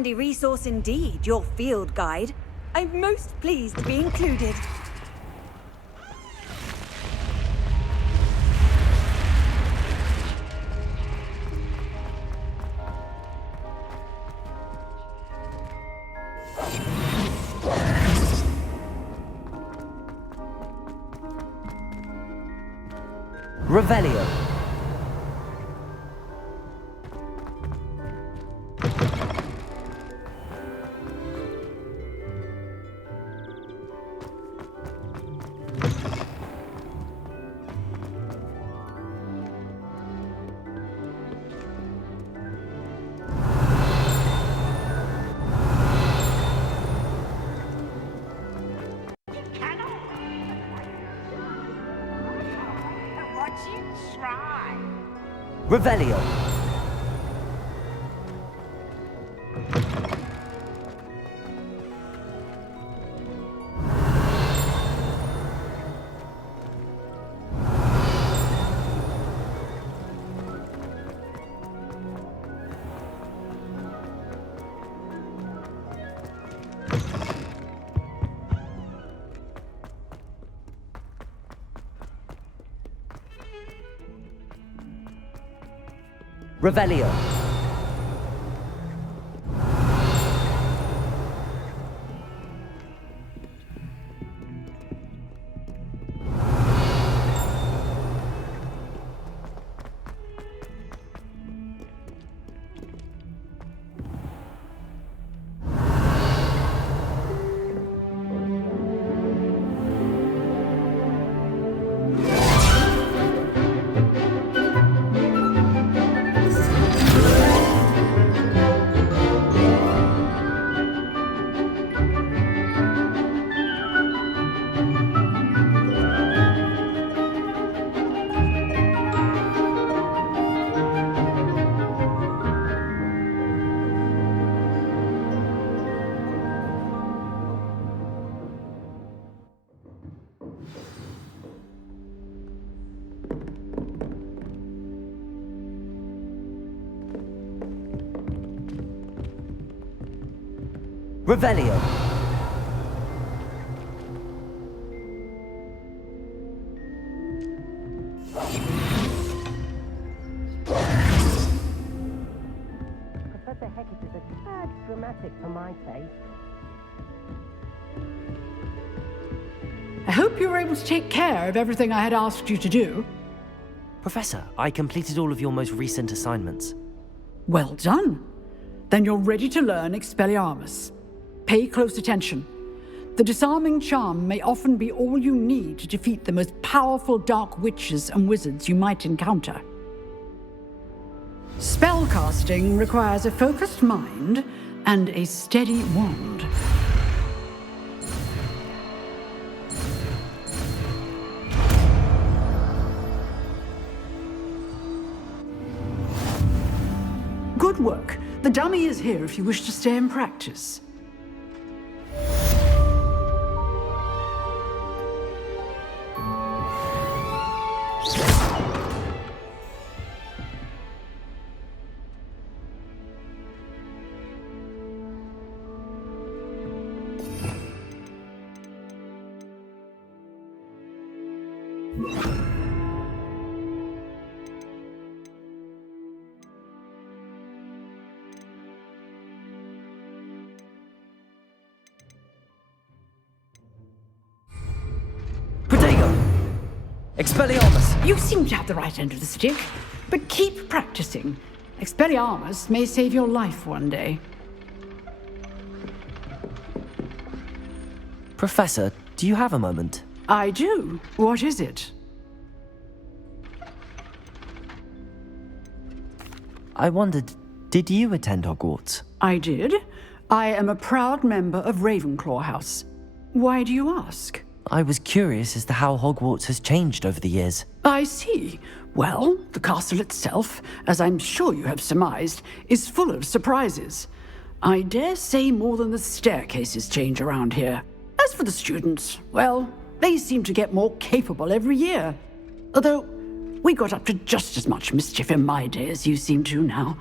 handy resource indeed, your field guide. I'm most pleased to be included. Revelio. Revelio. Revelio. Revelio. Professor Hecat is a tad dramatic for my taste. I hope you were able to take care of everything I had asked you to do. Professor, I completed all of your most recent assignments. Well done. Then you're ready to learn Expelliarmus. Pay close attention. The disarming charm may often be all you need to defeat the most powerful dark witches and wizards you might encounter. Spellcasting requires a focused mind and a steady wand. Good work. The dummy is here if you wish to stay and practice. Expelliarmus! You seem to have the right end of the stick, but keep practicing. Expelliarmus may save your life one day. Professor, do you have a moment? I do. What is it? I wondered, did you attend Hogwarts? I did. I am a proud member of Ravenclaw House. Why do you ask? I was curious as to how Hogwarts has changed over the years. I see. Well, the castle itself, as I'm sure you have surmised, is full of surprises. I dare say more than the staircases change around here. As for the students, well, they seem to get more capable every year. Although, we got up to just as much mischief in my day as you seem to now.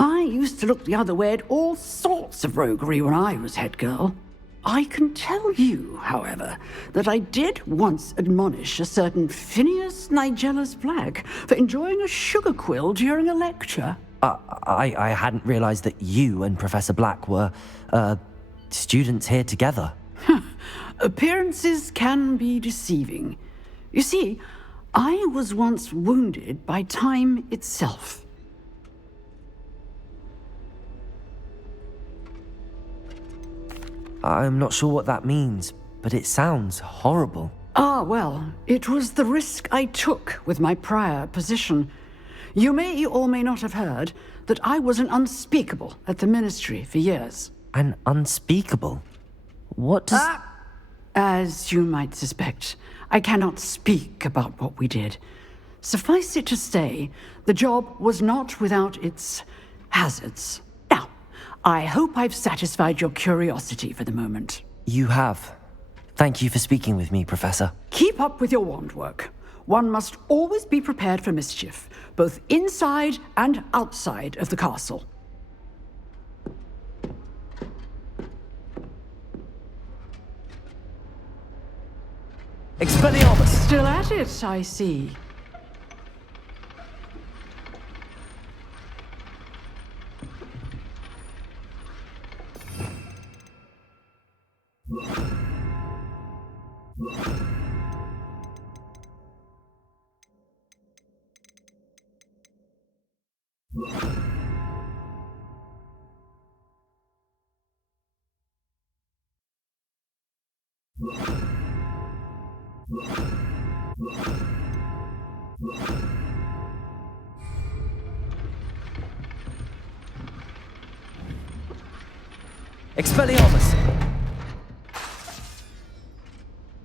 I used to look the other way at all sorts of roguery when I was head girl. I can tell you, however, that I did once admonish a certain Phineas Nigellus Black for enjoying a sugar quill during a lecture. I hadn't realized that you and Professor Black were, students here together. Appearances can be deceiving. You see, I was once wounded by time itself. I'm not sure what that means, but it sounds horrible. Ah, well, it was the risk I took with my prior position. You may or may not have heard that I was an unspeakable at the ministry for years. An unspeakable? What does... As you might suspect, I cannot speak about what we did. Suffice it to say, the job was not without its hazards. Now, I hope I've satisfied your curiosity for the moment. You have. Thank you for speaking with me, Professor. Keep up with your wand work. One must always be prepared for mischief, both inside and outside of the castle. Expelliarmus! Still at it, I see. Expelliarmus!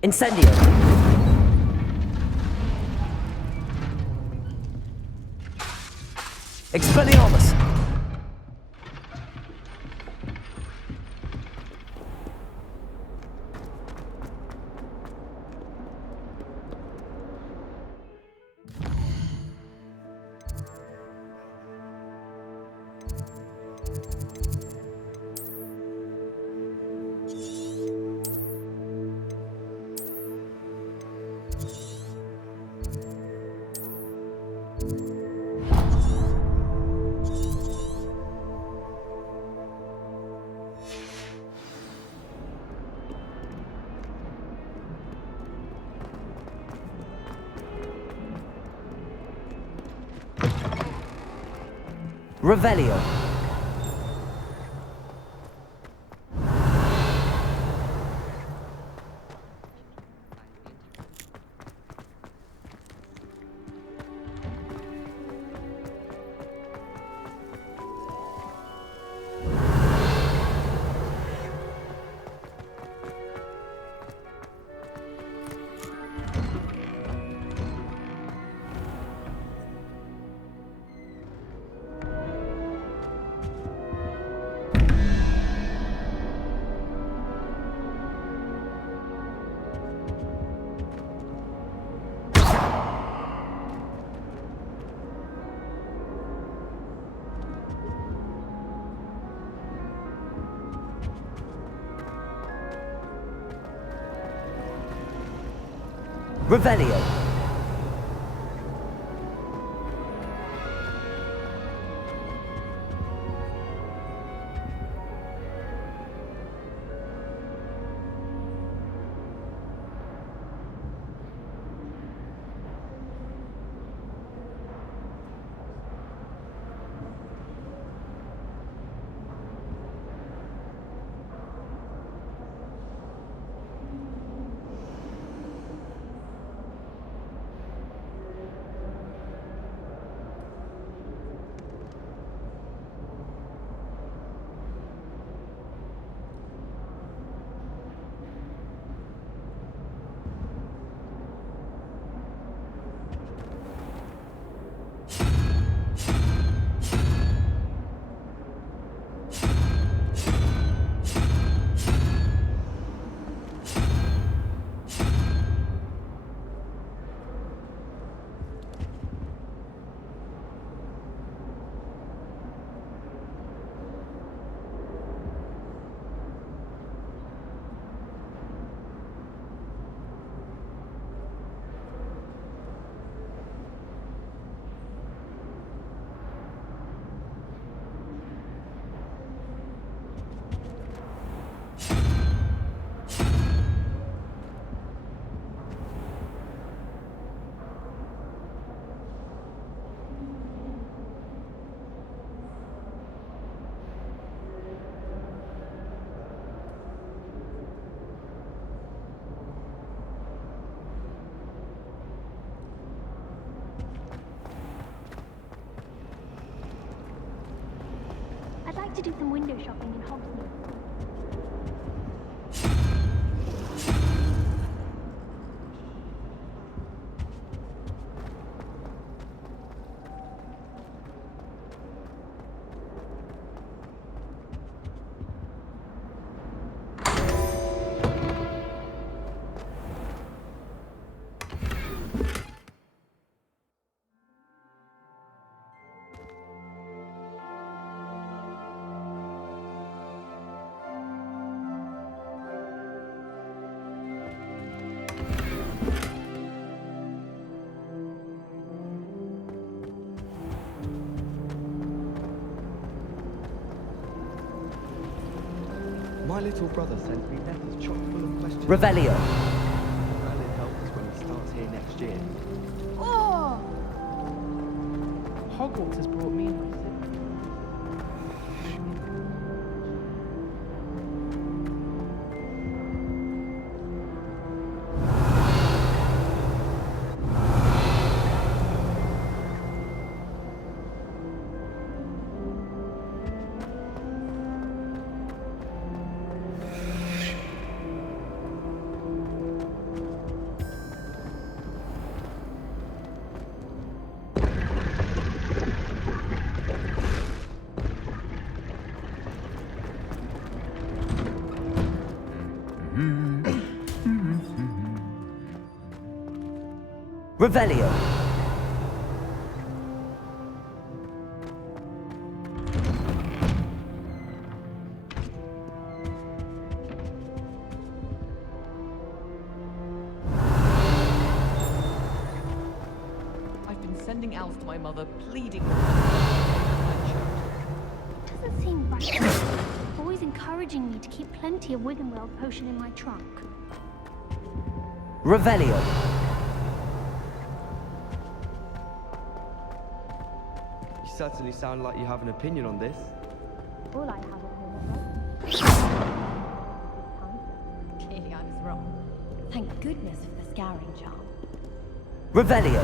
Incendio! Expelliarmus! Revelio. Revelio. to do some window shopping in Hogwarts. My little brother sends me letters chock full of questions. Revelio. Merlin helps when he starts here next year. Oh! Hogwarts has brought me and my sister. Revelio. I've been sending elves to my mother, pleading. Doesn't seem right. Always encouraging me to keep plenty of Wiggenweld potion in my trunk. Revelio. You certainly sound like you have an opinion on this. All I have at home is Clearly I was wrong. Thank goodness for the scouring charm. Revelio.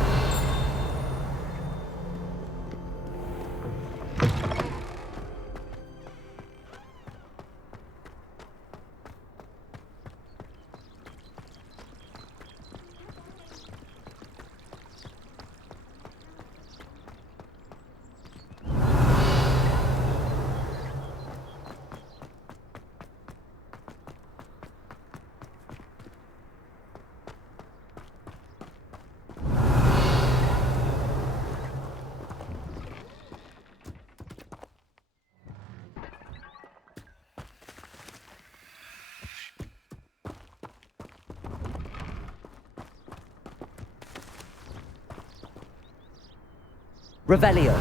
Revelio.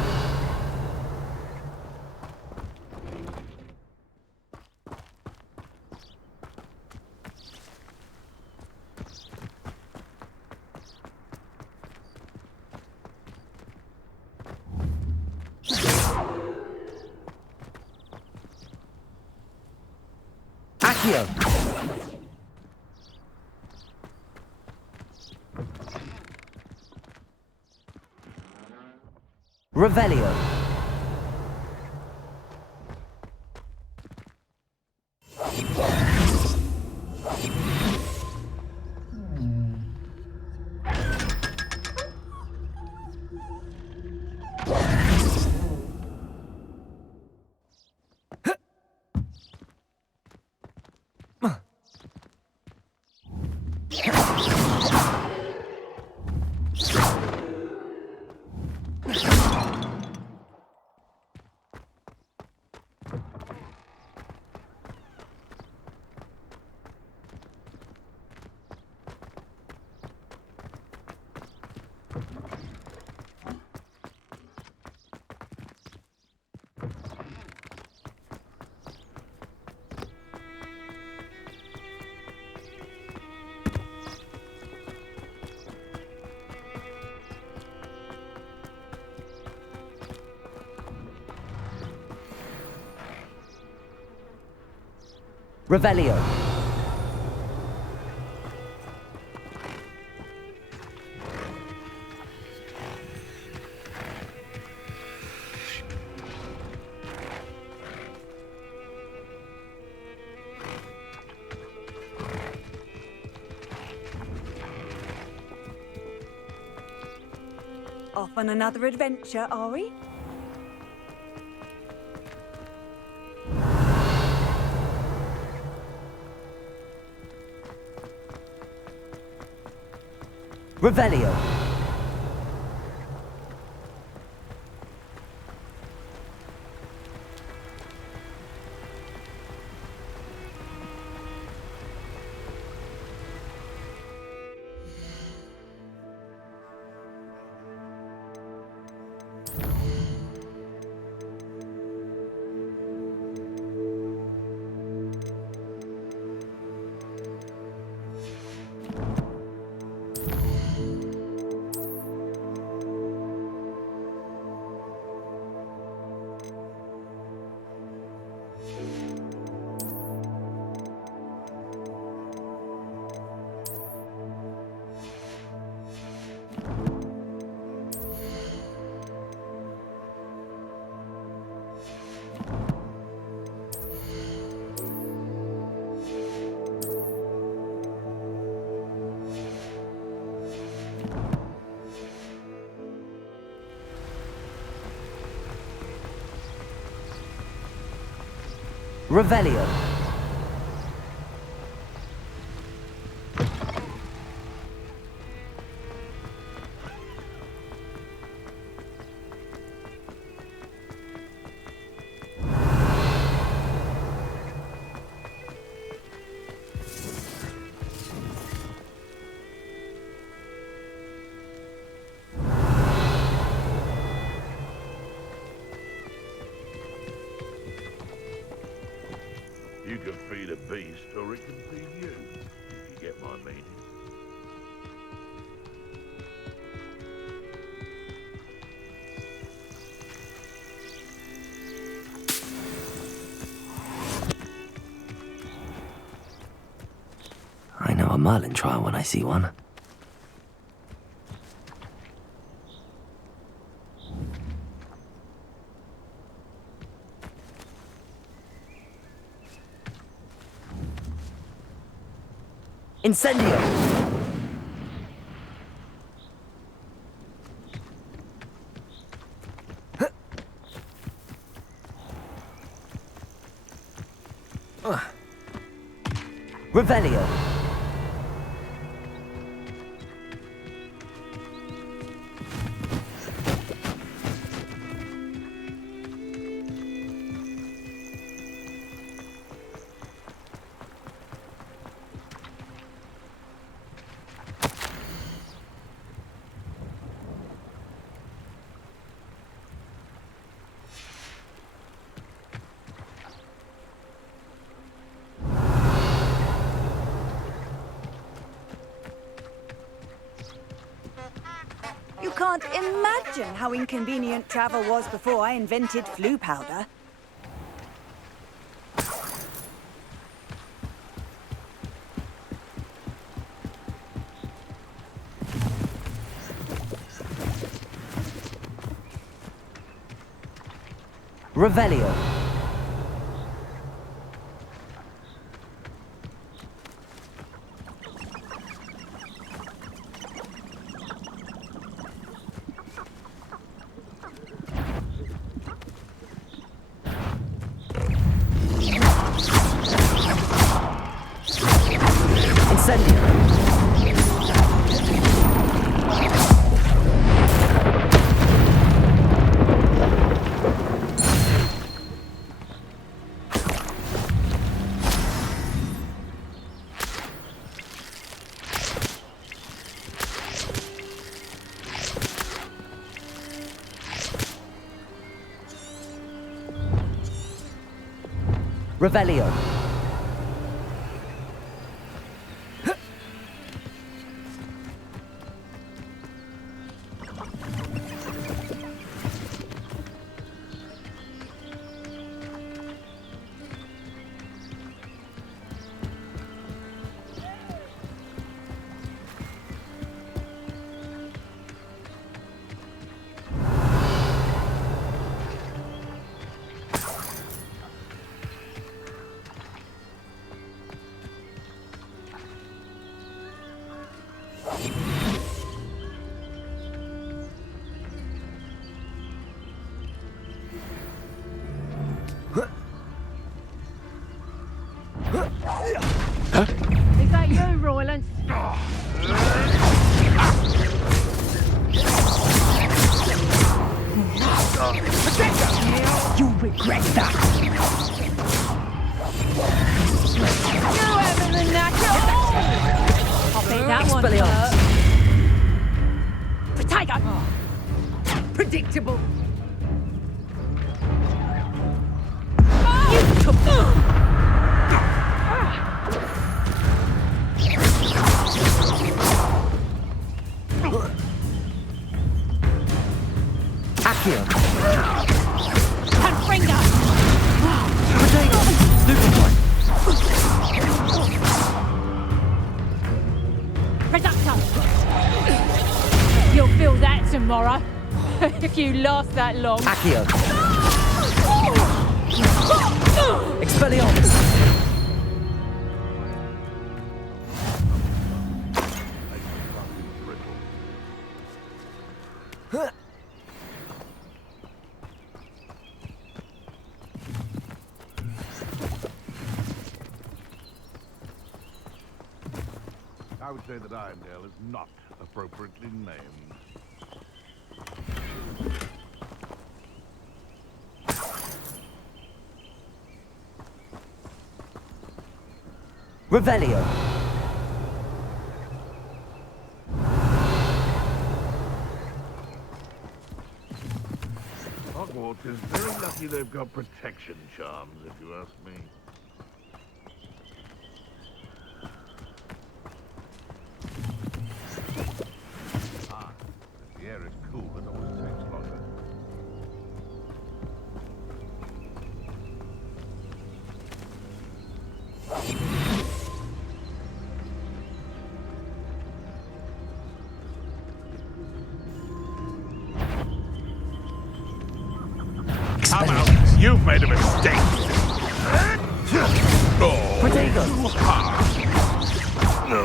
Accio. Revelio. Revelio. Off on another adventure, are we? Revelio. Revelio. You can feed a beast, or it can feed you, if you get my meaning. I know a Merlin trial when I see one. Incendio! Revelio. You can't imagine how inconvenient travel was before I invented flu powder. Revelio. Incendio. Revelio. Is that you, Royland? You'll regret that. You having the knacker? I'll bet that one hurt. Potato! Predictable. You took Accio. And finger! Potato. Stupid one. Reductor! You'll feel that tomorrow. If you last that long. Accio. Expelliarmus. I would say that Irondale is not appropriately named. Revelio. Hogwarts is very lucky they've got protection charms, if you ask me. The air is cool, but always takes longer. Come out! You've made a mistake! Potato. No.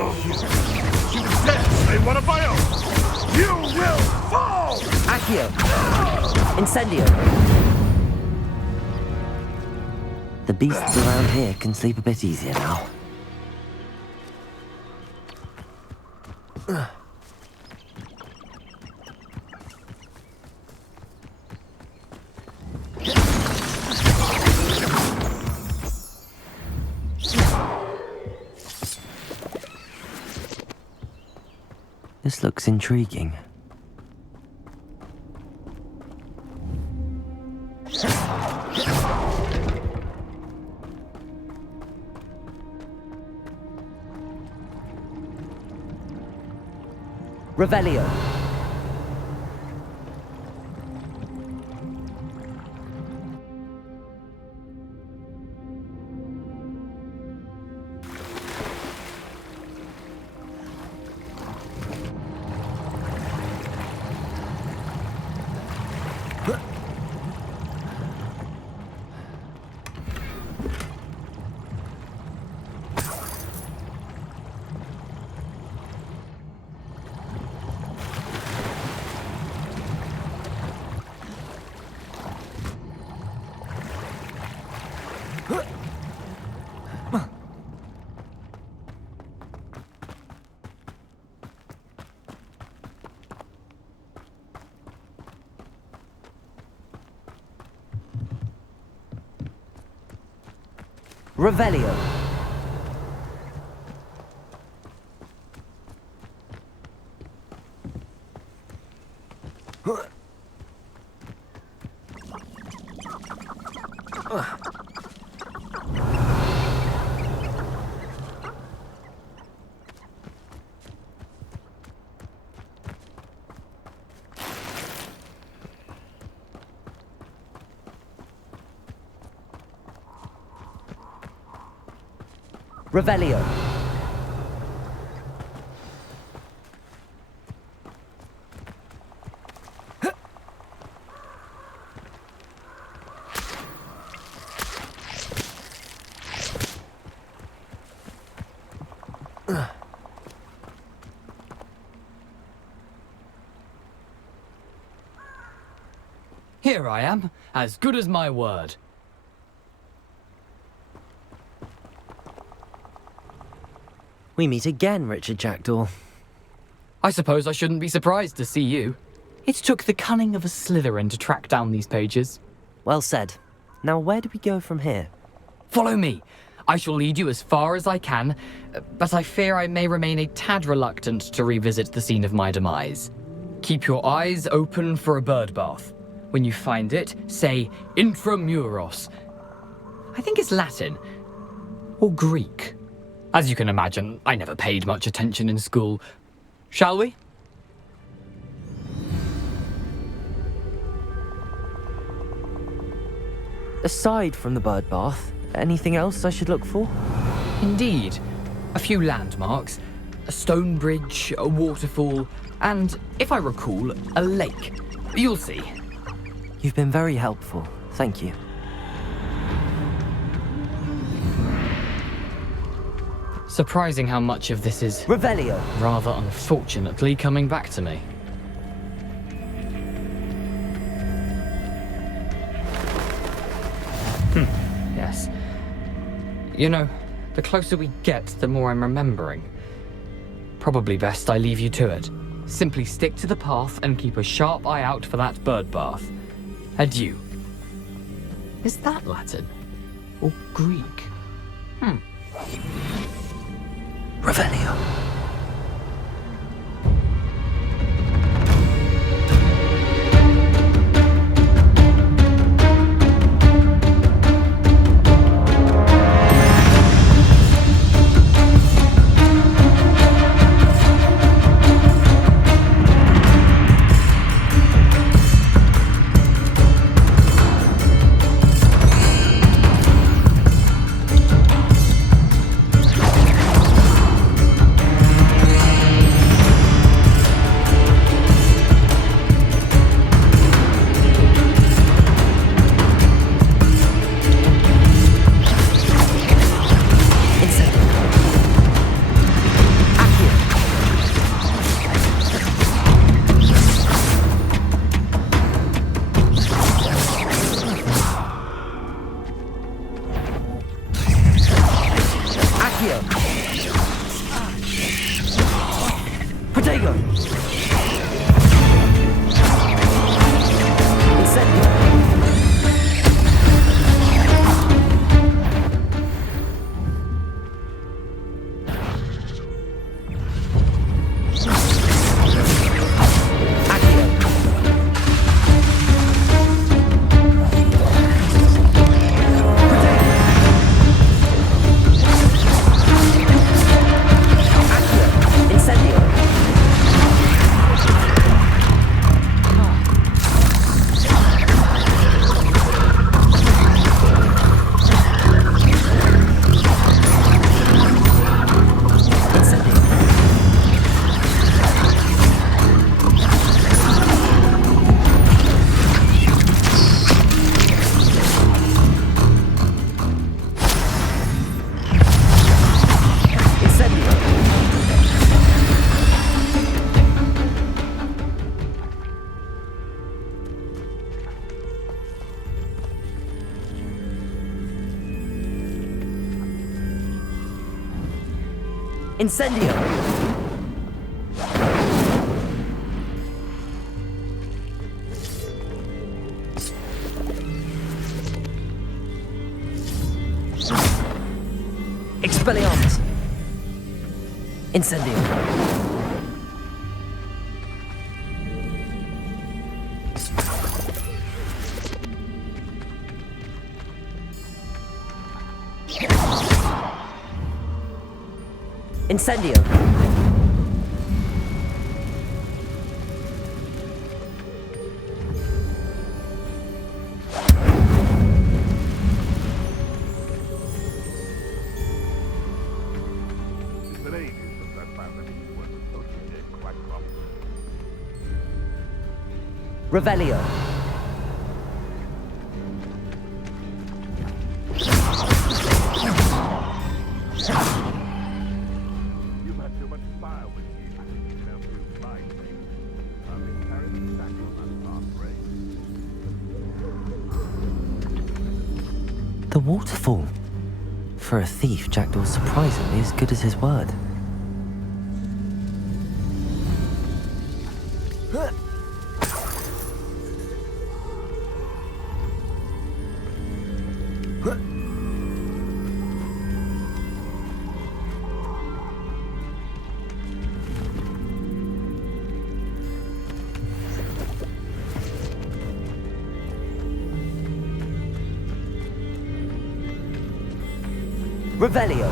You dare say one of my own! You will fall! Accio. Incendio. The beasts around here can sleep a bit easier now. This looks intriguing. Revelio. Revelio. Revelio. Here I am, as good as my word. We meet again, Richard Jackdaw. I suppose I shouldn't be surprised to see you. It took the cunning of a Slytherin to track down these pages. Well said. Now where do we go from here? Follow me. I shall lead you as far as I can, but I fear I may remain a tad reluctant to revisit the scene of my demise. Keep your eyes open for a bird bath. When you find it, say intramuros. I think it's Latin. Or Greek. As you can imagine, I never paid much attention in school. Shall we? Aside from the bird bath, anything else I should look for? Indeed. A few landmarks, a stone bridge, a waterfall, and, if I recall, a lake. You'll see. You've been very helpful. Thank you. Surprising how much of this is, Revelio! rather unfortunately, coming back to me. Yes. You know, the closer we get, the more I'm remembering. Probably best I leave you to it. Simply stick to the path and keep a sharp eye out for that bird bath. Adieu. Is that Latin? Or Greek? Revelio. Incendio! Expelliarmus! Incendio! Incendio! It's been ages since I found anything worth associating quite properly. Revelio! You've had too much fire with you. Now you find me. I've been carrying the sack on that last raid. The waterfall. For a thief, Jackdaw's surprisingly as good as his word. Revelio.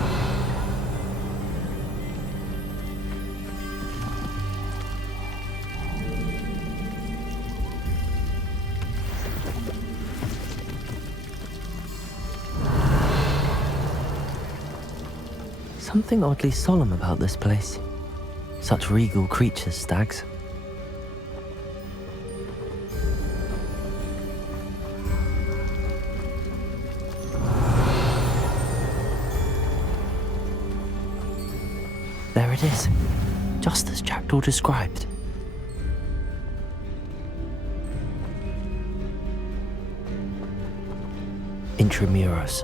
Something oddly solemn about this place. Such regal creatures, stags. There it is, just as Jackdaw described. Intramuros.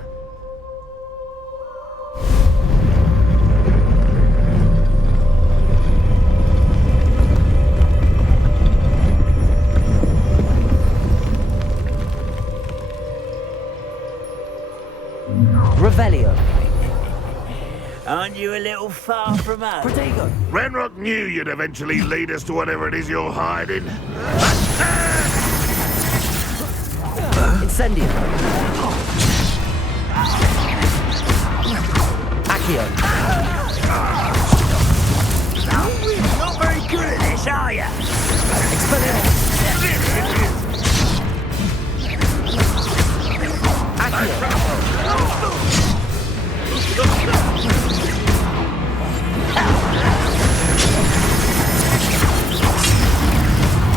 Revelio. Aren't you a little far from home? Protego. Ranrock knew you'd eventually lead us to whatever it is you're hiding. Incendio. Accio. Not very good at this, are you? Expelliarmus. Accio.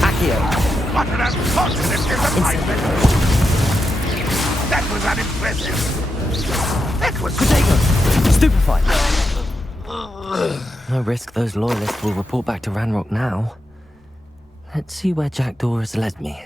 Accio. What an unfortunate disappointment! That was unimpressive. That was Protego. Stupefy. No risk those loyalists will report back to Ranrock now. Let's see where Jackdaw has led me.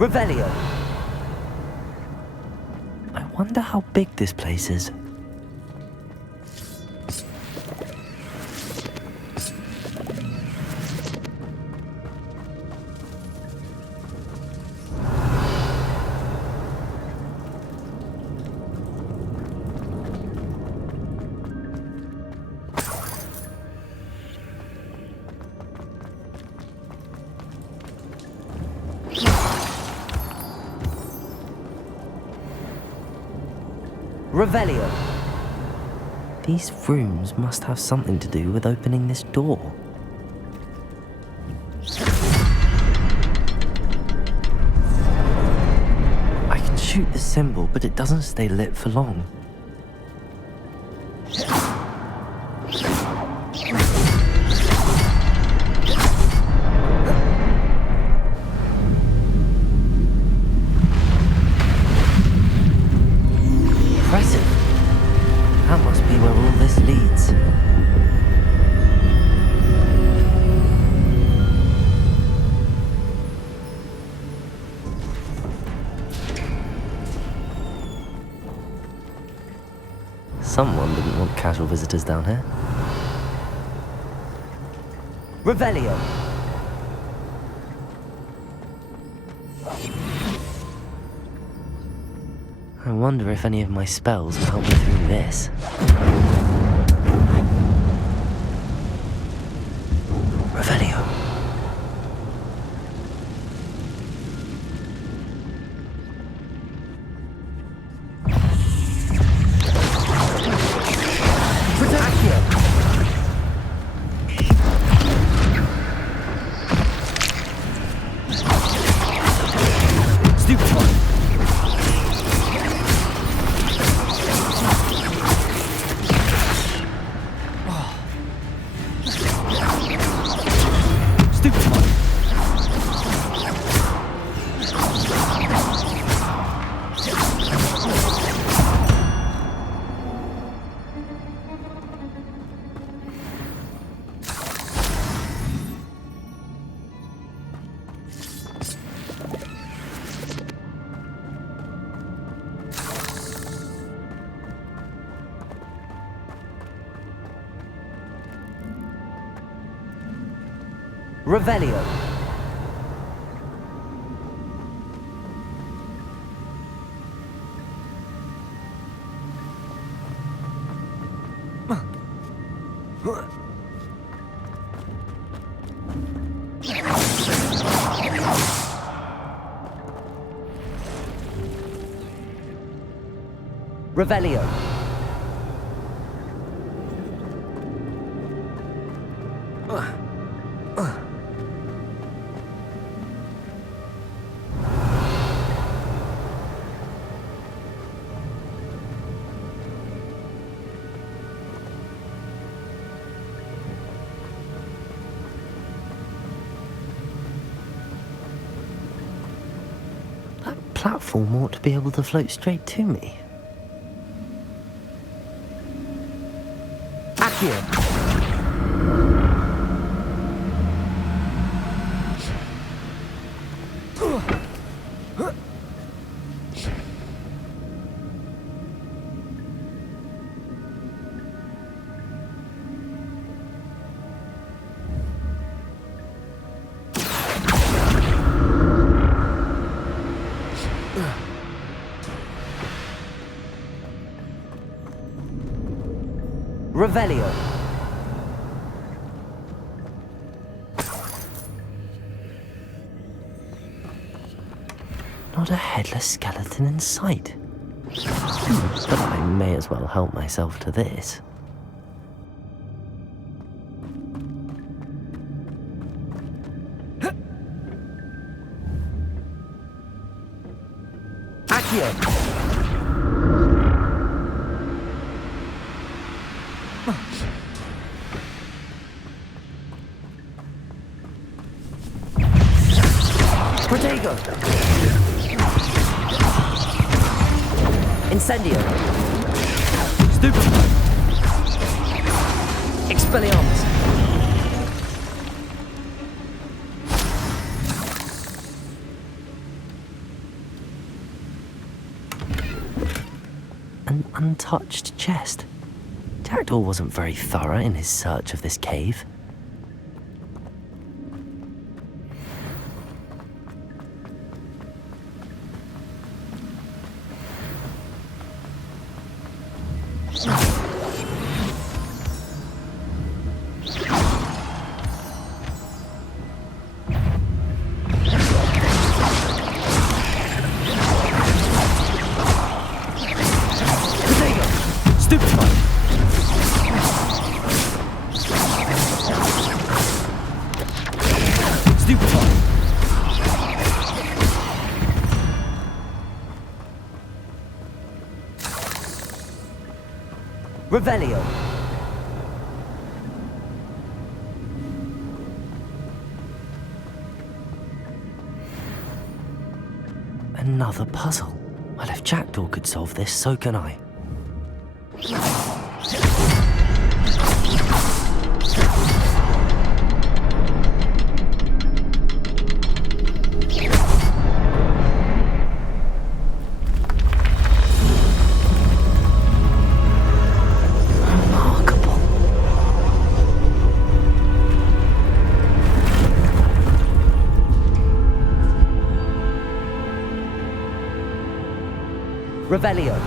Revelio. I wonder how big this place is. Revelio. These rooms must have something to do with opening this door. I can shoot the symbol, but it doesn't stay lit for long. Impressive. That must be where all this leads. Someone didn't want casual visitors down here. Revelio. I wonder if any of my spells will help me through this. Revelio. Stupid. Revelio. Revelio. That platform ought to be able to float straight to me. Accio. Revelio. Not a headless skeleton in sight. But I may as well help myself to this. Accio. Protego! Incendio! Stupefy! Expelliarmus! An untouched chest. Jackdaw wasn't very thorough in his search of this cave. Revelio. Another puzzle. Well, if Jackdaw could solve this, so can I. Revelio.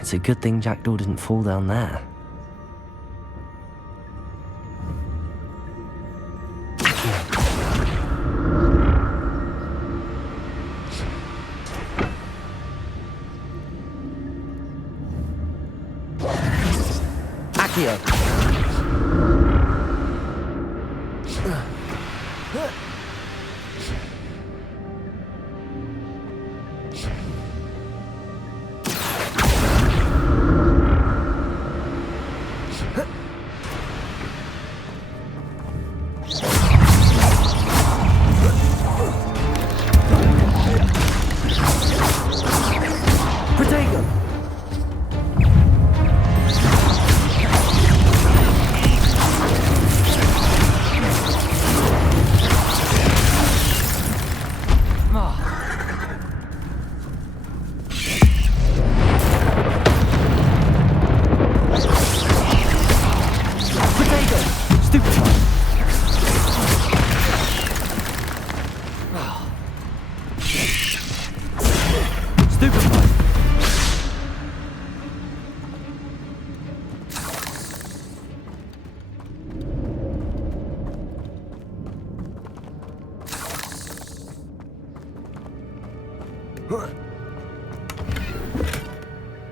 It's a good thing Jackdaw didn't fall down there. Accio.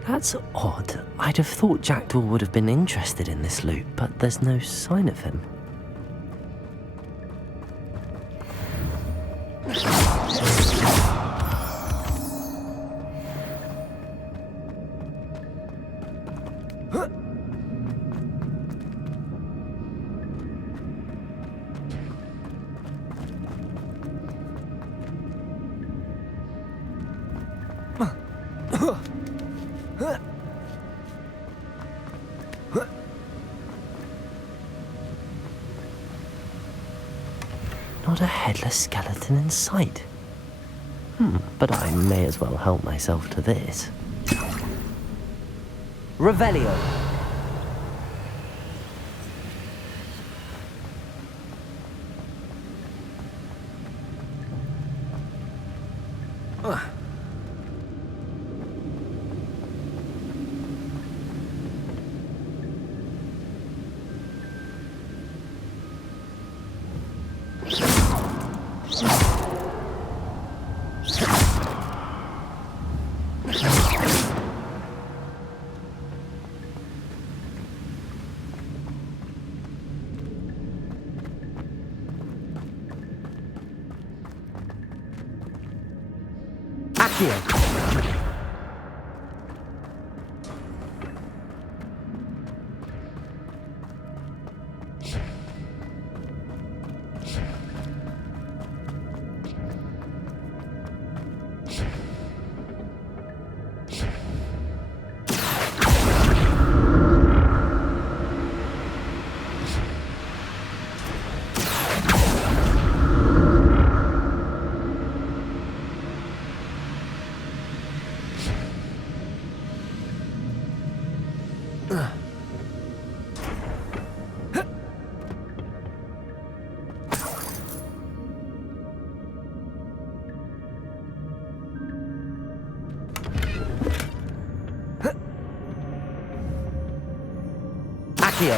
That's odd. I'd have thought Jackdaw would have been interested in this loot, but there's no sign of him. Not a headless skeleton in sight. But I may as well help myself to this. Revelio. Accio. Accio.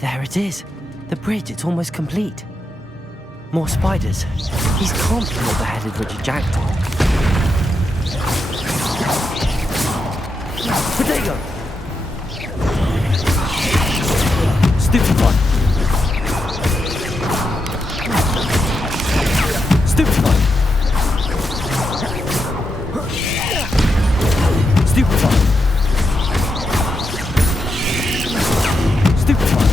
There it is. The bridge, it's almost complete. More spiders. These can't be all beheaded Richard Jackdaw. Potato! Stupefy! Stupefy! Stupefy! Stupefy!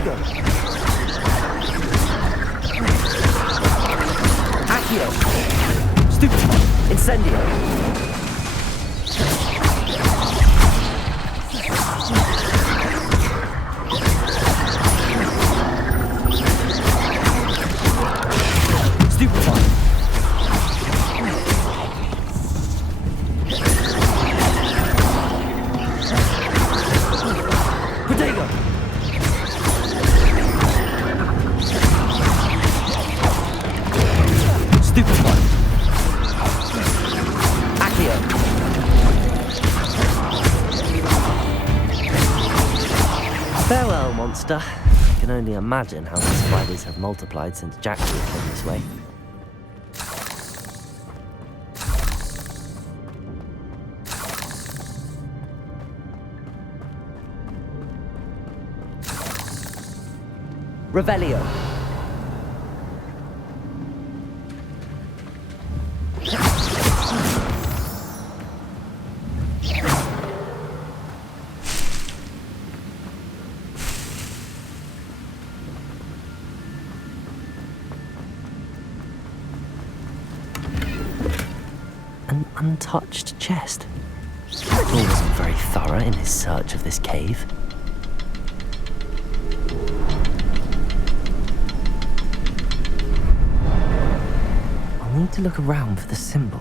Protego! Accio! Stupefy! Incendio! Stupefy! Protego! Stupefy! Accio! Farewell, monster. I can only imagine how the spiders have multiplied since Jackdaw came this way. Revelio. An untouched chest. Jackdaw wasn't very thorough in his search of this cave. I'll need to look around for the symbol.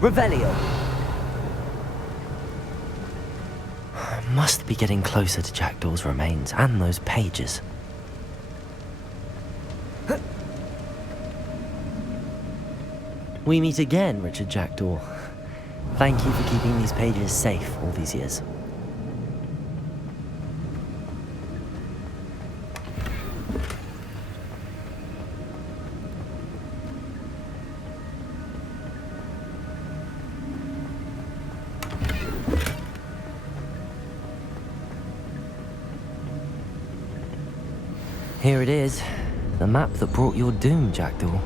Revelio. Must be getting closer to Jackdaw's remains and those pages. We meet again, Richard Jackdaw. Thank you for keeping these pages safe all these years. Here it is, the map that brought your doom, Jackdaw.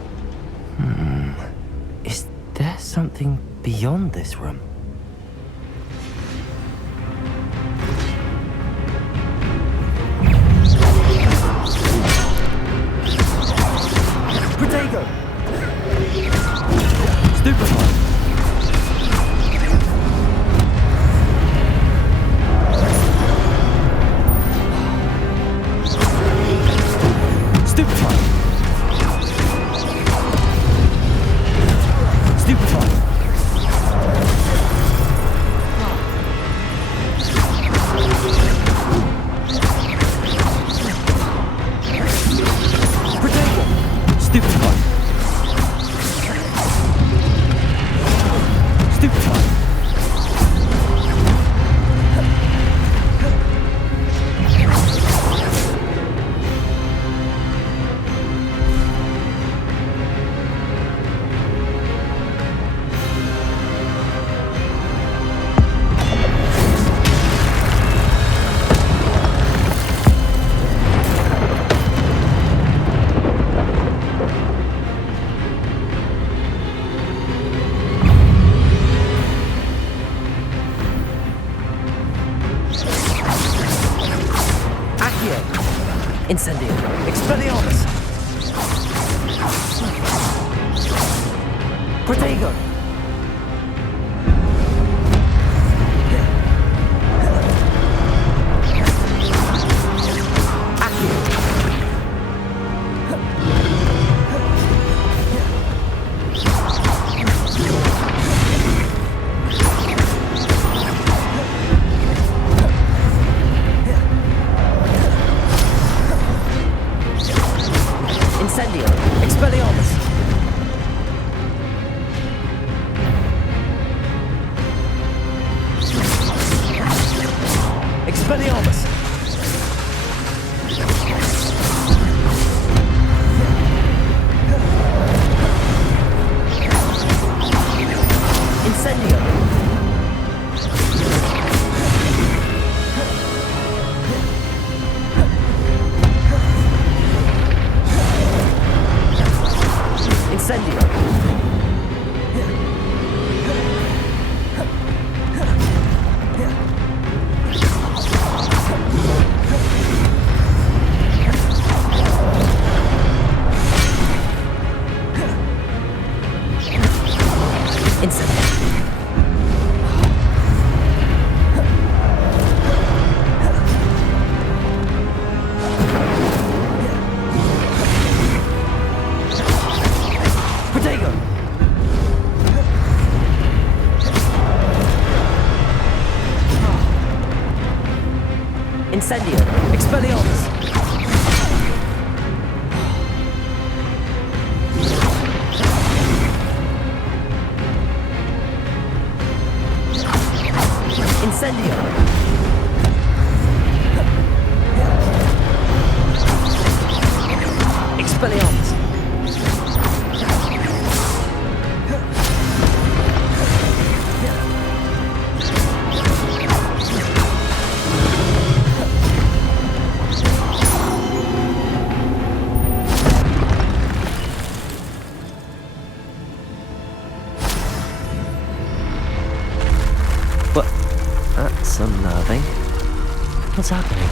Is there something beyond this room? Protego! Stupefy! Stupefy! Stupefy! Protego! Stupefy! Stupefy! Incendio! Expelliarmus! Protego! Incendio! Expelliarmus! Incendio! Expelliarmus! Incendio! Expelliarmus! But that's unnerving. What's happening?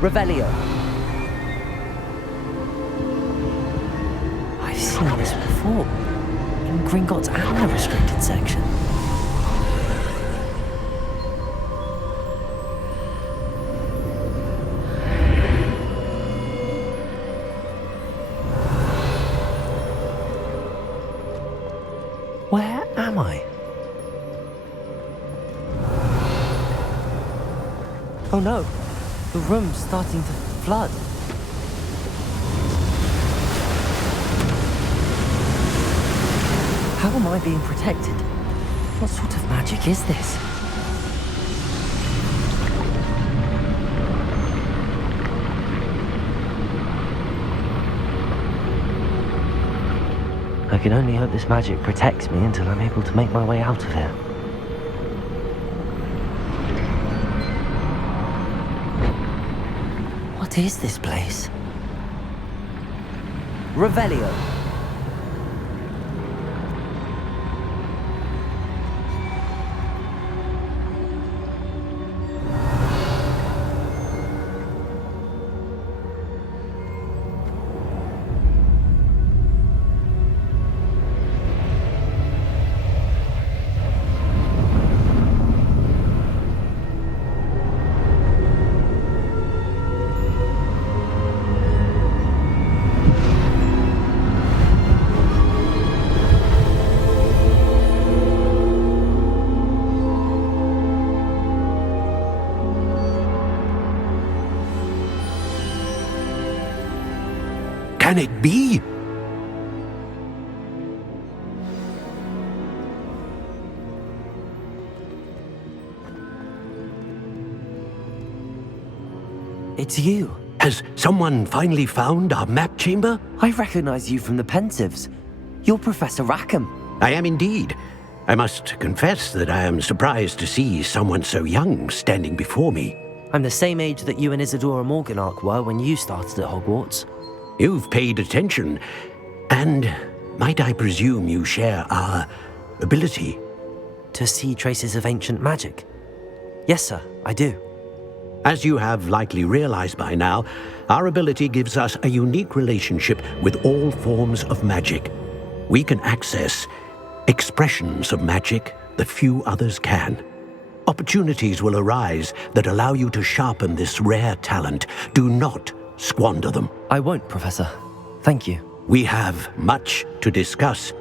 Revelio. I've seen this before. In Gringotts and the restricted section. Where am I? Oh no, the room's starting to flood. How am I being protected? What sort of magic is this? I can only hope this magic protects me until I'm able to make my way out of here. What is this place? Revelio. Can it be? It's you. Has someone finally found our map chamber? I recognize you from the Pensives. You're Professor Rackham. I am indeed. I must confess that I am surprised to see someone so young standing before me. I'm the same age that you and Isadora Morganach were when you started at Hogwarts. You've paid attention, and might I presume you share our ability? To see traces of ancient magic? Yes, sir, I do. As you have likely realized by now, our ability gives us a unique relationship with all forms of magic. We can access expressions of magic that few others can. Opportunities will arise that allow you to sharpen this rare talent. Do not squander them. I won't, Professor. Thank you. We have much to discuss.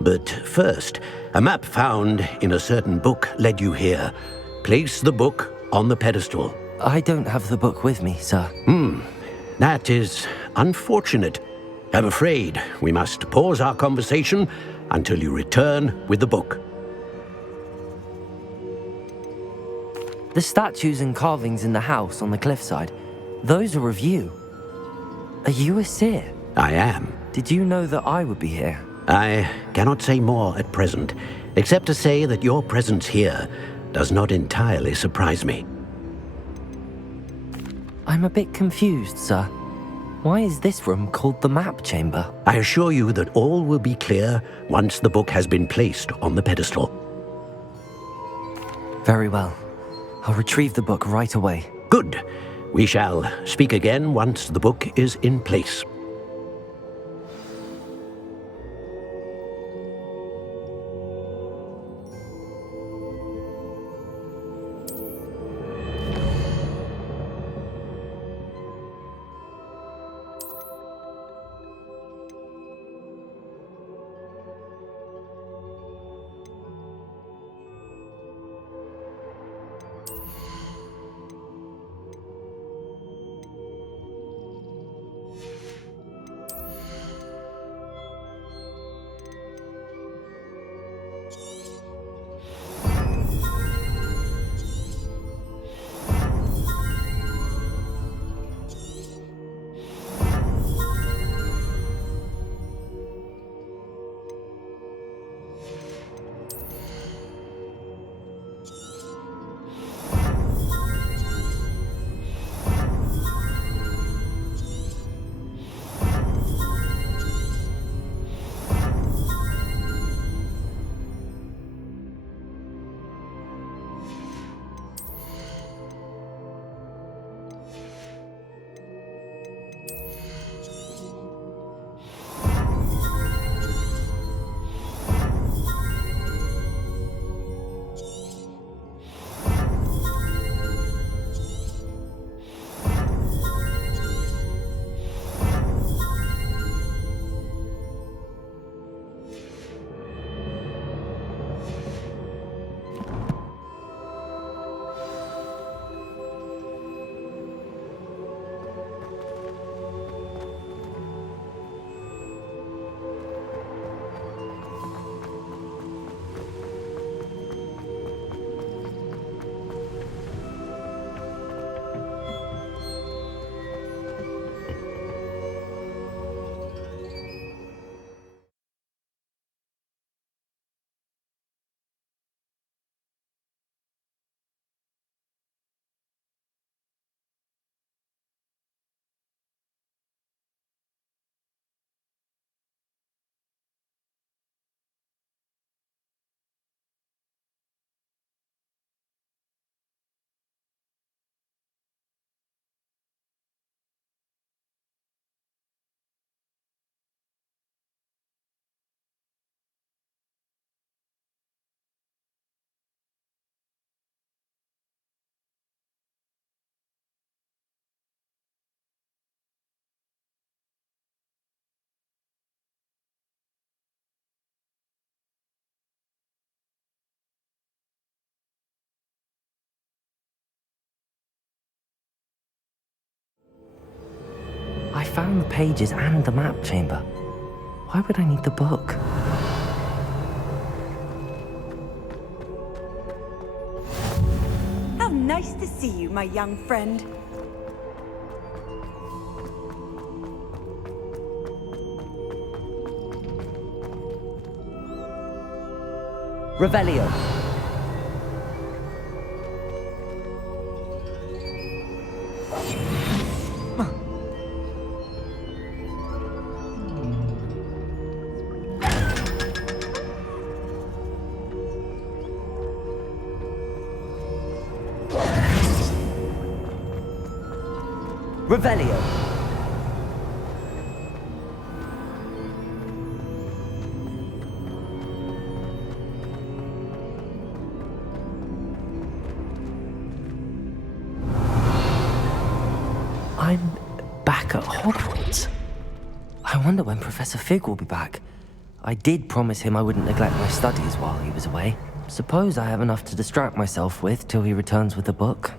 But first, a map found in a certain book led you here. Place the book on the pedestal. I don't have the book with me, sir. That is unfortunate. I'm afraid we must pause our conversation until you return with the book. The statues and carvings in the house on the cliffside, those are of you. Are you a seer? I am. Did you know that I would be here? I cannot say more at present, except to say that your presence here does not entirely surprise me. I'm a bit confused, sir. Why is this room called the map chamber? I assure you that all will be clear once the book has been placed on the pedestal. Very well. I'll retrieve the book right away. Good. We shall speak again once the book is in place. I found the pages and the map chamber. Why would I need the book? How nice to see you, my young friend. Revelio. Revelio. I'm back at Hogwarts. I wonder when Professor Fig will be back. I did promise him I wouldn't neglect my studies while he was away. Suppose I have enough to distract myself with till he returns with the book.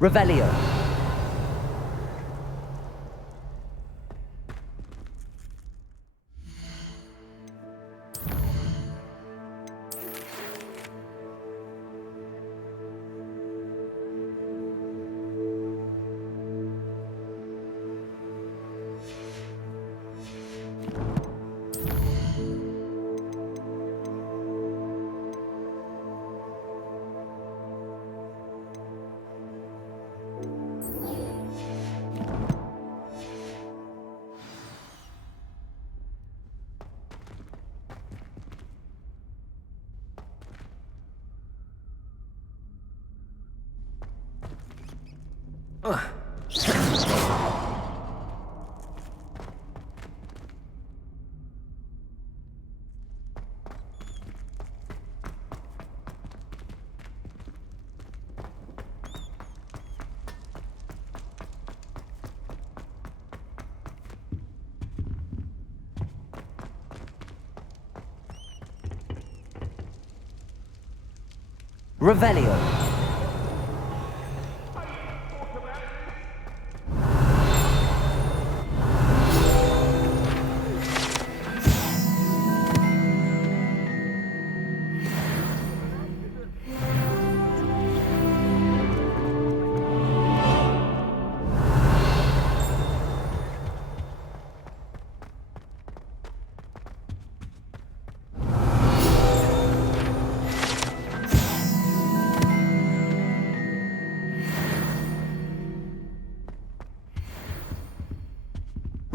Revelio. Revelio.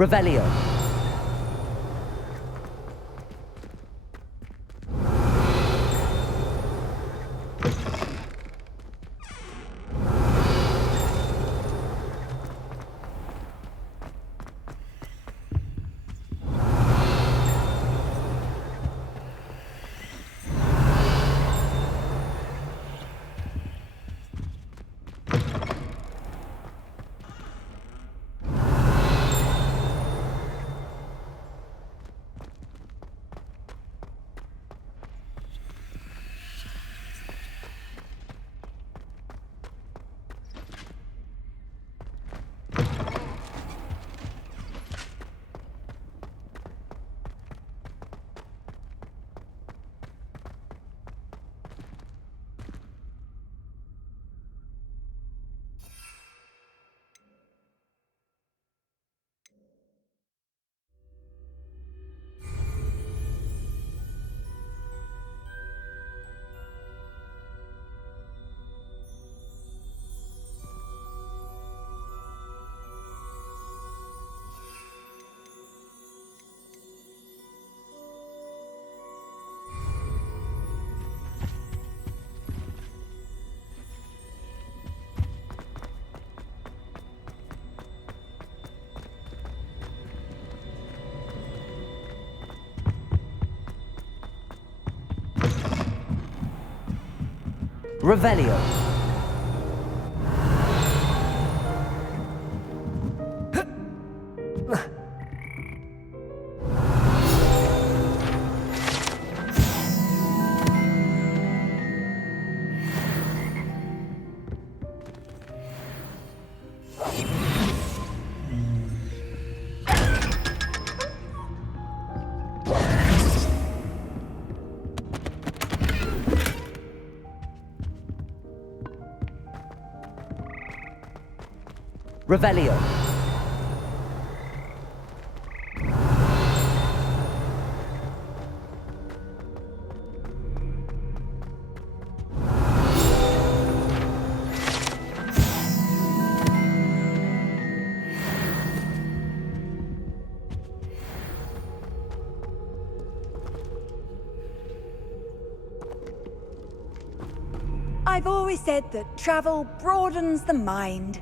Revelio. Revelio. Revelio. I've always said that travel broadens the mind.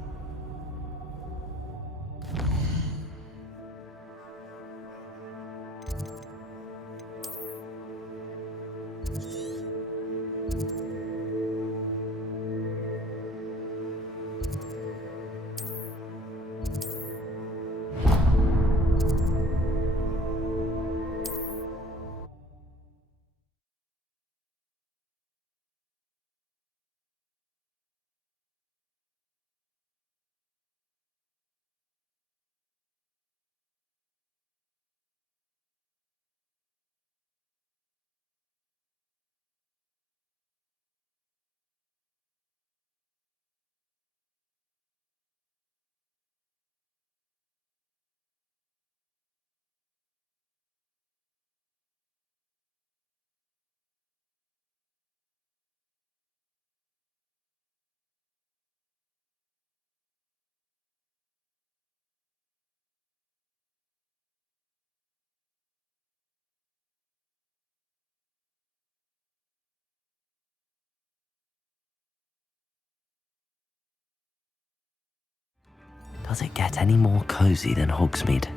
Does it get any more cozy than Hogsmeade?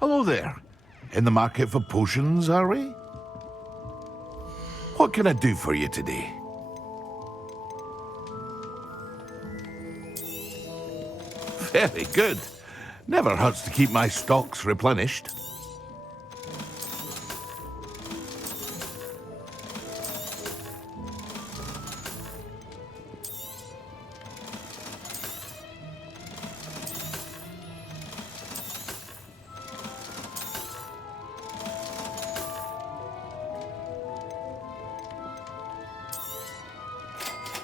Hello there. In the market for potions, are we? What can I do for you today? Very good. Never hurts to keep my stocks replenished.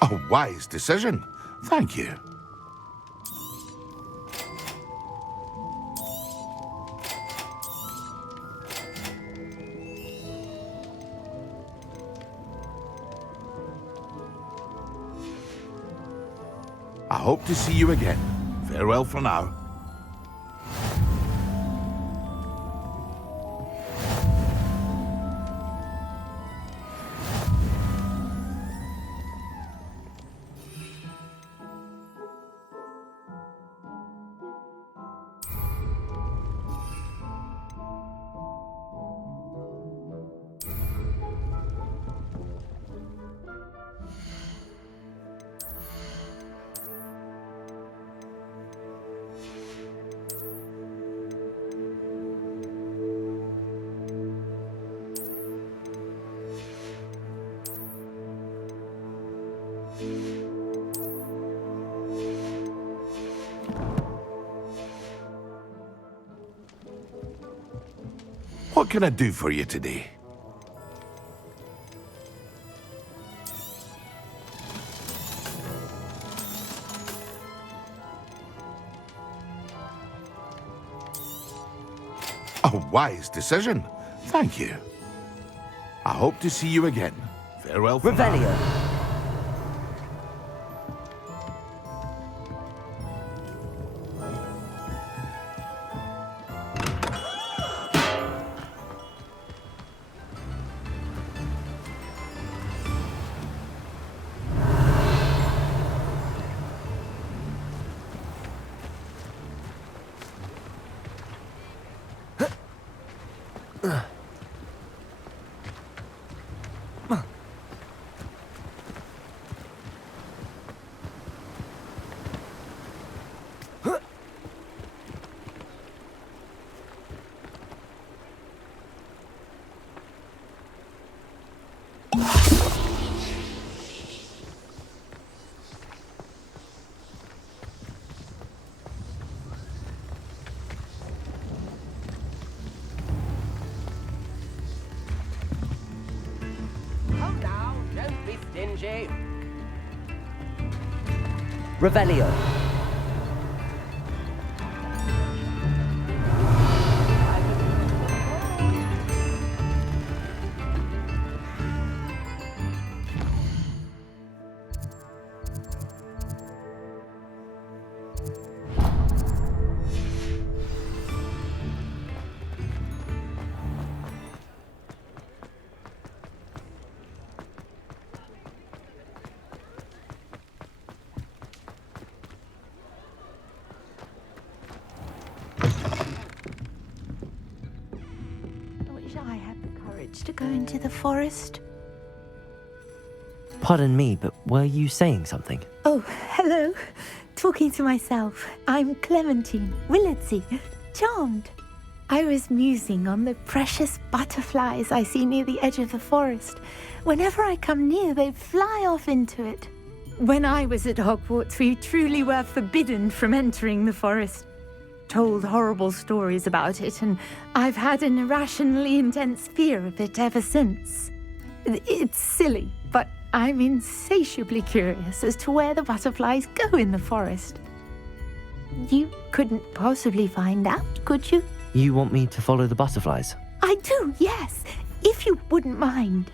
A wise decision. Thank you. I hope to see you again. Farewell for now. What can I do for you today? A wise decision. Thank you. I hope to see you again. Farewell for now. Revelio. Come now, don't be stingy. Revelio. I wish I had the courage to go into the forest. Pardon me, but were you saying something? Oh, hello. Talking to myself. I'm Clementine Willardsey. Charmed. I was musing on the precious butterflies I see near the edge of the forest. Whenever I come near, they fly off into it. When I was at Hogwarts, we truly were forbidden from entering the forest. Told horrible stories about it, and I've had an irrationally intense fear of it ever since. It's silly, but I'm insatiably curious as to where the butterflies go in the forest. You couldn't possibly find out, could you? You want me to follow the butterflies? I do, yes, if you wouldn't mind.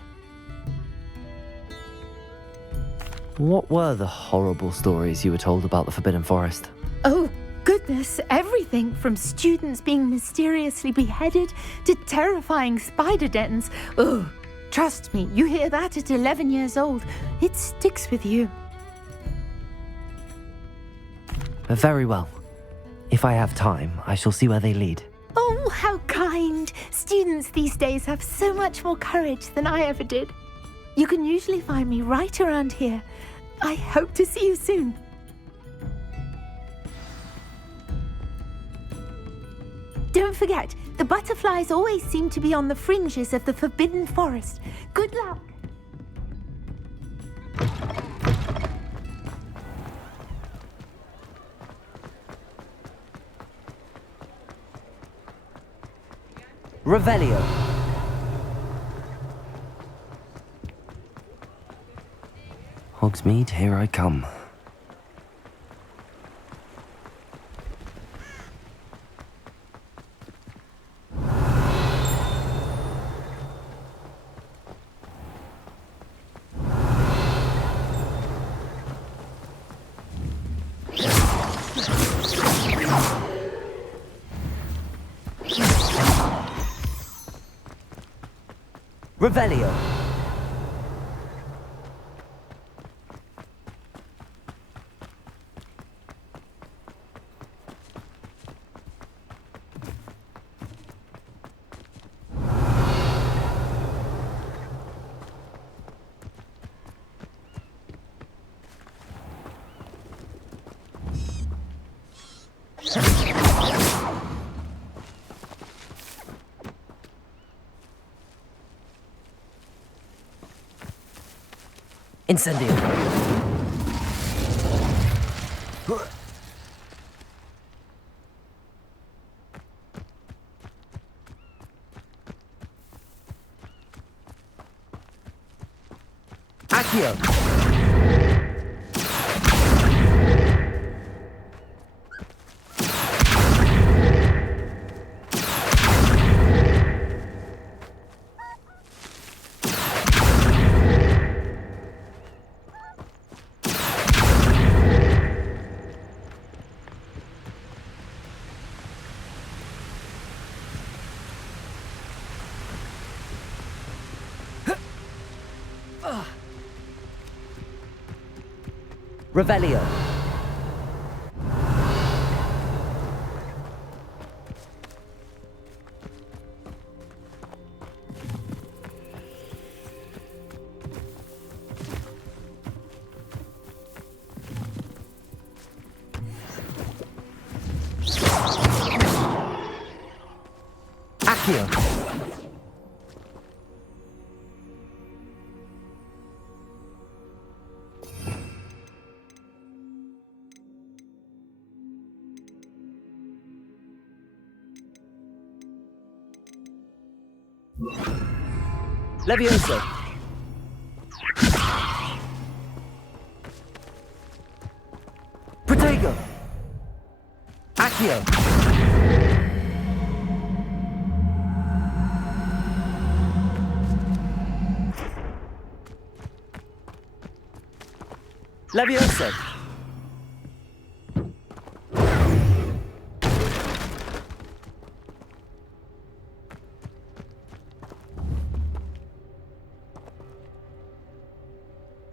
What were the horrible stories you were told about the Forbidden Forest? Oh, goodness, everything from students being mysteriously beheaded to terrifying spider dens. Ugh, Trust me, you hear that at 11 years old, it sticks with you. Very well. If I have time, I shall see where they lead. Oh, how kind! Students these days have so much more courage than I ever did. You can usually find me right around here. I hope to see you soon. Don't forget, the butterflies always seem to be on the fringes of the Forbidden Forest. Good luck! Revelio. Hogsmeade, here I come. Revelio. Incendio. Accio. Revelio. Accio. Levioso. Protego. Accio. Levioso.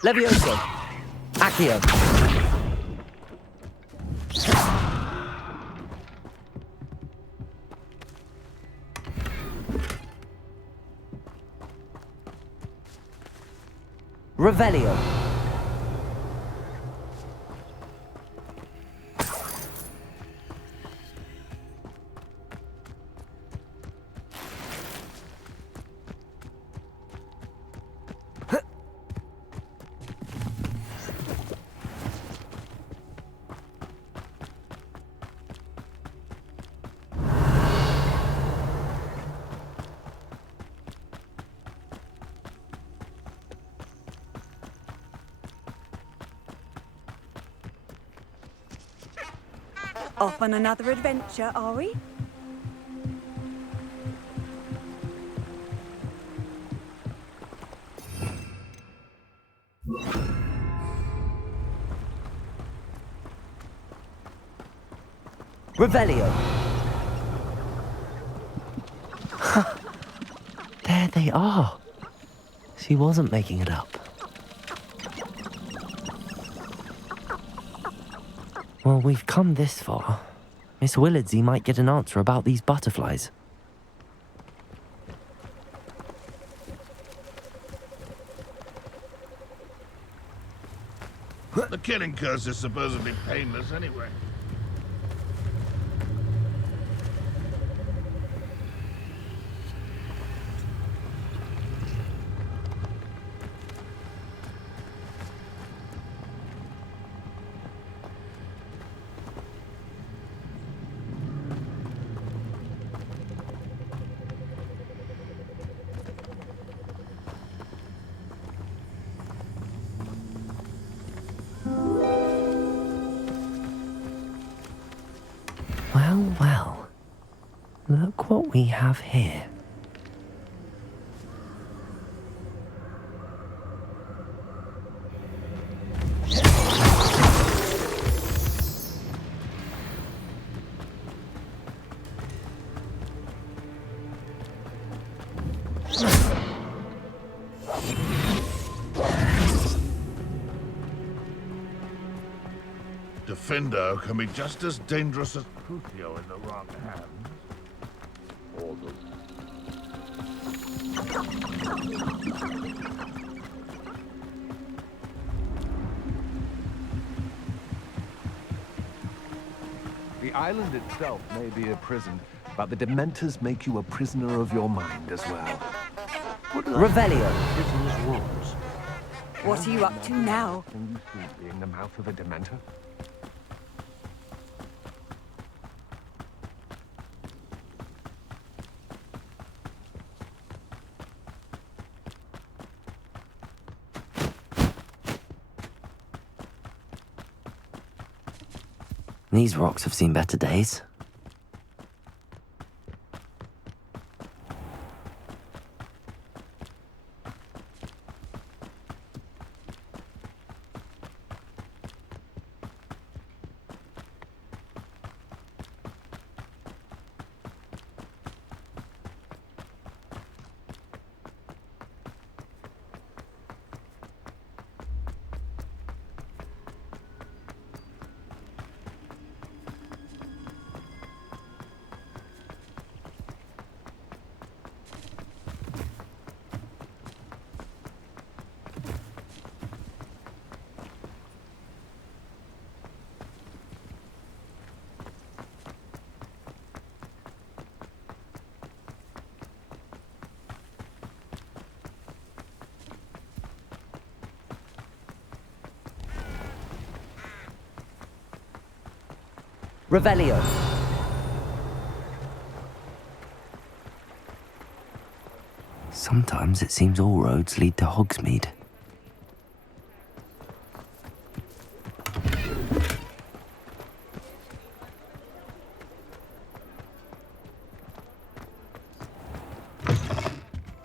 Levioso. Accio. Revelio. Off on another adventure, are we? Revelio. There they are. She wasn't making it up. Well, we've come this far. Miss Willardsey might get an answer about these butterflies. The killing curse is supposedly painless anyway. Well, well. Look what we have here. Defendo can be just as dangerous as Crucio in the wrong hands. Or the... The island itself may be a prison, but the Dementors make you a prisoner of your mind as well. Revelio. Prisoner's wounds. What are you up to now? Can you see being the mouth of a Dementor? These rocks have seen better days. Revelio. Sometimes it seems all roads lead to Hogsmeade.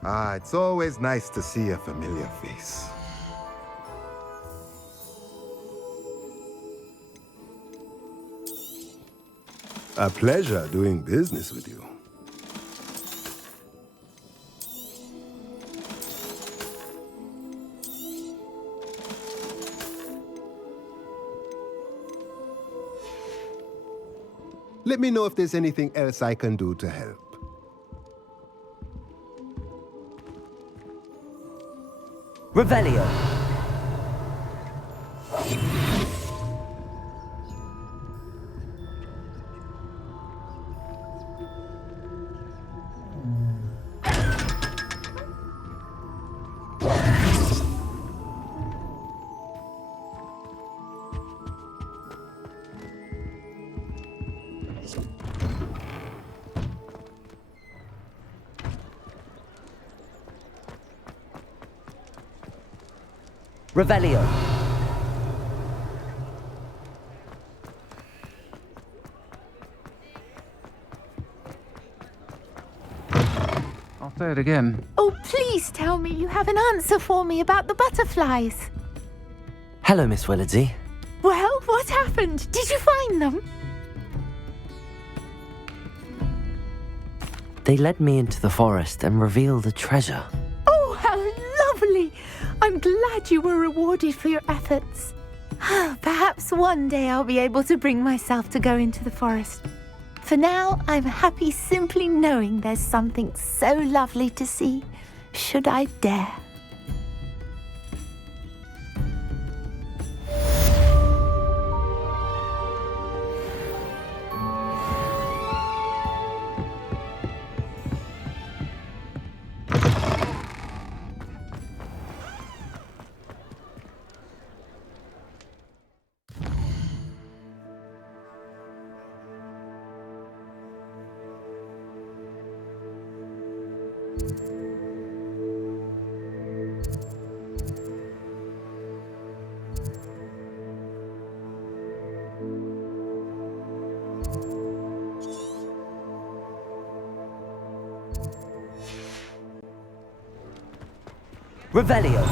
Ah, it's always nice to see a familiar face. A pleasure doing business with you. Let me know if there's anything else I can do to help. Revelio. Revelio. I'll say it again. Oh, please tell me you have an answer for me about the butterflies. Hello, Miss Willardsey. Well, what happened? Did you find them? They led me into the forest and revealed a treasure. Oh, how lovely! I'm glad you were rewarded for your efforts. Perhaps one day I'll be able to bring myself to go into the forest. For now, I'm happy simply knowing there's something so lovely to see, should I dare. Revelio.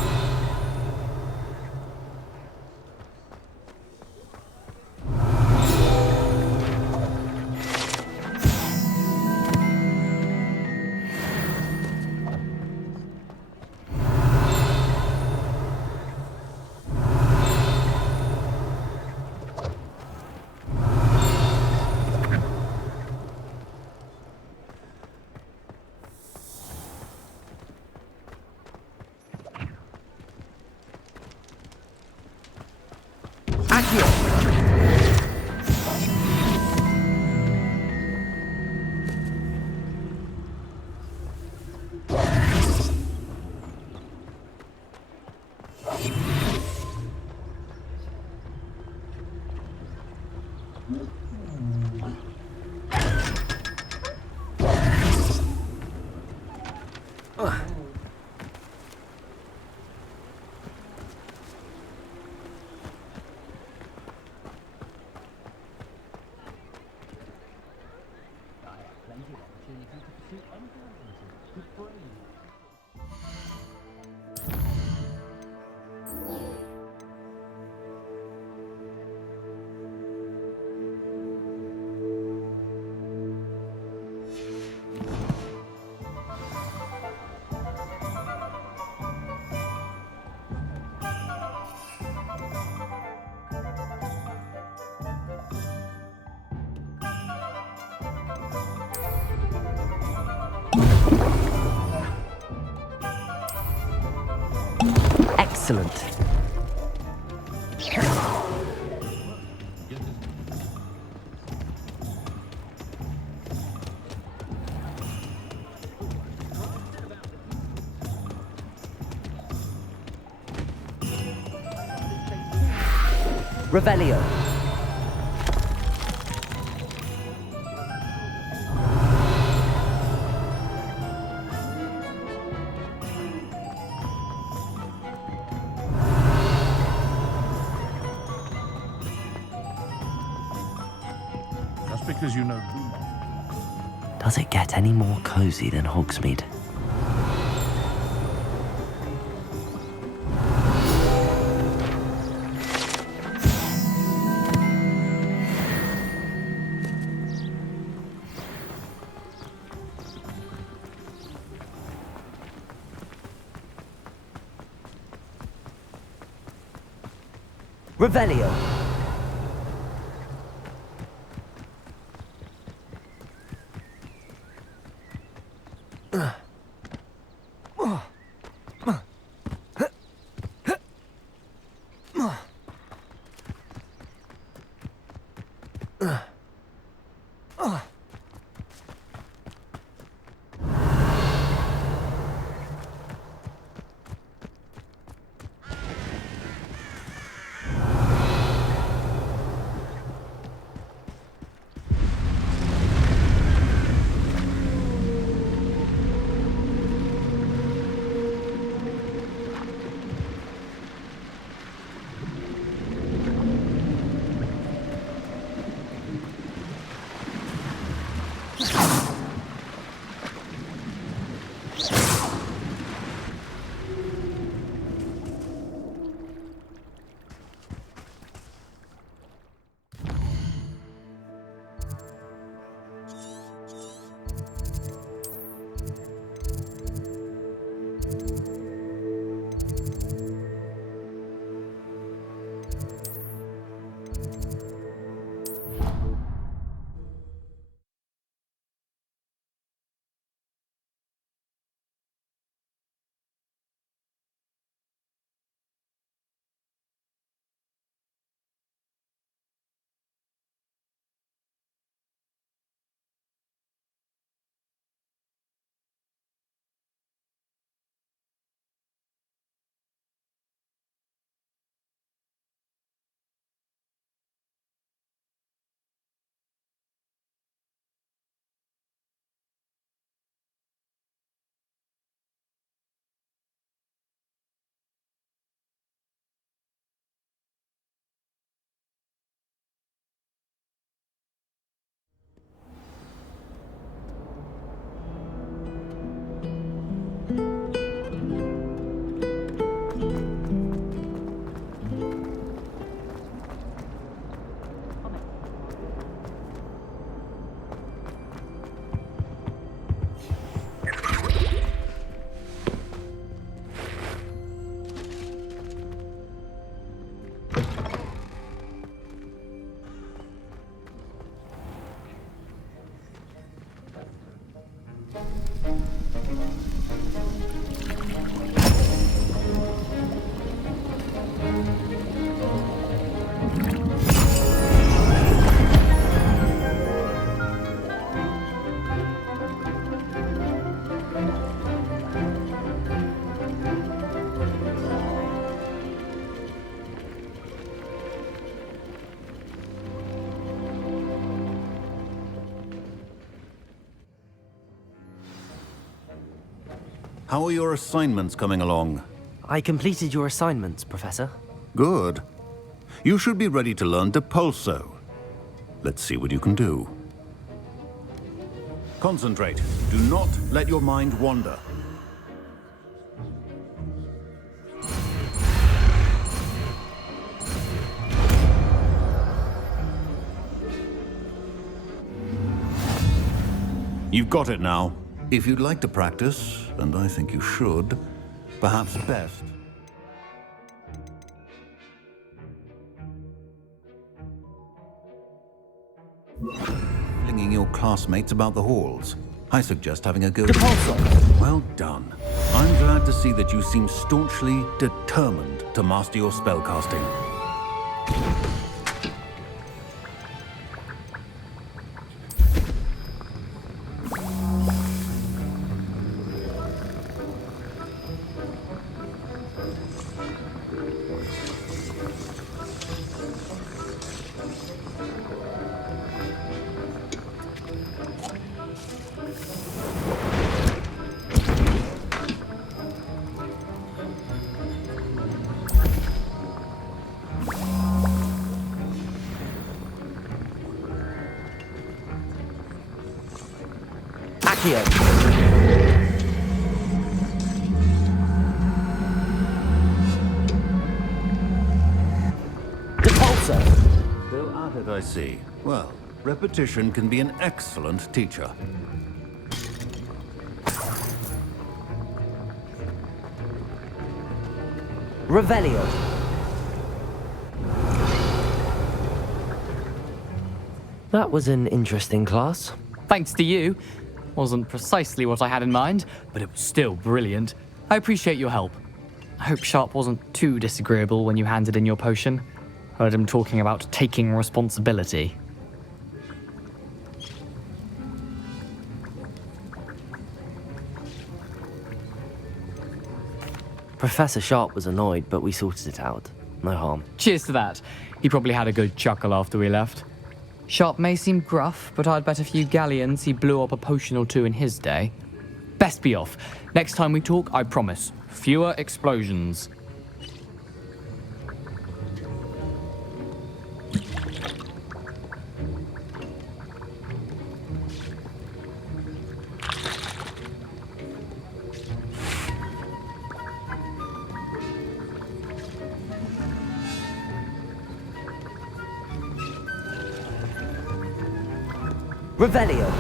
Excellent. Revelio. Just because you know. Does it get any more cozy than Hogsmeade? Revelio. How are your assignments coming along? I completed your assignments, Professor. Good. You should be ready to learn Depulso. Let's see what you can do. Concentrate. Do not let your mind wander. You've got it now. If you'd like to practice, and I think you should, perhaps best. Flinging your classmates about the halls. I suggest having a go. Depulso! Well done. I'm glad to see that you seem staunchly determined to master your spellcasting. Accio! Depulso! Still at it, I see. Well, repetition can be an excellent teacher. Revelio! That was an interesting class. Thanks to you. Wasn't precisely what I had in mind, but it was still brilliant. I appreciate your help. I hope Sharp wasn't too disagreeable when you handed in your potion. Heard him talking about taking responsibility. Professor Sharp was annoyed, but we sorted it out. No harm. Cheers to that. He probably had a good chuckle after we left. Sharp may seem gruff, but I'd bet a few galleons he blew up a potion or two in his day. Best be off. Next time we talk, I promise. Fewer explosions. Revelio!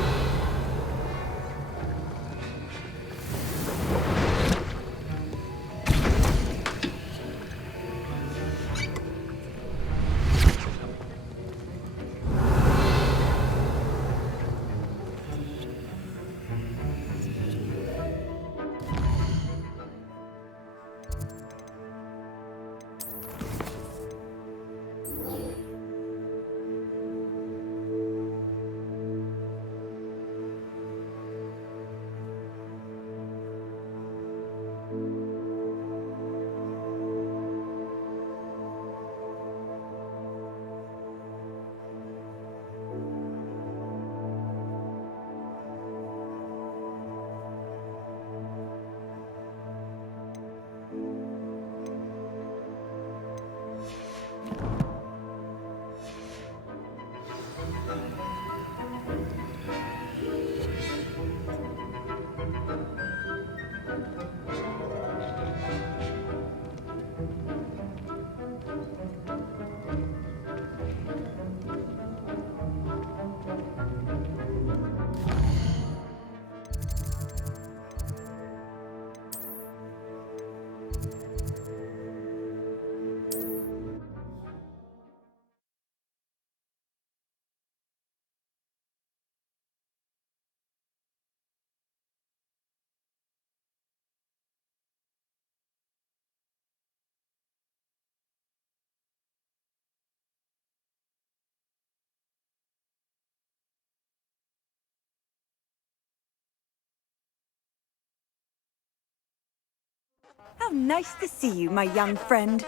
How nice to see you, my young friend.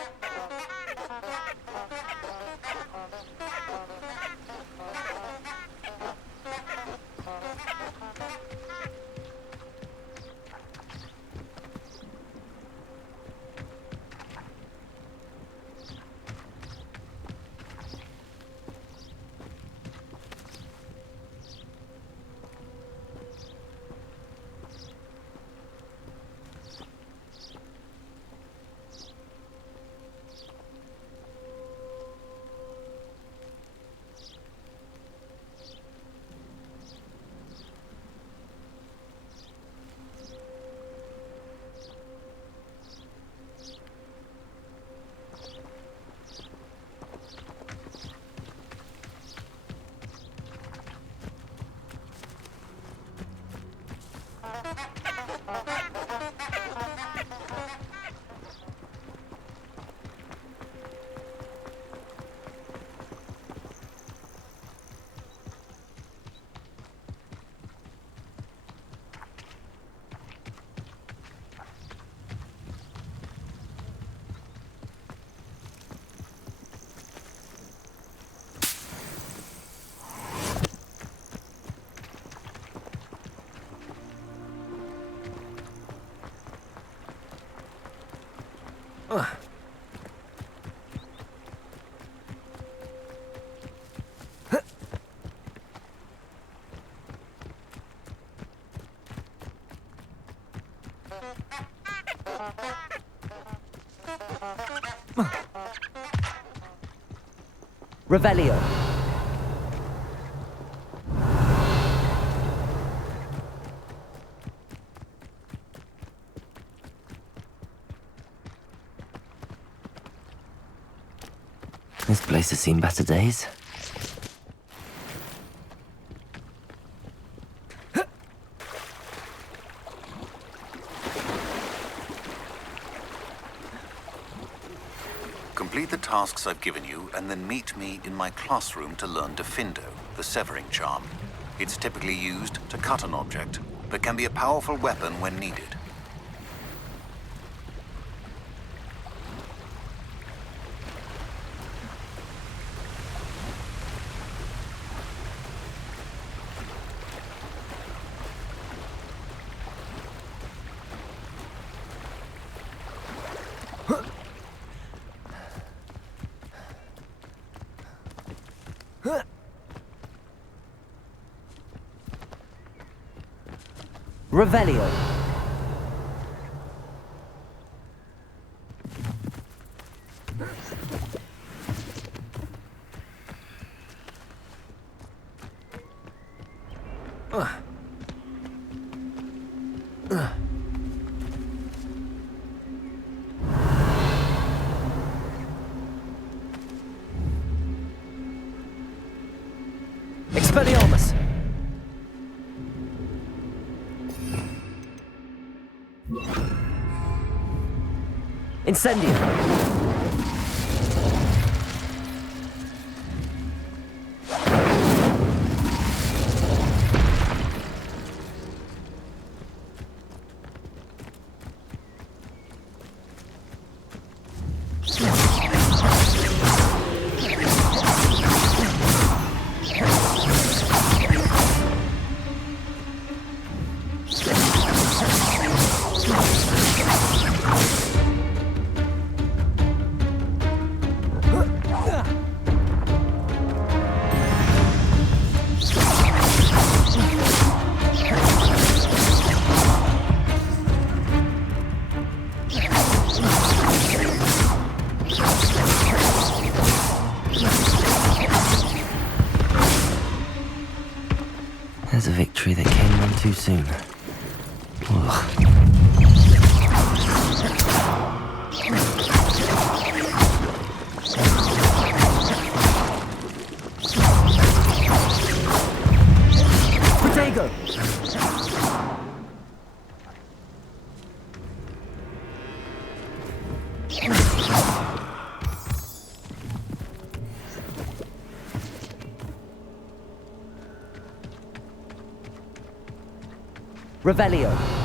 Revelio. This place has seen better days. Complete the tasks I've given you, and then meet me in my classroom to learn Defindo, the severing charm. It's typically used to cut an object, but can be a powerful weapon when needed. Revelio. Expelliarmus! Incendio! There's a victory that came on too soon. Ugh. Protego! Revelio.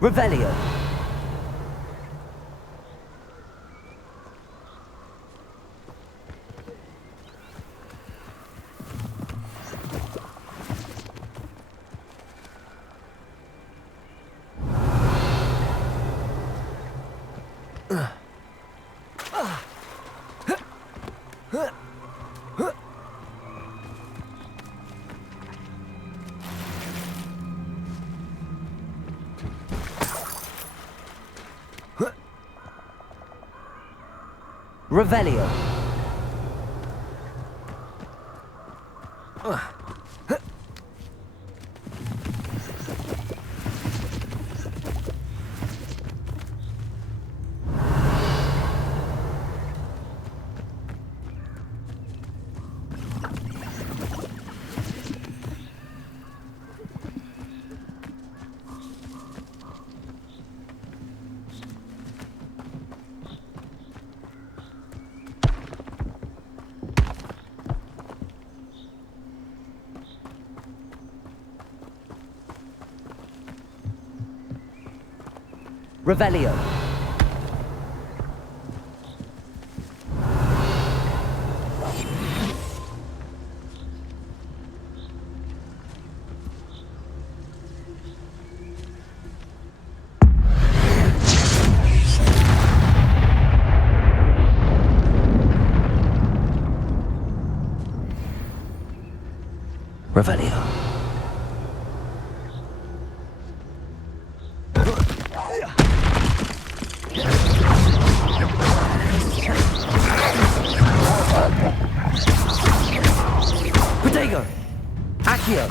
Revelio. Revelio. Revelio. Revelio. Protego! Accio!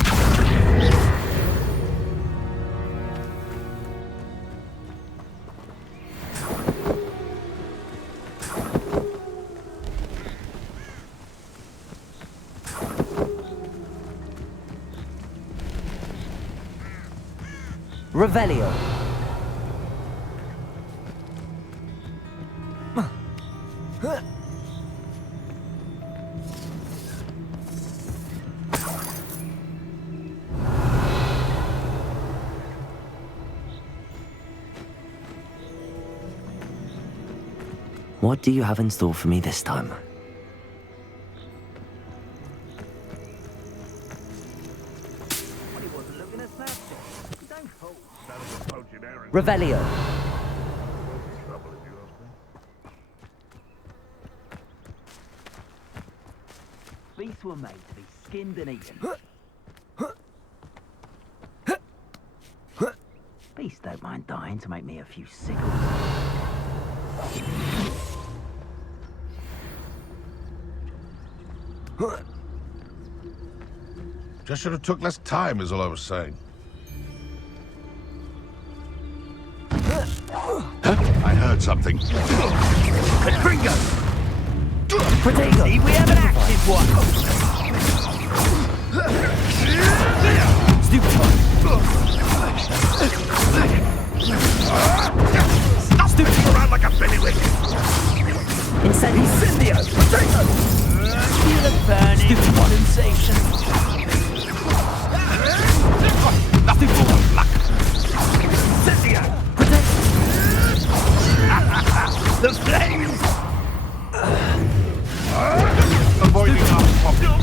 Revelio. What do you have in store for me this time? Revelio. Beasts were made to be skinned and eaten. Beasts don't mind dying to make me a few sickles. Just should have took less time, is all I was saying. I heard something. Gringo! Protego! See, we have an active one! Stupid one! Stop sticking around like a bailiwick! Incendio! Protego! Feel the burning stupid one. Sensation. Nothing for one luck! Incendio! The flames! Avoiding our problem.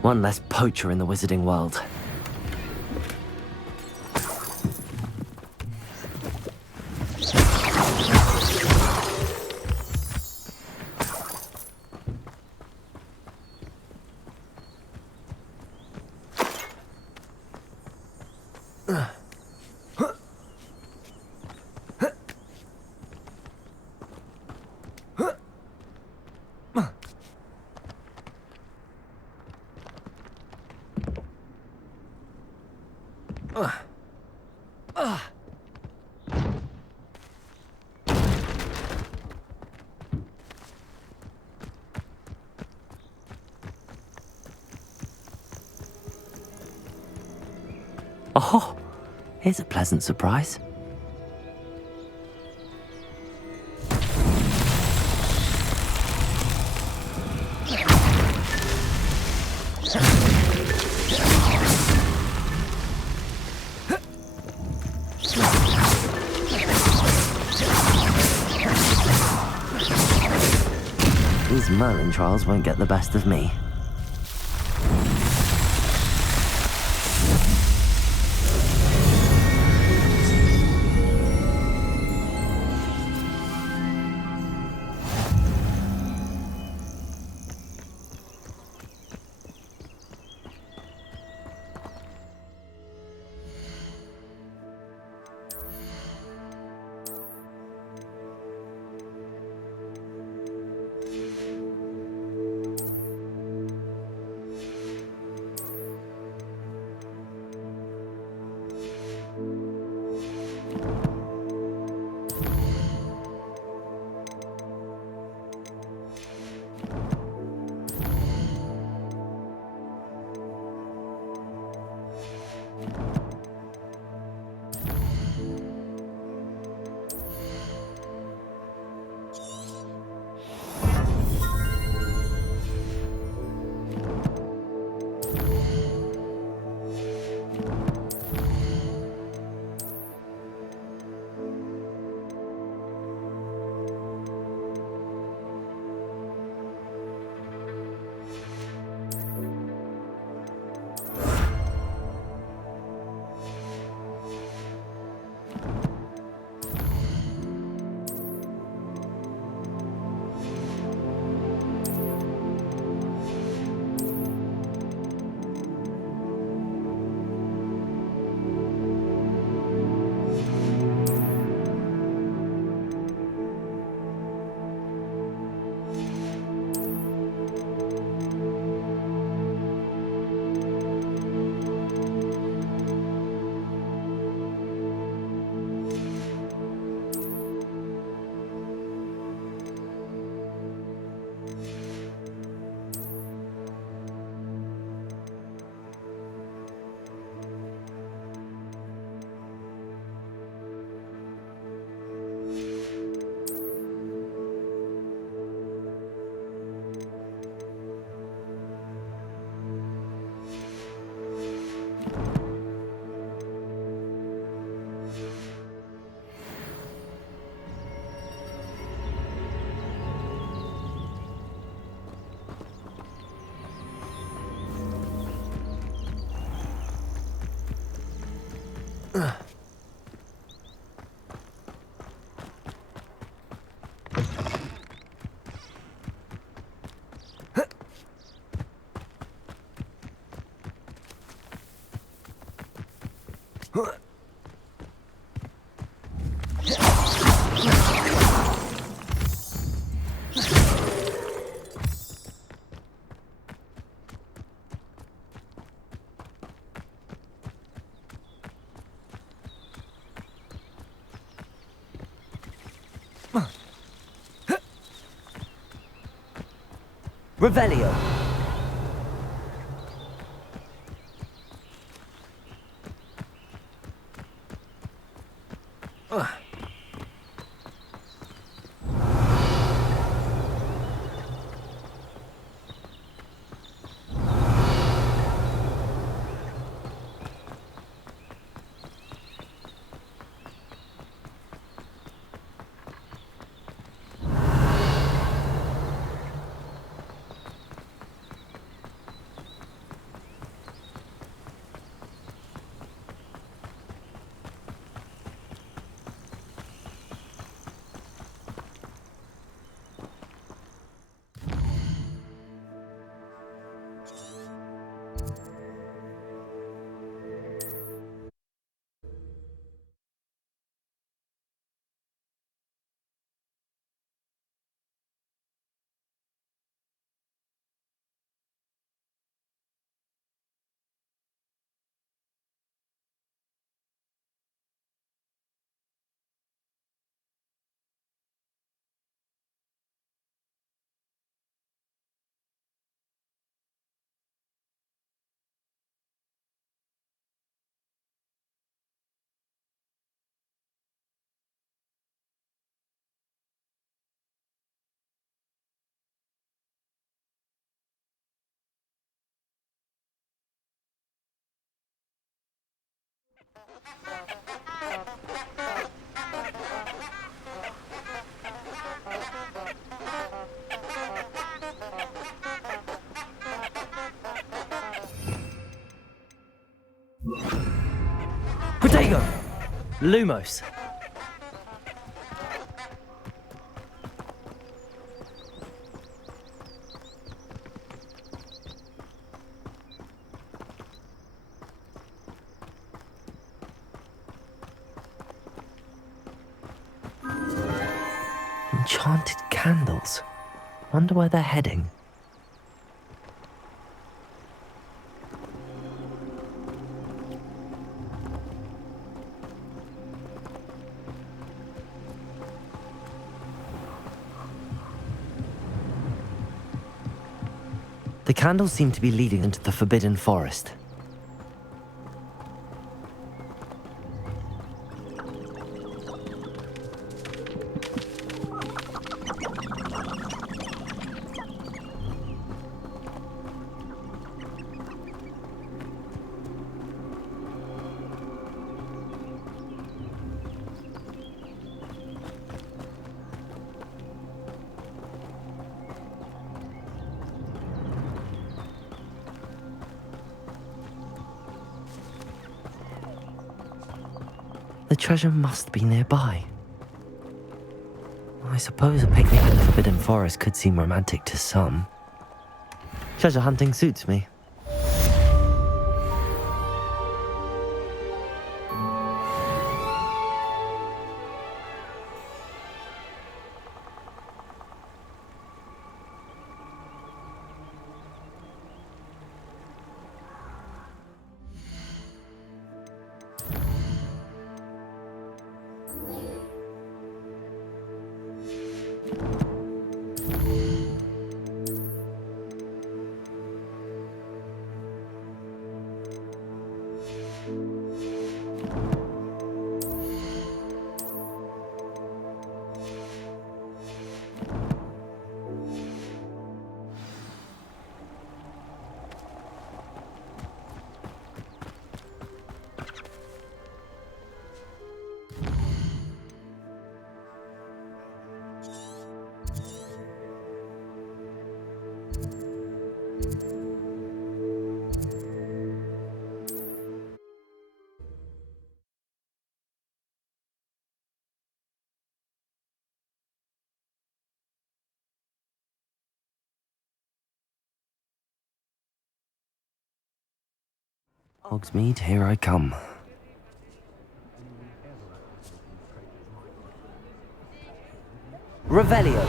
One less poacher in the wizarding world. Oh, here's a pleasant surprise. These Merlin trials won't get the best of me. Revelio. Protego! Lumos. Enchanted candles. Wonder where they're heading. The candles seem to be leading into the Forbidden Forest. The treasure must be nearby. I suppose a picnic in the Forbidden Forest could seem romantic to some. Treasure hunting suits me. Hogsmeade, here I come. Revelio.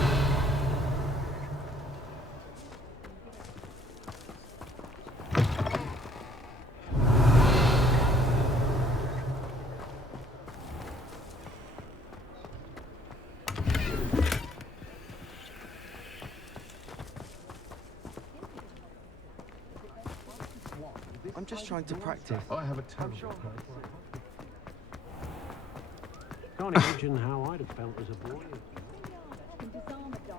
just trying to practice. I have a terrible Can't imagine how I'd have felt as a boy.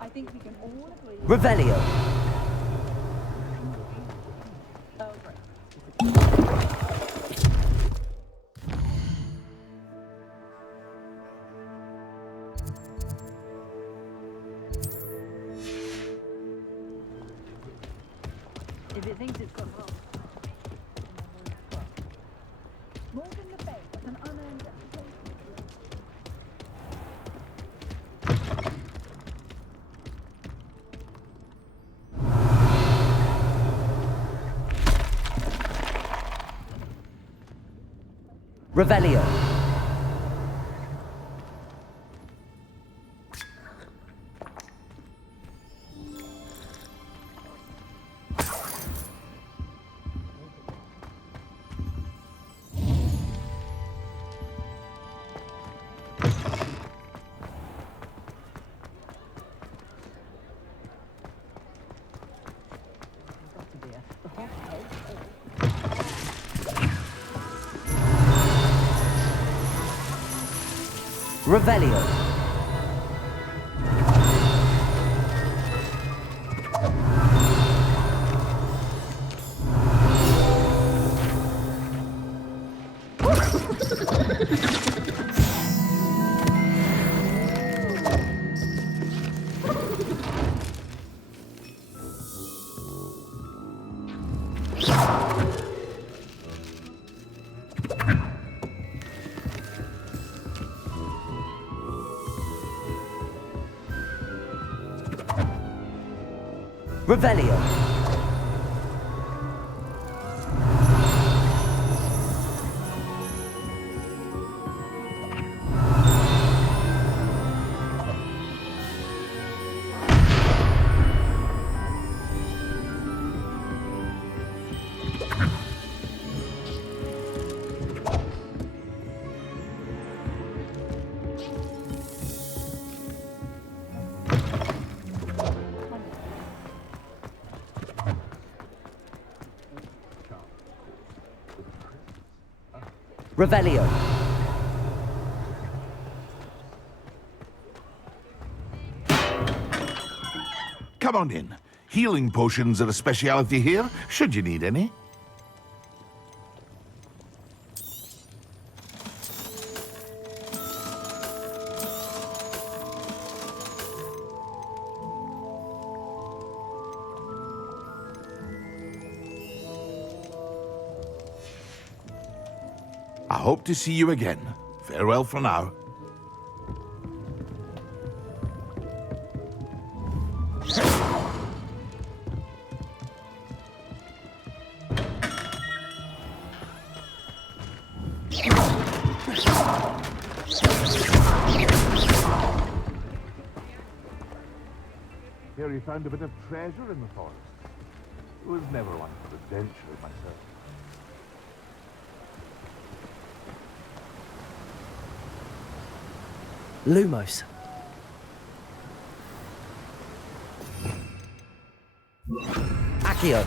I think we can all agree. Revelio. Oh, great. If it thinks it's got wrong. More than the faith, an unearned Revelio. Revelio. Revelio. Revelio. Come on in. Healing potions are a speciality here, should you need any. I hope to see you again. Farewell for now. Here he found a bit of treasure in the forest. I was never one for adventure myself. Lumos. Accio.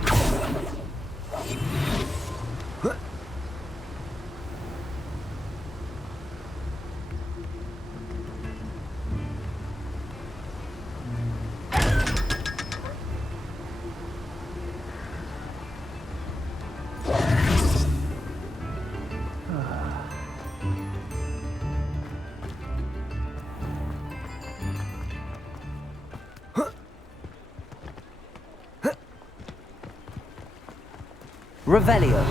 Revelio.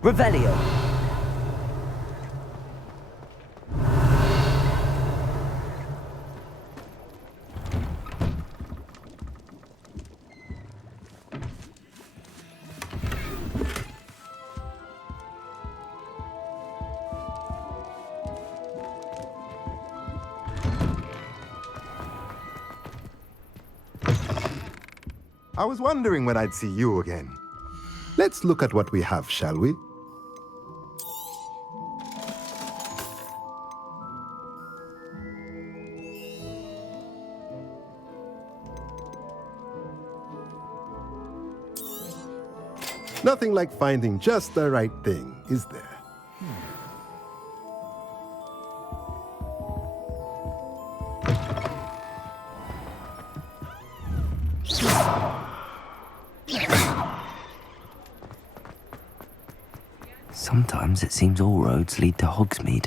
Revelio. I was wondering when I'd see you again. Let's look at what we have, shall we? Nothing like finding just the right thing, is there? Sometimes it seems all roads lead to Hogsmeade.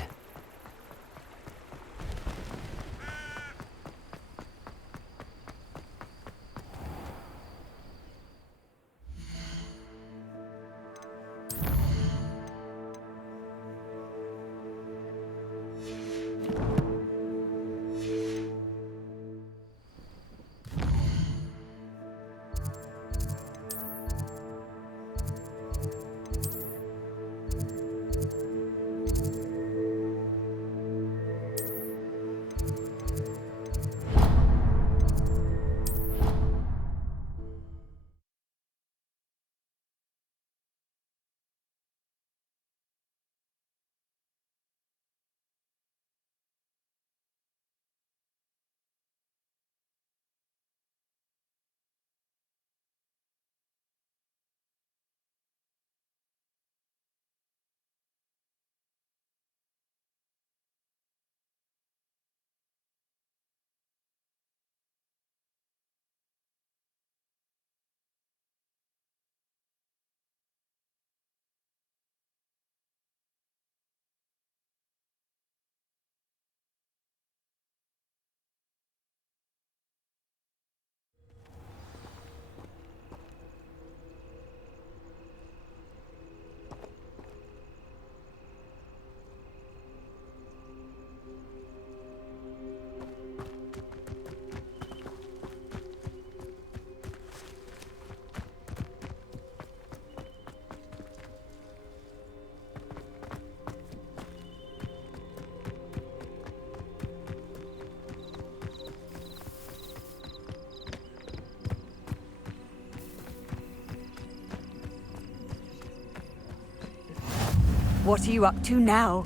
What are you up to now?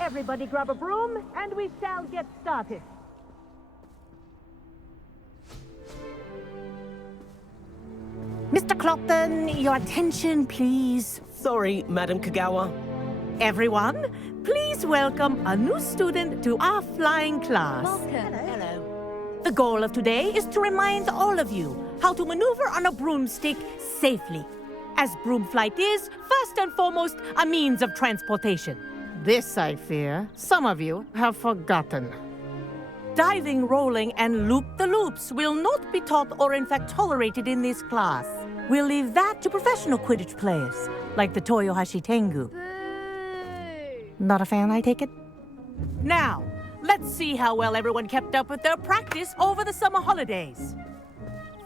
Everybody grab a broom, and we shall get started. Mr. Clopton, your attention, please. Sorry, Madam Kagawa. Everyone, please welcome a new student to our flying class. Welcome. Hello. The goal of today is to remind all of you how to maneuver on a broomstick safely, as broom flight is, first and foremost, a means of transportation. This, I fear, some of you have forgotten. Diving, rolling, and loop-the-loops will not be taught or in fact tolerated in this class. We'll leave that to professional Quidditch players, like the Toyohashi Tengu. Not a fan, I take it? Now, let's see how well everyone kept up with their practice over the summer holidays.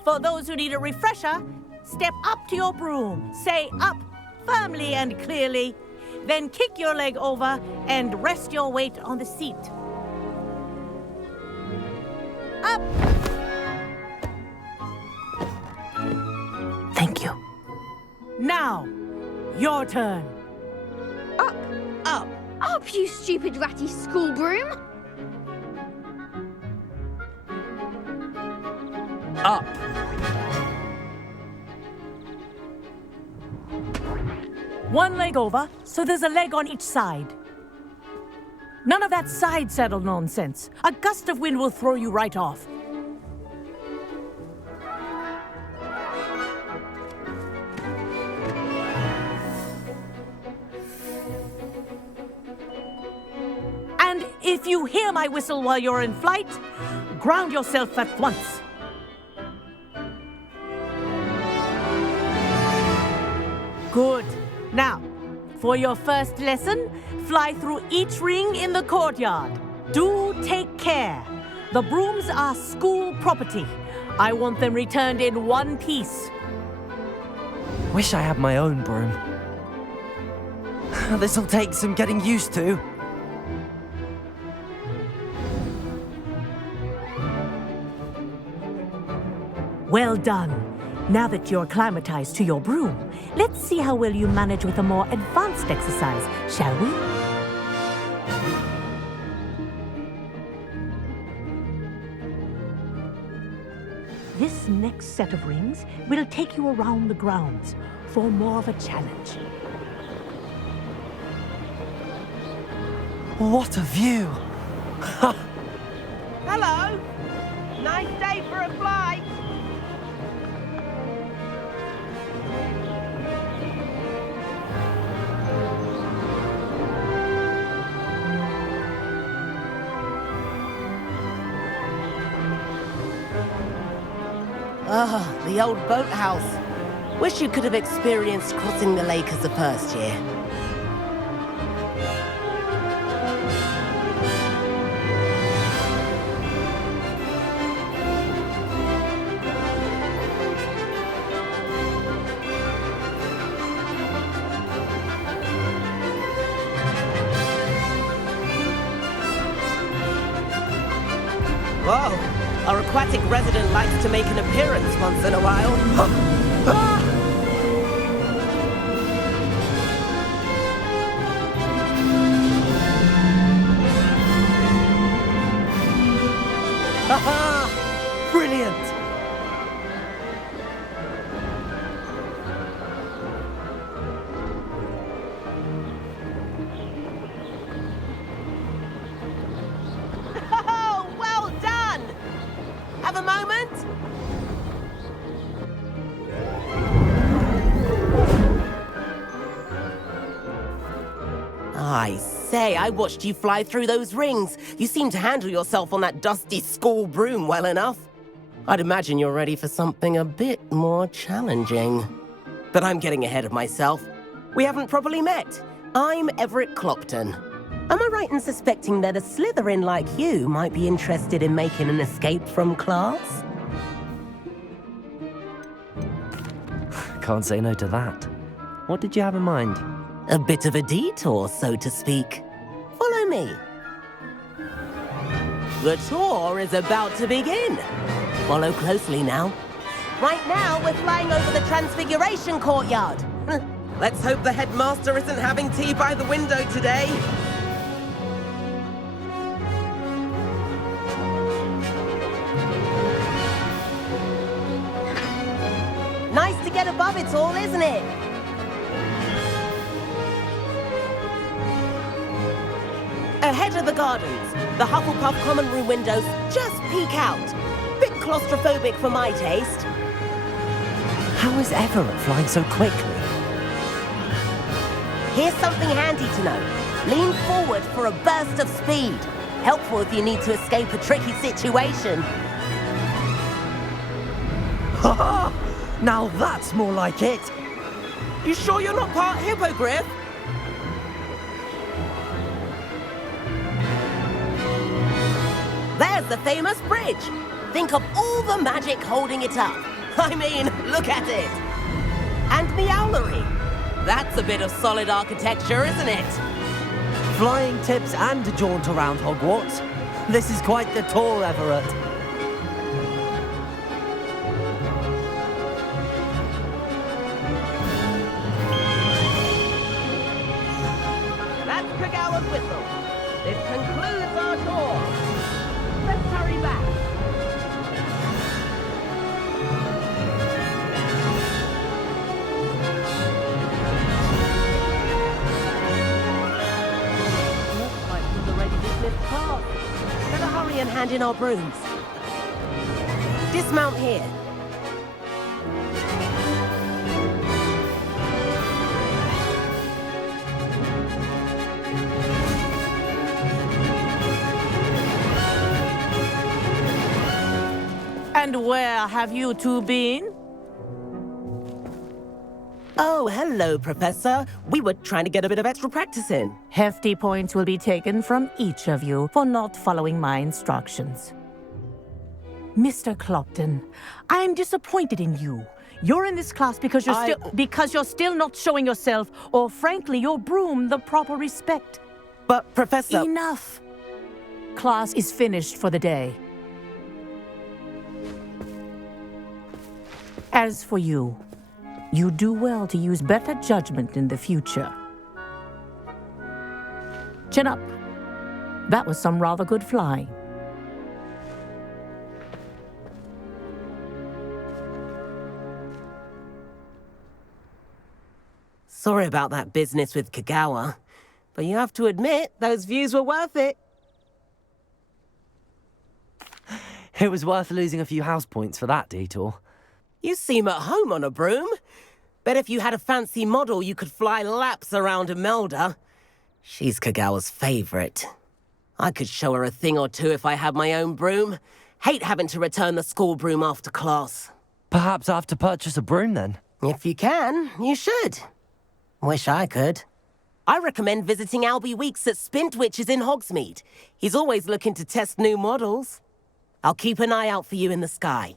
For those who need a refresher, step up to your broom, say up firmly and clearly, then kick your leg over and rest your weight on the seat. Up! Thank you. Now, your turn. Up! Up! Up, you stupid ratty school broom! Up! One leg over, so there's a leg on each side. None of that side saddle nonsense. A gust of wind will throw you right off. And if you hear my whistle while you're in flight, ground yourself at once. Good. Now, for your first lesson, fly through each ring in the courtyard. Do take care. The brooms are school property. I want them returned in one piece. Wish I had my own broom. This'll take some getting used to. Well done. Now that you're acclimatized to your broom, let's see how well you manage with a more advanced exercise, shall we? This next set of rings will take you around the grounds for more of a challenge. What a view! Hello! Nice day for a flight! Ah, the old boathouse. Wish you could have experienced crossing the lake as a first year. Whoa! Our aquatic resident likes to make an appearance once in a while. Haha! Brilliant! Oh, well done! Have a moment? I say, I watched you fly through those rings. You seem to handle yourself on that dusty school broom well enough. I'd imagine you're ready for something a bit more challenging. But I'm getting ahead of myself. We haven't properly met. I'm Everett Clopton. Am I right in suspecting that a Slytherin like you might be interested in making an escape from class? Can't say no to that. What did you have in mind? A bit of a detour, so to speak. Follow me. The tour is about to begin. Follow closely now. Right now, we're flying over the Transfiguration Courtyard. Let's hope the headmaster isn't having tea by the window today. Nice to get above it all, isn't it? Ahead of the gardens, the Hufflepuff common room windows just peek out. Bit claustrophobic for my taste. How is Everett flying so quickly? Here's something handy to know. Lean forward for a burst of speed. Helpful if you need to escape a tricky situation. Ha! Now that's more like it. You sure you're not part hippogriff? There's the famous bridge. Think of all the magic holding it up. I mean, look at it. And the owlery. That's a bit of solid architecture, isn't it? Flying tips and a jaunt around Hogwarts. This is quite the tour, Everett. That's Kragawa's whistle. This concludes our tour. Let's hurry back. Looks like we've already dismissed class. Better hurry and hand in our brooms. Dismount here. And where have you two been? Oh, hello, Professor. We were trying to get a bit of extra practice in. Hefty points will be taken from each of you for not following my instructions. Mr. Clopton, I'm disappointed in you. You're in this class because you're still not showing yourself, or frankly, your broom, the proper respect. But, Professor... Enough! Class is finished for the day. As for you, you do well to use better judgment in the future. Chin up. That was some rather good flying. Sorry about that business with Kagawa, but you have to admit, those views were worth it. It was worth losing a few house points for that detour. You seem at home on a broom. Bet if you had a fancy model, you could fly laps around Imelda. She's Kagawa's favorite. I could show her a thing or two if I had my own broom. Hate having to return the school broom after class. Perhaps I have to purchase a broom then? If you can, you should. Wish I could. I recommend visiting Albie Weeks at Spintwitches in Hogsmeade. He's always looking to test new models. I'll keep an eye out for you in the sky.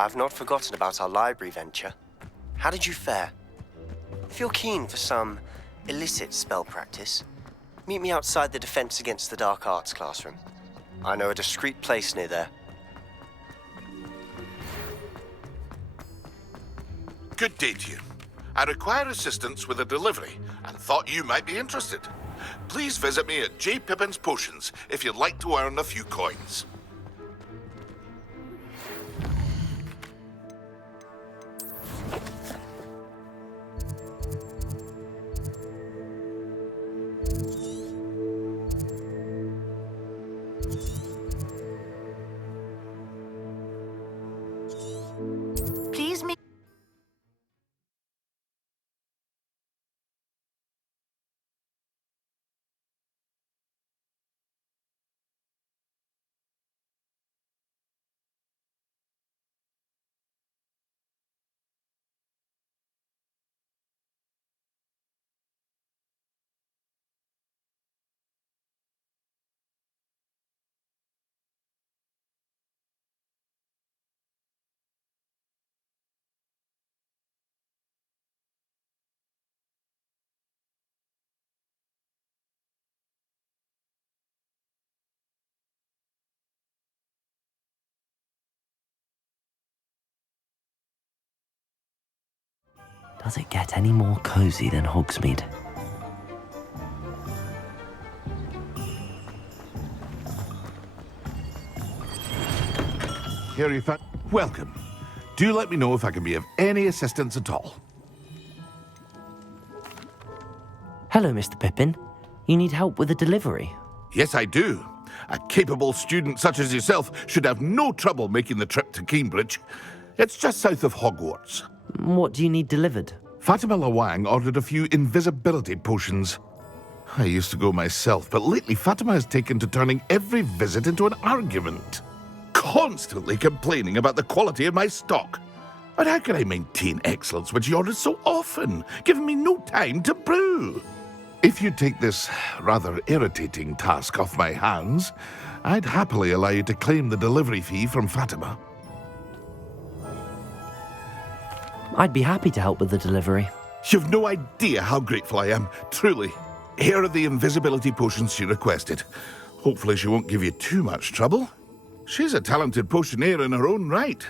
I've not forgotten about our library venture. How did you fare? If you're keen for some illicit spell practice, meet me outside the Defense Against the Dark Arts classroom. I know a discreet place near there. Good day to you. I require assistance with a delivery and thought you might be interested. Please visit me at J. Pippin's Potions if you'd like to earn a few coins. Does it get any more cozy than Hogsmeade? Here you found. Welcome. Do let me know if I can be of any assistance at all. Hello, Mr. Pippin. You need help with a delivery? Yes, I do. A capable student such as yourself should have no trouble making the trip to Cambridge. It's just south of Hogwarts. What do you need delivered? Fatima Lawang ordered a few invisibility potions. I used to go myself, but lately Fatima has taken to turning every visit into an argument. Constantly complaining about the quality of my stock. But how can I maintain excellence when she orders so often, giving me no time to brew? If you take this rather irritating task off my hands, I'd happily allow you to claim the delivery fee from Fatima. I'd be happy to help with the delivery. You've no idea how grateful I am, truly. Here are the invisibility potions she requested. Hopefully she won't give you too much trouble. She's a talented potioneer in her own right.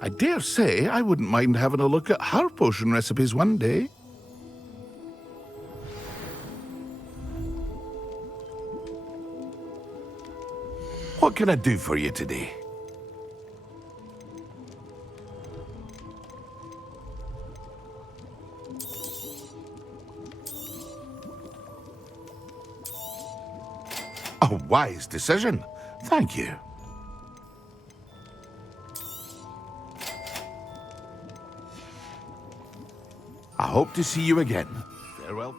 I dare say I wouldn't mind having a look at her potion recipes one day. What can I do for you today? A wise decision. Thank you. I hope to see you again. Farewell.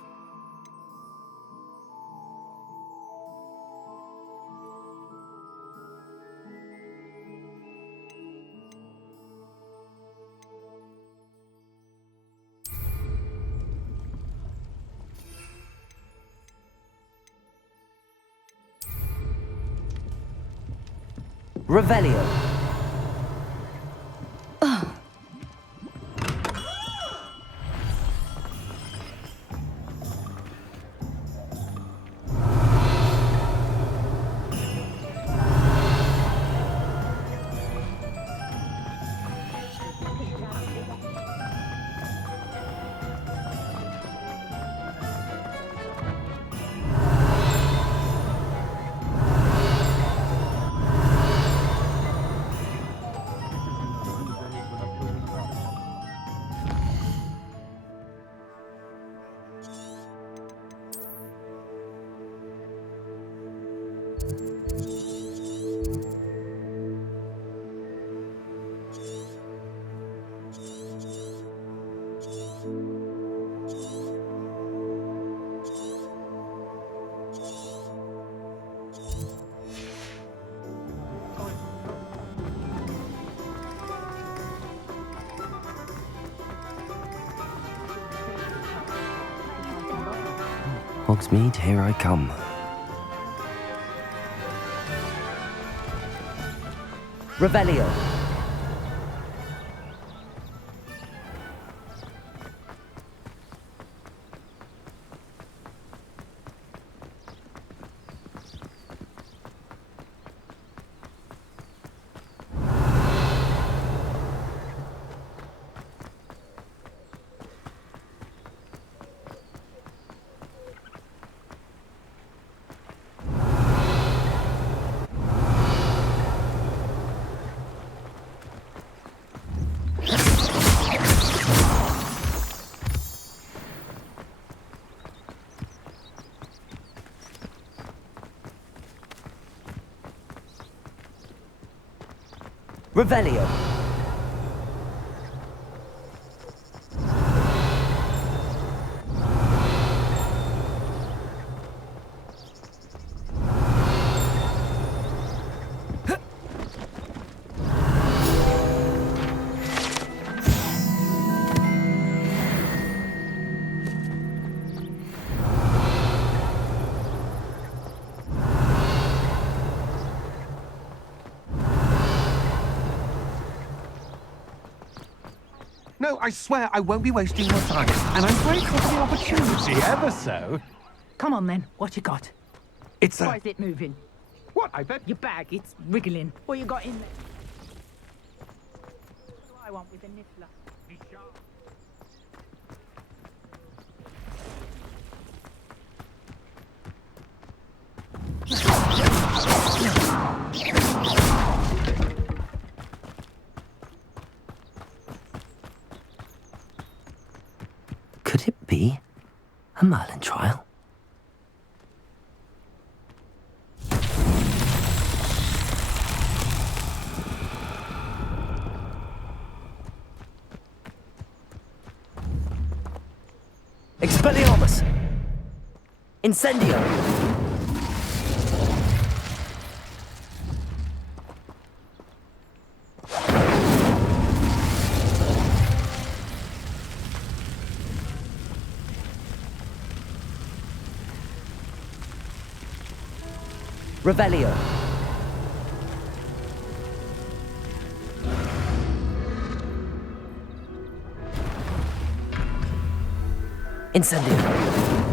Revelio. Hogsmeade, here I come. Revelio. Revelio. No, I swear I won't be wasting your time. And I'm grateful for the opportunity, ever so. Come on then, what you got? It's Why is it moving? What? I bet... Your bag, it's wriggling. What you got in there? What do I want with a niffler? Could it be a Merlin trial? Expelliarmus! Incendio! Revelio. Incendio.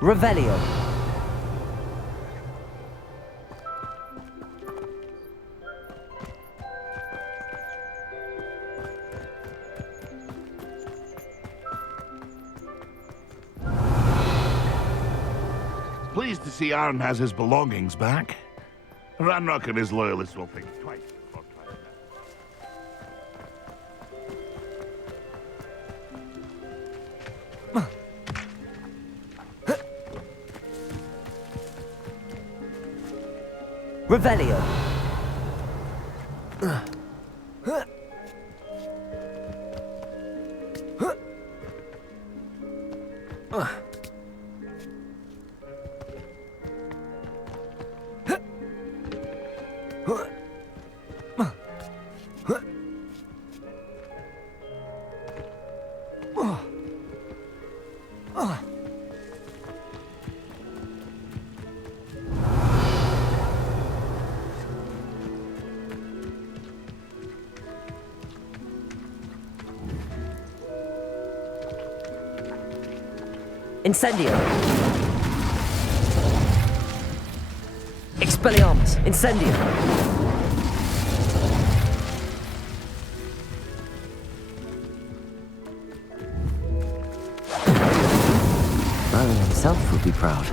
Revelio. Pleased to see Arn has his belongings back. Ranrock and his loyalists will think twice before trying Revelio. Incendio. Expelliarmus. Incendio. Merlin himself would be proud.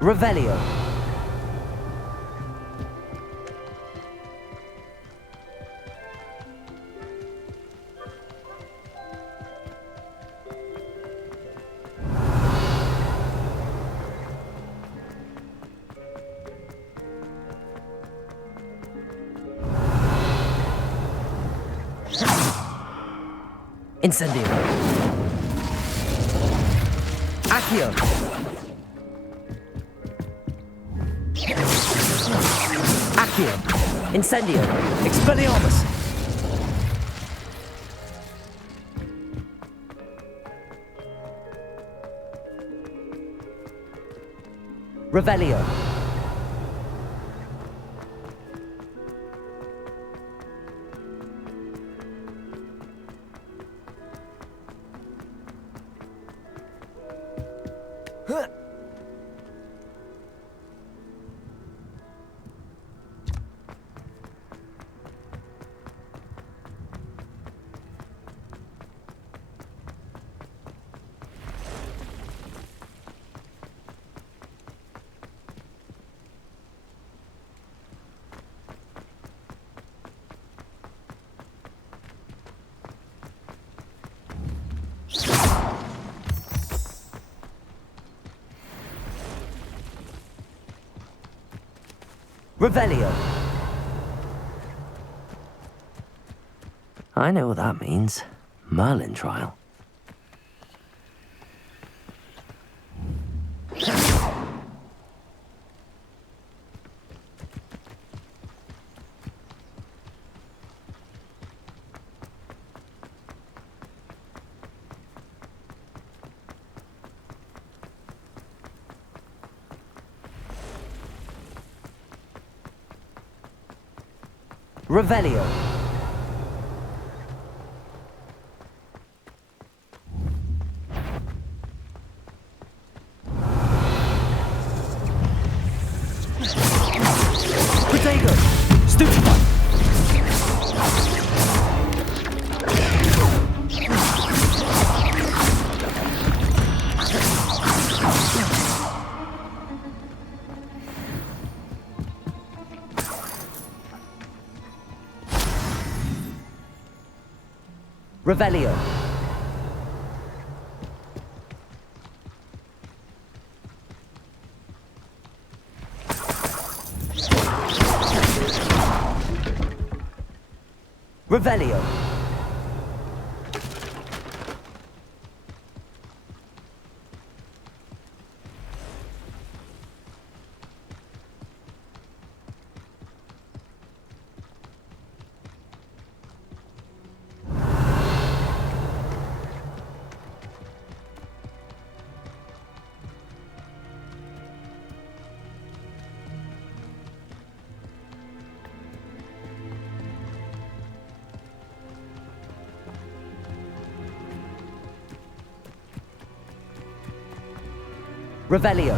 Revelio. Incendio. Accio. Accio. Incendio. Expelliarmus. Revelio. Revelio. I know what that means. Merlin trial. Revelio. Revelio. Revelio. Revelio.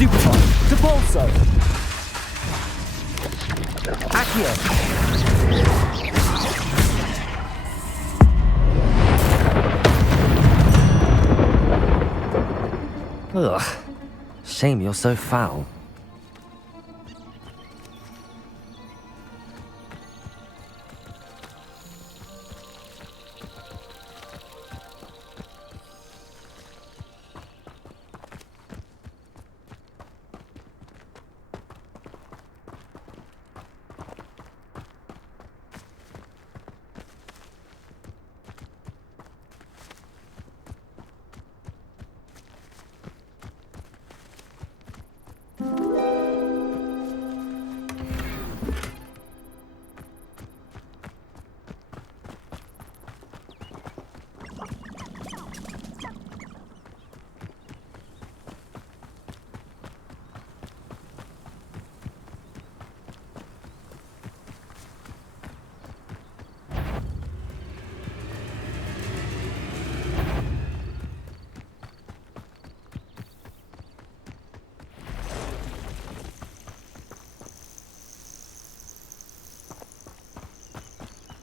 Stupefy! Depulso! Accio! Ugh. Shame you're so foul.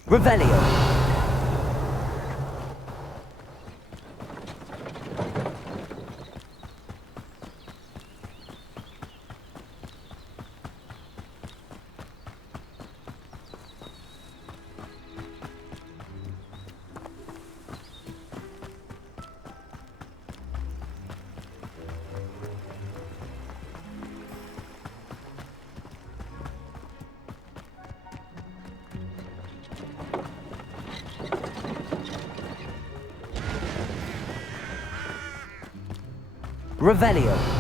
Revelio. Revelio.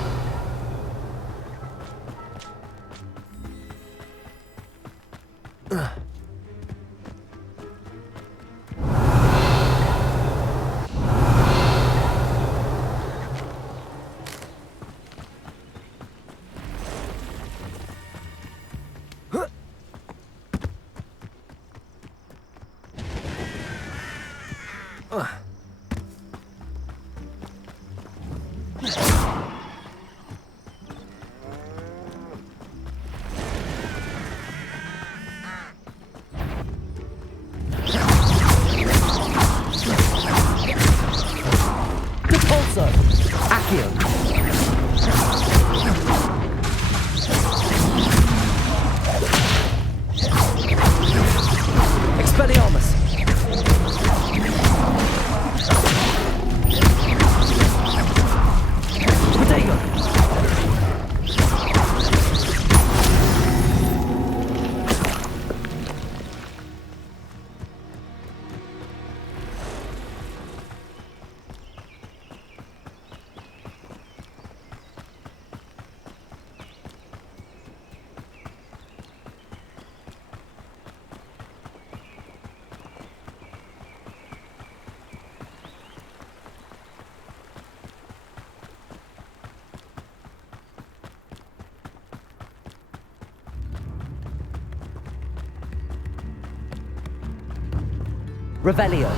Revelio.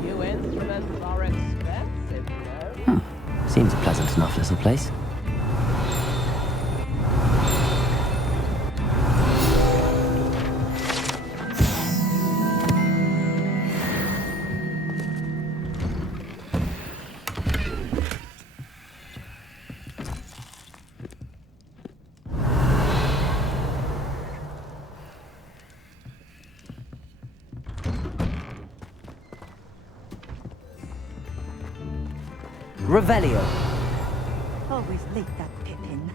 New instruments are expensive, you know. Seems a pleasant enough little place. Revelio. Always late, that Pippin.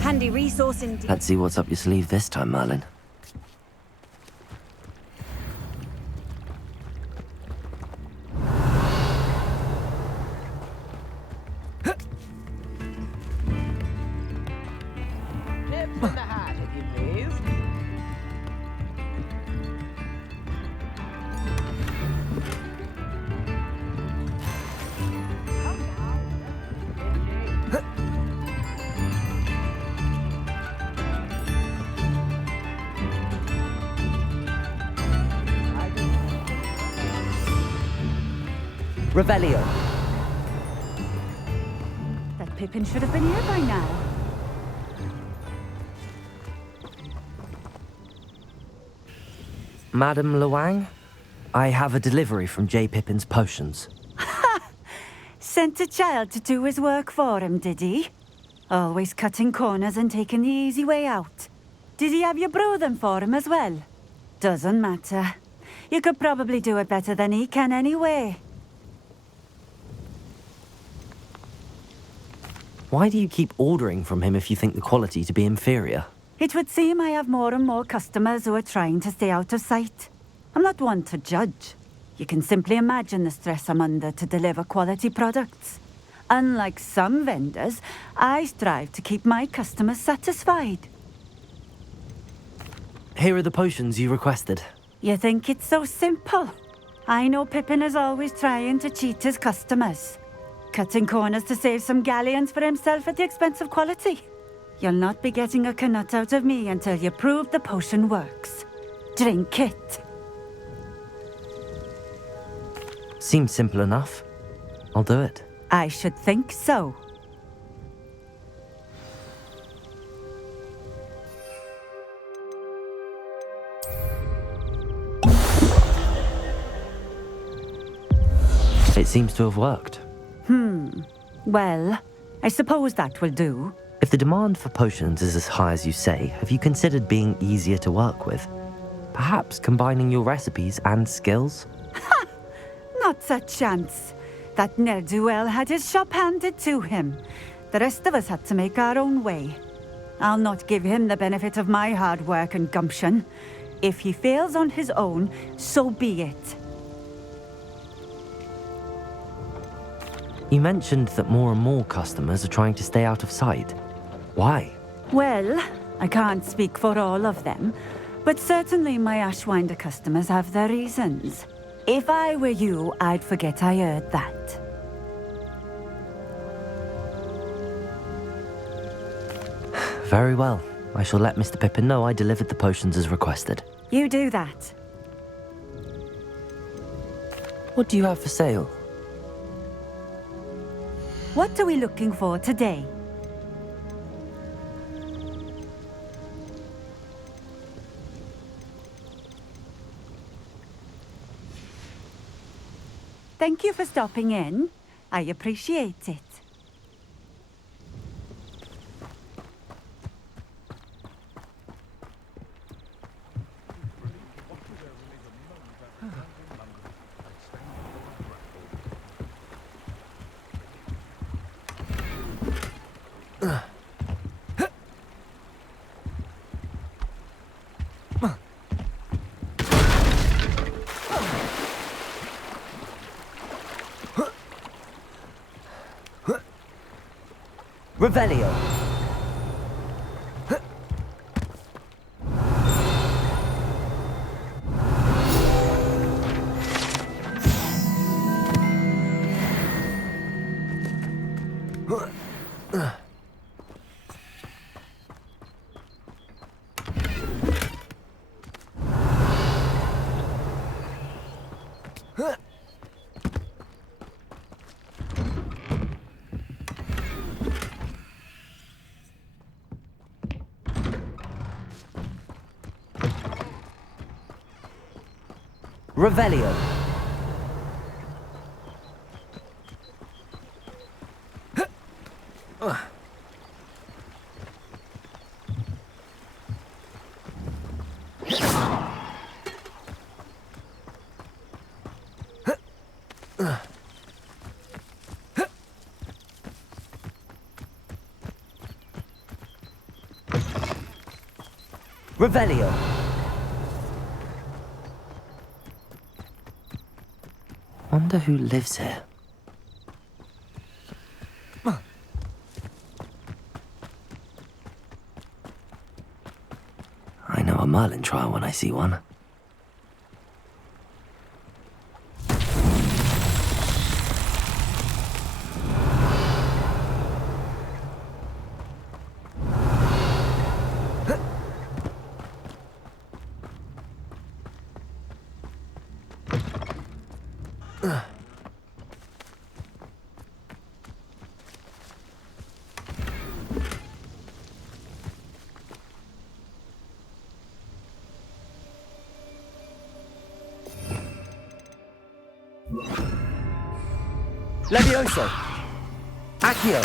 Handy resource indeed. Let's see what's up your sleeve this time, Merlin. Tips in the hat, if you please. Revelio. That Pippin should have been here by now. Madam Luang, I have a delivery from J. Pippin's Potions. Sent a child to do his work for him, did he? Always cutting corners and taking the easy way out. Did he have you brew them for him as well? Doesn't matter. You could probably do it better than he can anyway. Why do you keep ordering from him if you think the quality to be inferior? It would seem I have more and more customers who are trying to stay out of sight. I'm not one to judge. You can simply imagine the stress I'm under to deliver quality products. Unlike some vendors, I strive to keep my customers satisfied. Here are the potions you requested. You think it's so simple? I know Pippin is always trying to cheat his customers. Cutting corners to save some galleons for himself at the expense of quality. You'll not be getting a canut out of me until you prove the potion works. Drink it. Seems simple enough. I'll do it. I should think so. It seems to have worked. Well, I suppose that will do. If the demand for potions is as high as you say, have you considered being easier to work with? Perhaps combining your recipes and skills? Not a chance. That ne'er-do-well had his shop handed to him. The rest of us had to make our own way. I'll not give him the benefit of my hard work and gumption. If he fails on his own, so be it. You mentioned that more and more customers are trying to stay out of sight. Why? Well, I can't speak for all of them, but certainly my Ashwinder customers have their reasons. If I were you, I'd forget I heard that. Very well. I shall let Mr. Pippin know I delivered the potions as requested. You do that. What do you have for sale? What are we looking for today? Thank you for stopping in. I appreciate it. Revelio. Revelio. Revelio. Wonder who lives here. I know a Merlin trial when I see one. Levioso! Accio!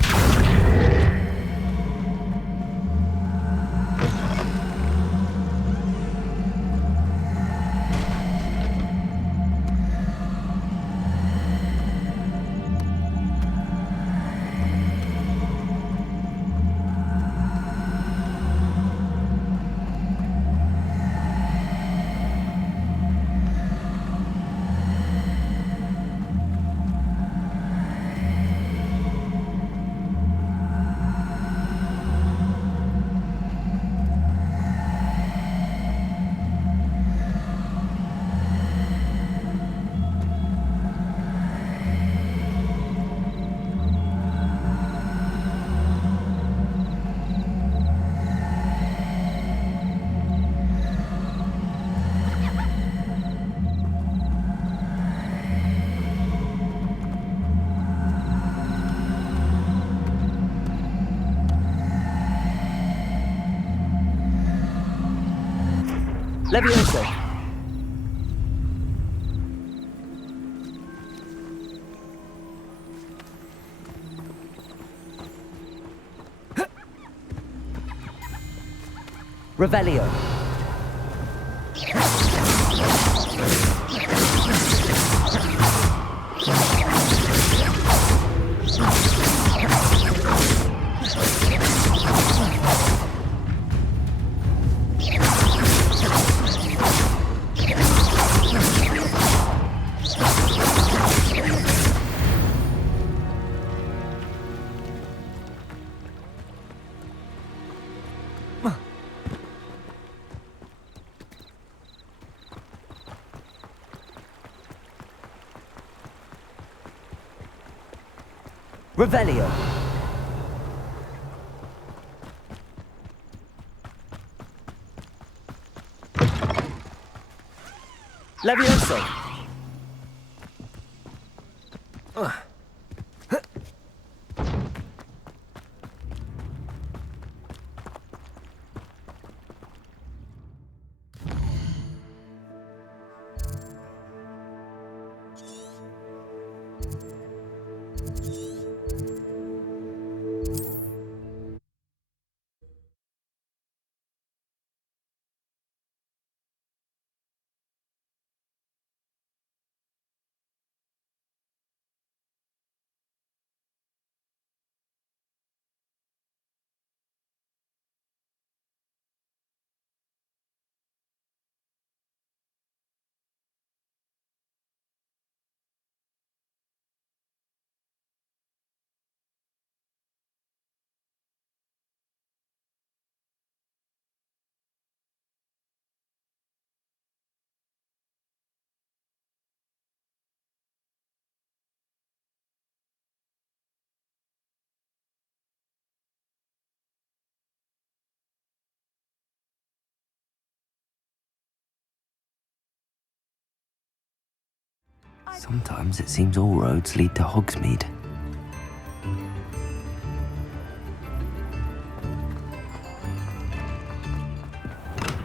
Levioso! Revelio! Revelio! Levioso! Sometimes it seems all roads lead to Hogsmeade.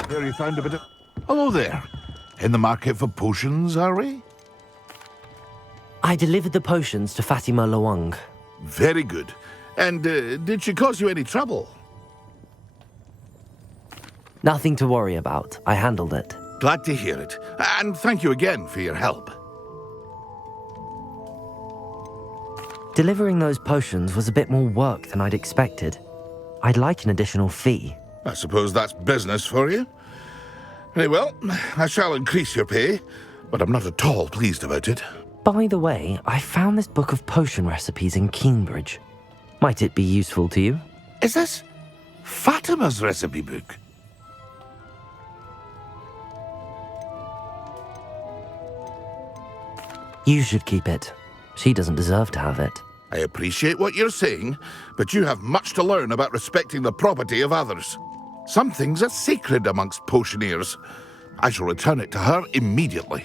There you found a bit of... Hello there. In the market for potions, are we? I delivered the potions to Fatima Lawang. Very good. And did she cause you any trouble? Nothing to worry about. I handled it. Glad to hear it. And thank you again for your help. Delivering those potions was a bit more work than I'd expected. I'd like an additional fee. I suppose that's business for you. Very well, I shall increase your pay, but I'm not at all pleased about it. By the way, I found this book of potion recipes in Cambridge. Might it be useful to you? Is this Fatima's recipe book? You should keep it. She doesn't deserve to have it. I appreciate what you're saying, but you have much to learn about respecting the property of others. Some things are sacred amongst potioneers. I shall return it to her immediately.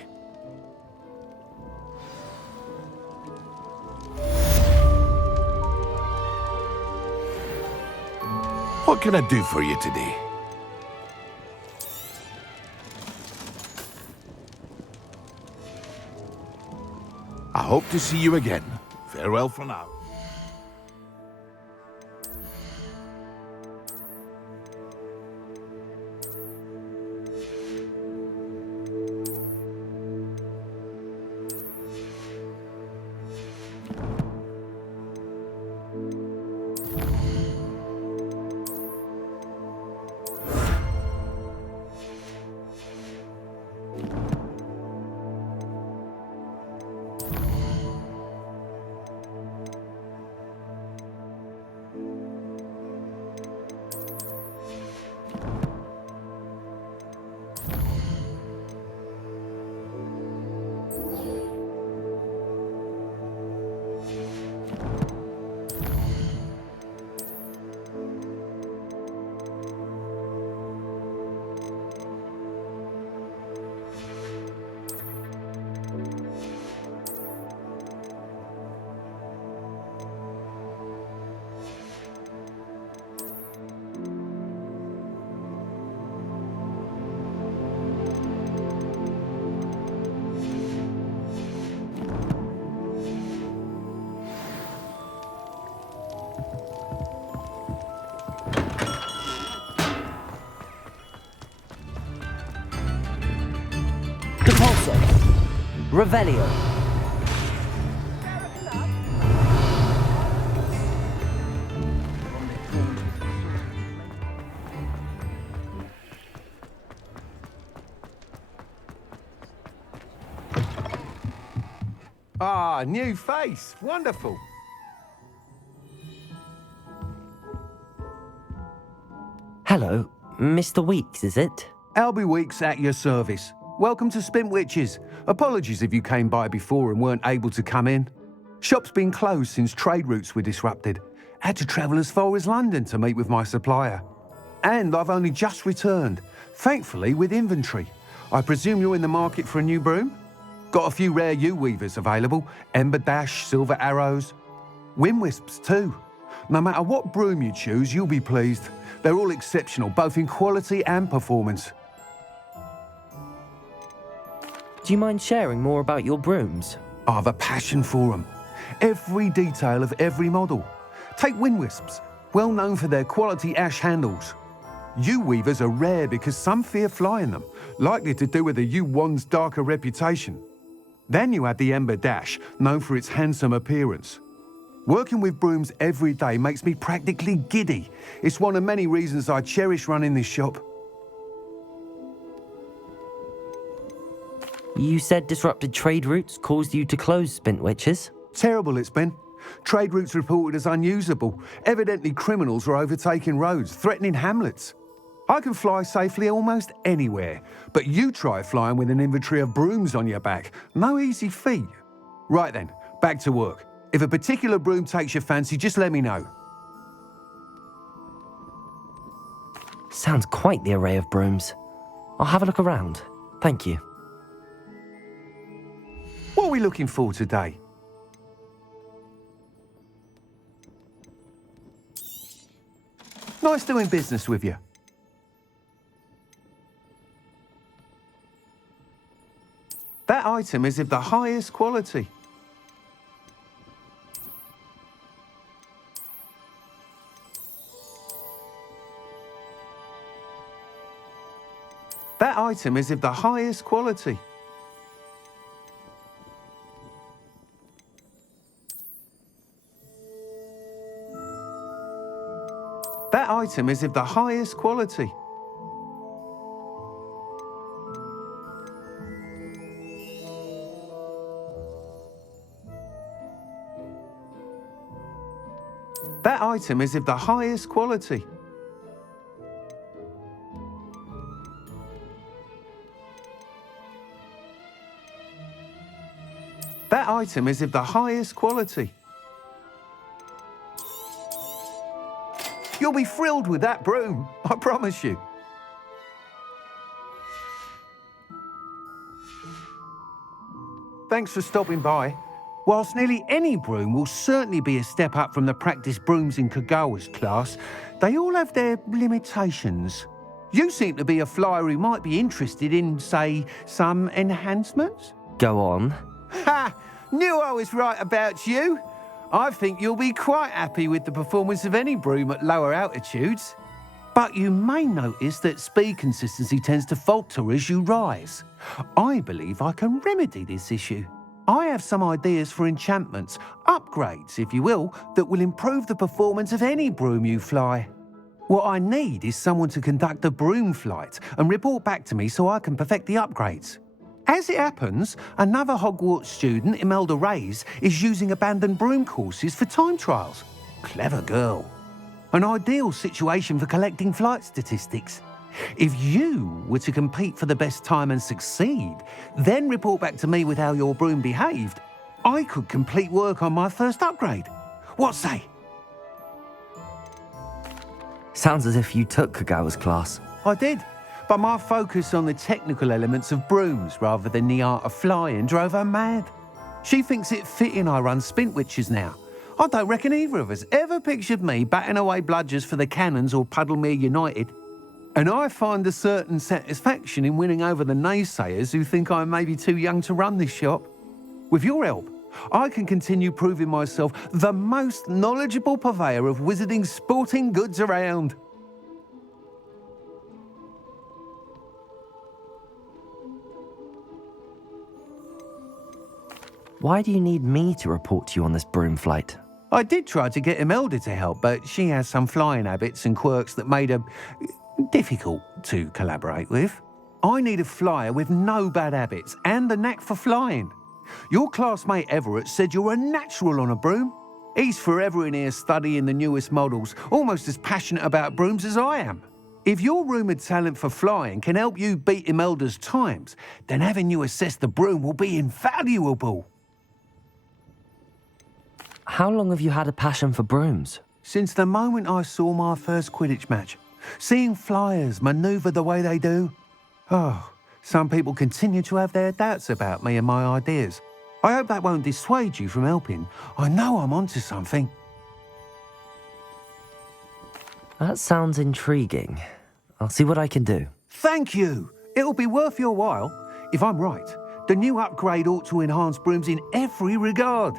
What can I do for you today? I hope to see you again. Farewell for now. Revelio. Ah, new face. Wonderful. Hello, Mr. Weeks, is it? Albie Weeks at your service. Welcome to Spintwitches. Apologies if you came by before and weren't able to come in. Shop's been closed since trade routes were disrupted. Had to travel as far as London to meet with my supplier. And I've only just returned, thankfully with inventory. I presume you're in the market for a new broom? Got a few rare U-weavers available, Ember Dash, Silver Arrows. Wind Wisps too. No matter what broom you choose, you'll be pleased. They're all exceptional, both in quality and performance. Do you mind sharing more about your brooms? I have a passion for them. Every detail of every model. Take Wind Wisps, well known for their quality ash handles. U-weavers are rare because some fear flying them, likely to do with the U-wand's darker reputation. Then you add the Ember Dash, known for its handsome appearance. Working with brooms every day makes me practically giddy. It's one of many reasons I cherish running this shop. You said disrupted trade routes caused you to close Spintwitches? Terrible it's been. Trade routes reported as unusable. Evidently criminals are overtaking roads, threatening hamlets. I can fly safely almost anywhere, but you try flying with an inventory of brooms on your back. No easy feat. Right then, back to work. If a particular broom takes your fancy, just let me know. Sounds quite the array of brooms. I'll have a look around. Thank you. What we looking for today? Nice doing business with you. That item is of the highest quality. That item is of the highest quality. That item is of the highest quality. That item is of the highest quality. That item is of the highest quality. You'll be thrilled with that broom, I promise you. Thanks for stopping by. Whilst nearly any broom will certainly be a step up from the practice brooms in Kagawa's class, they all have their limitations. You seem to be a flyer who might be interested in, say, some enhancements? Go on. Ha! Knew I was right about you. I think you'll be quite happy with the performance of any broom at lower altitudes. But you may notice that speed consistency tends to falter as you rise. I believe I can remedy this issue. I have some ideas for enchantments, upgrades, if you will, that will improve the performance of any broom you fly. What I need is someone to conduct a broom flight and report back to me so I can perfect the upgrades. As it happens, another Hogwarts student, Imelda Reyes, is using abandoned broom courses for time trials. Clever girl. An ideal situation for collecting flight statistics. If you were to compete for the best time and succeed, then report back to me with how your broom behaved, I could complete work on my first upgrade. What say? Sounds as if you took Kagawa's class. I did, but my focus on the technical elements of brooms rather than the art of flying drove her mad. She thinks it fitting I run Spintwitches now. I don't reckon either of us ever pictured me batting away bludgers for the Cannons or Puddlemere United. And I find a certain satisfaction in winning over the naysayers who think I may be too young to run this shop. With your help, I can continue proving myself the most knowledgeable purveyor of wizarding sporting goods around. Why do you need me to report to you on this broom flight? I did try to get Imelda to help, but she has some flying habits and quirks that made her difficult to collaborate with. I need a flyer with no bad habits and a knack for flying. Your classmate Everett said you're a natural on a broom. He's forever in here studying the newest models, almost as passionate about brooms as I am. If your rumoured talent for flying can help you beat Imelda's times, then having you assess the broom will be invaluable. How long have you had a passion for brooms? Since the moment I saw my first Quidditch match. Seeing flyers manoeuvre the way they do. Oh, some people continue to have their doubts about me and my ideas. I hope that won't dissuade you from helping. I know I'm onto something. That sounds intriguing. I'll see what I can do. Thank you. It'll be worth your while. If I'm right, the new upgrade ought to enhance brooms in every regard.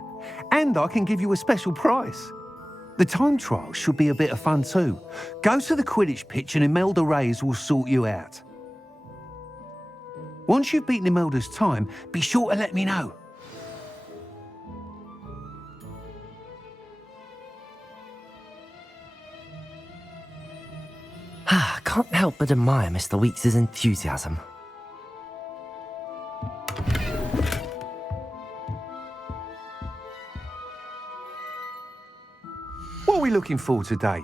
And I can give you a special price. The time trial should be a bit of fun too. Go to the Quidditch pitch and Imelda Reyes will sort you out. Once you've beaten Imelda's time, be sure to let me know. I can't help but admire Mr. Weeks' enthusiasm. What are we looking for today?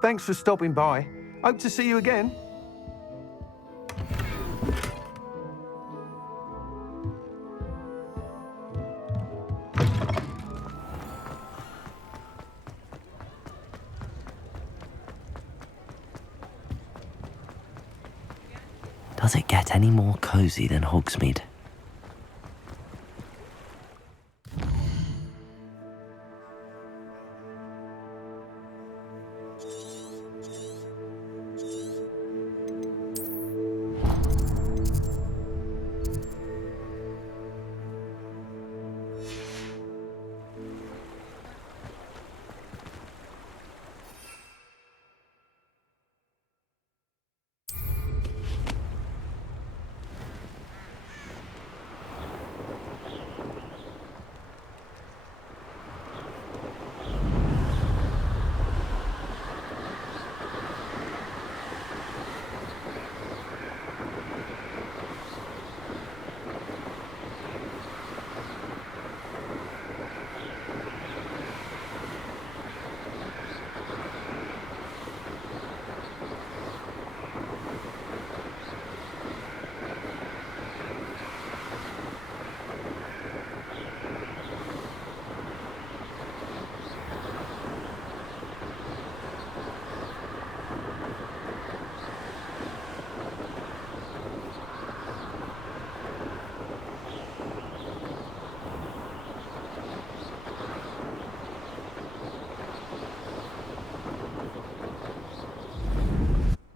Thanks for stopping by. Hope to see you again. Does it get any more cozy than Hogsmeade?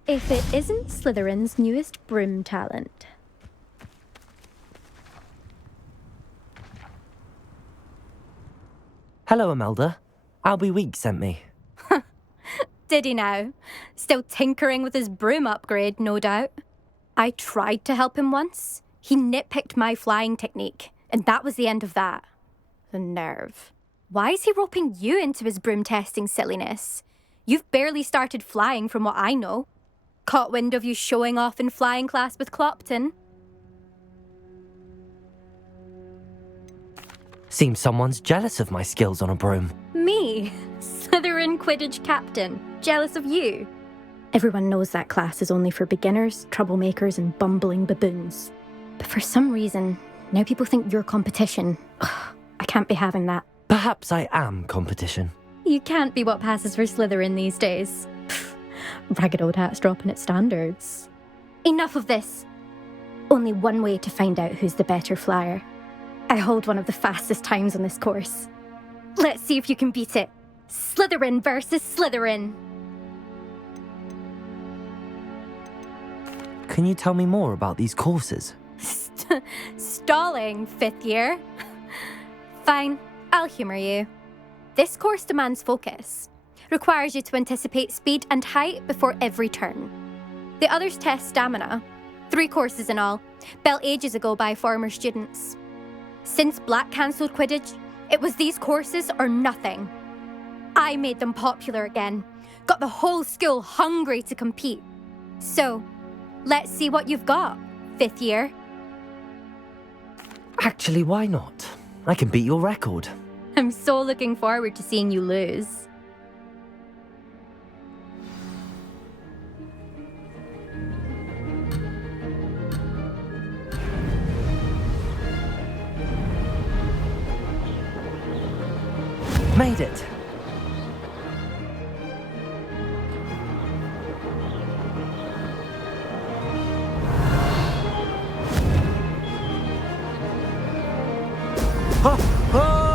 If it isn't Slytherin's newest broom talent. Hello, Imelda. Albie Weeks sent me. Did he now? Still tinkering with his broom upgrade, no doubt. I tried to help him once. He nitpicked my flying technique, and that was the end of that. The nerve. Why is he roping you into his broom testing silliness? You've barely started flying from what I know. Caught wind of you showing off in flying class with Clopton. Seems someone's jealous of my skills on a broom. Me? Slytherin Quidditch captain. Jealous of you? Everyone knows that class is only for beginners, troublemakers, and bumbling baboons. But for some reason, now people think you're competition. Ugh, I can't be having that. Perhaps I am competition. You can't be what passes for Slytherin these days. Ragged old hat's dropping its standards. Enough of this. Only one way to find out who's the better flyer. I hold one of the fastest times on this course. Let's see if you can beat it. Slytherin versus Slytherin. Can you tell me more about these courses? Stalling, 5th year. Fine, I'll humour you. This course demands focus. Requires you to anticipate speed and height before every turn. The others test stamina. 3 courses in all, built ages ago by former students. Since Black cancelled Quidditch, it was these courses or nothing. I made them popular again, got the whole school hungry to compete. So, let's see what you've got, 5th year. Actually, why not? I can beat your record. I'm so looking forward to seeing you lose. Made it! Ho! Ho!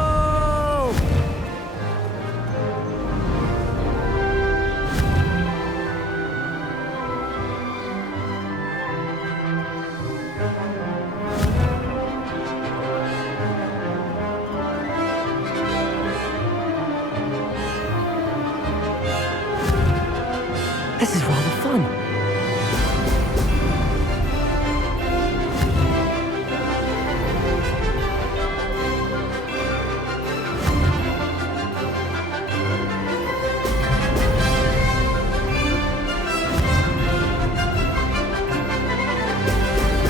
This is rather fun.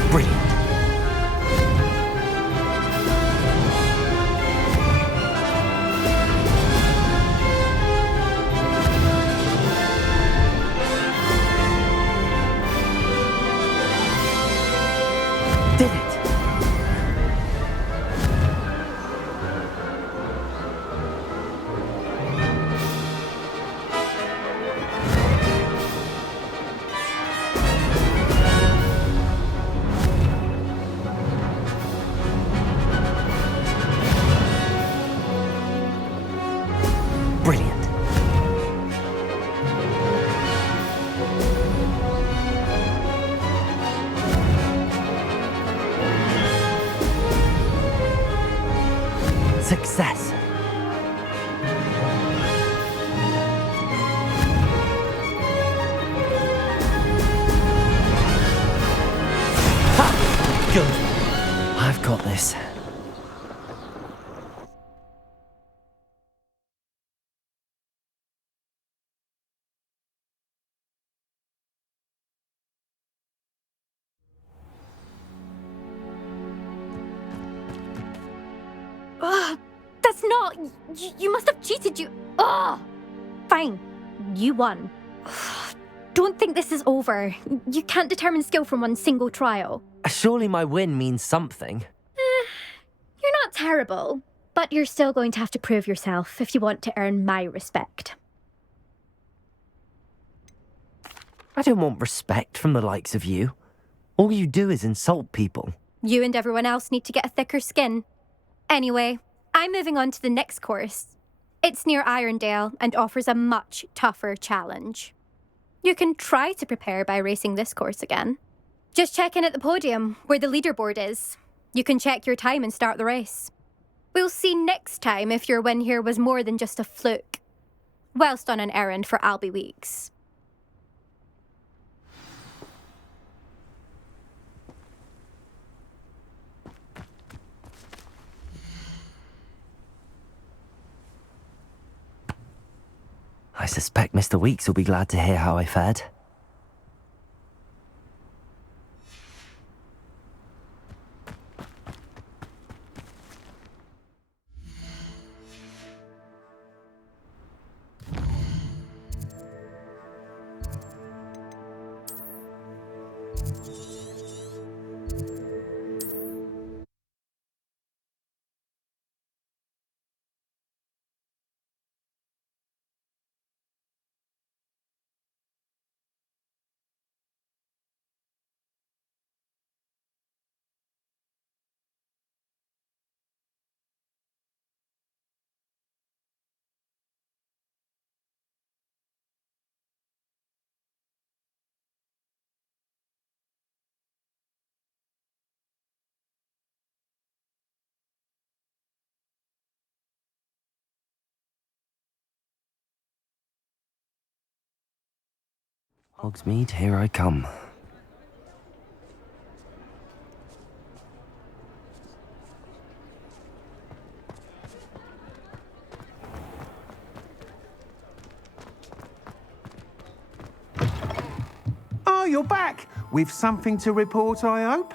Brilliant. Success. Ha! Good. I've got this. That's not... You must have cheated, you... Ugh! Fine. You won. Don't think this is over. You can't determine skill from one single trial. Surely my win means something. You're not terrible, but you're still going to have to prove yourself if you want to earn my respect. I don't want respect from the likes of you. All you do is insult people. You and everyone else need to get a thicker skin. Anyway, I'm moving on to the next course. It's near Irondale and offers a much tougher challenge. You can try to prepare by racing this course again. Just check in at the podium, where the leaderboard is. You can check your time and start the race. We'll see next time if your win here was more than just a fluke. Whilst on an errand for Albie Weeks. I suspect Mr. Weeks will be glad to hear how I fared. Hogsmeade, here I come. Oh, you're back! With something to report, I hope?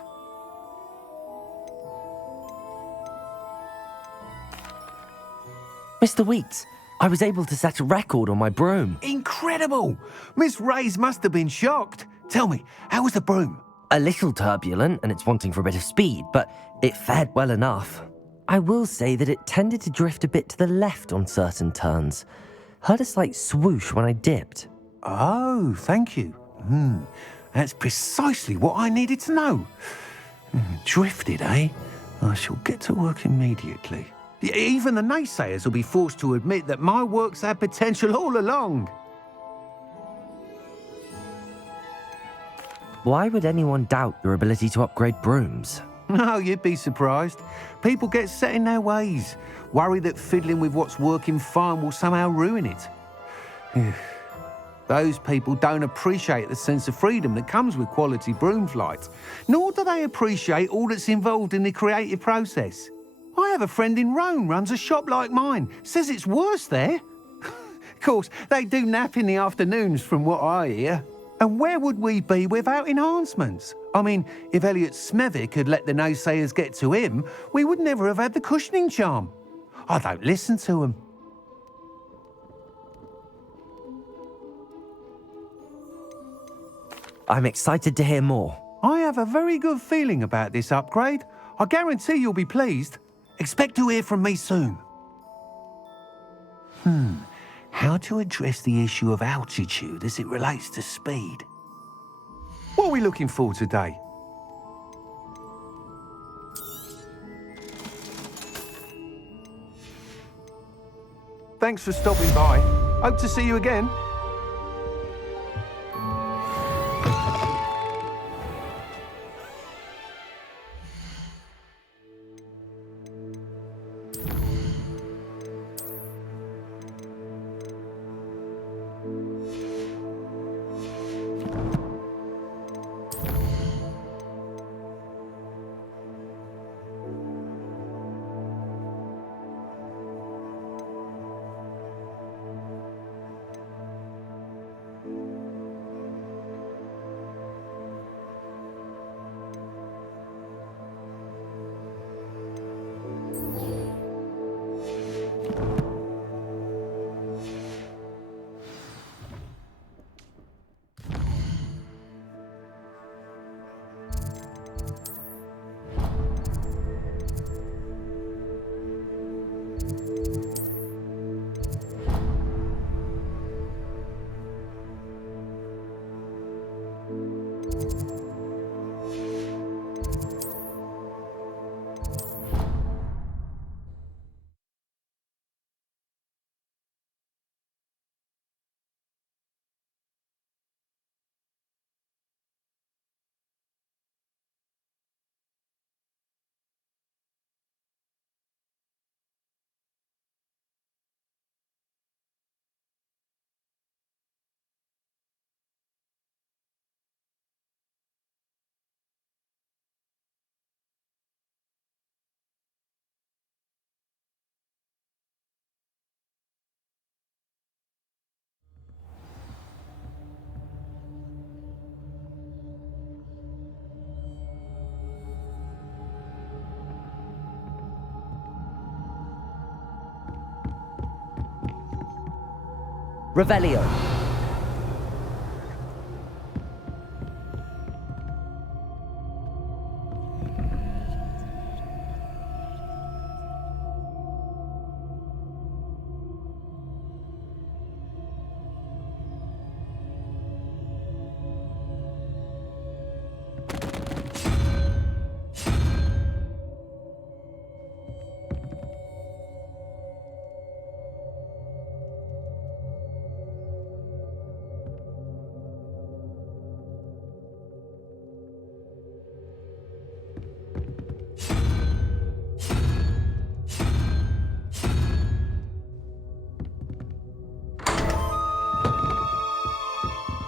Mr. Weeks, I was able to set a record on my broom. Incredible! Miss Reyes must have been shocked. Tell me, how was the broom? A little turbulent, and it's wanting for a bit of speed, but it fared well enough. I will say that it tended to drift a bit to the left on certain turns. Heard a slight swoosh when I dipped. Oh, thank you. That's precisely what I needed to know. Drifted, eh? I shall get to work immediately. Even the naysayers will be forced to admit that my work's had potential all along. Why would anyone doubt your ability to upgrade brooms? No, you'd be surprised. People get set in their ways, worry that fiddling with what's working fine will somehow ruin it. Those people don't appreciate the sense of freedom that comes with quality broom flight, nor do they appreciate all that's involved in the creative process. I have a friend in Rome runs a shop like mine, says it's worse there. Of course, they do nap in the afternoons from what I hear. And where would we be without enhancements? I mean, if Elliot Smethwick had let the naysayers get to him, we would never have had the cushioning charm. I don't listen to them. I'm excited to hear more. I have a very good feeling about this upgrade. I guarantee you'll be pleased. Expect to hear from me soon. How to address the issue of altitude as it relates to speed? What are we looking for today? Thanks for stopping by. Hope to see you again. Revelio.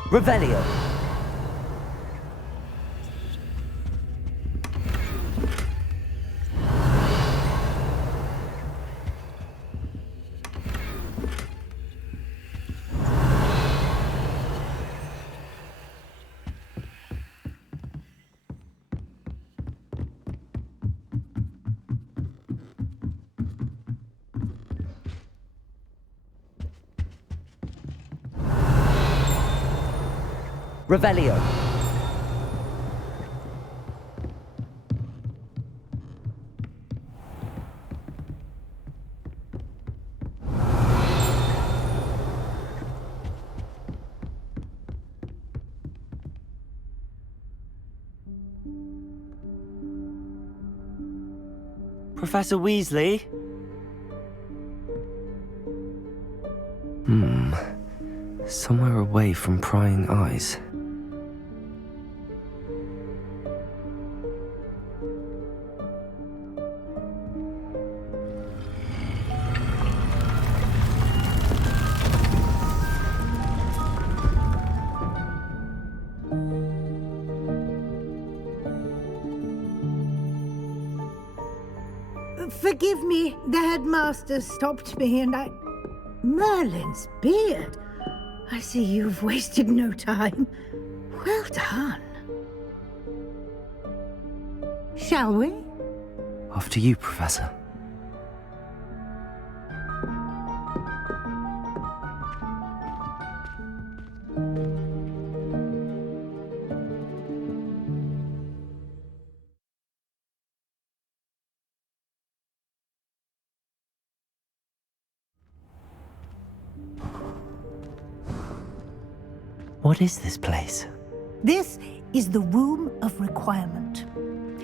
Revelio. Revelio. Professor Weasley? Somewhere away from prying eyes. Forgive me, the headmaster stopped me and I... Merlin's beard. I see you've wasted no time. Well done. Shall we? After you, Professor. What is this place? This is the Room of Requirement.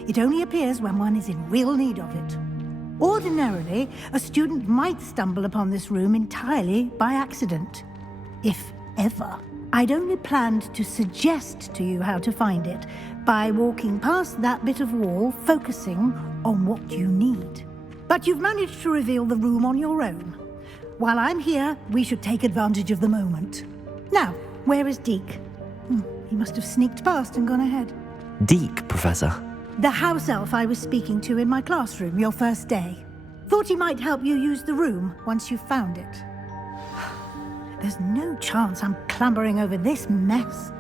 It only appears when one is in real need of it. Ordinarily, a student might stumble upon this room entirely by accident. If ever. I'd only planned to suggest to you how to find it by walking past that bit of wall, focusing on what you need. But you've managed to reveal the room on your own. While I'm here, we should take advantage of the moment. Now, where is Deke? He must have sneaked past and gone ahead. Deke, Professor. The house elf I was speaking to in my classroom your first day. Thought he might help you use the room once you've found it. There's no chance I'm clambering over this mess.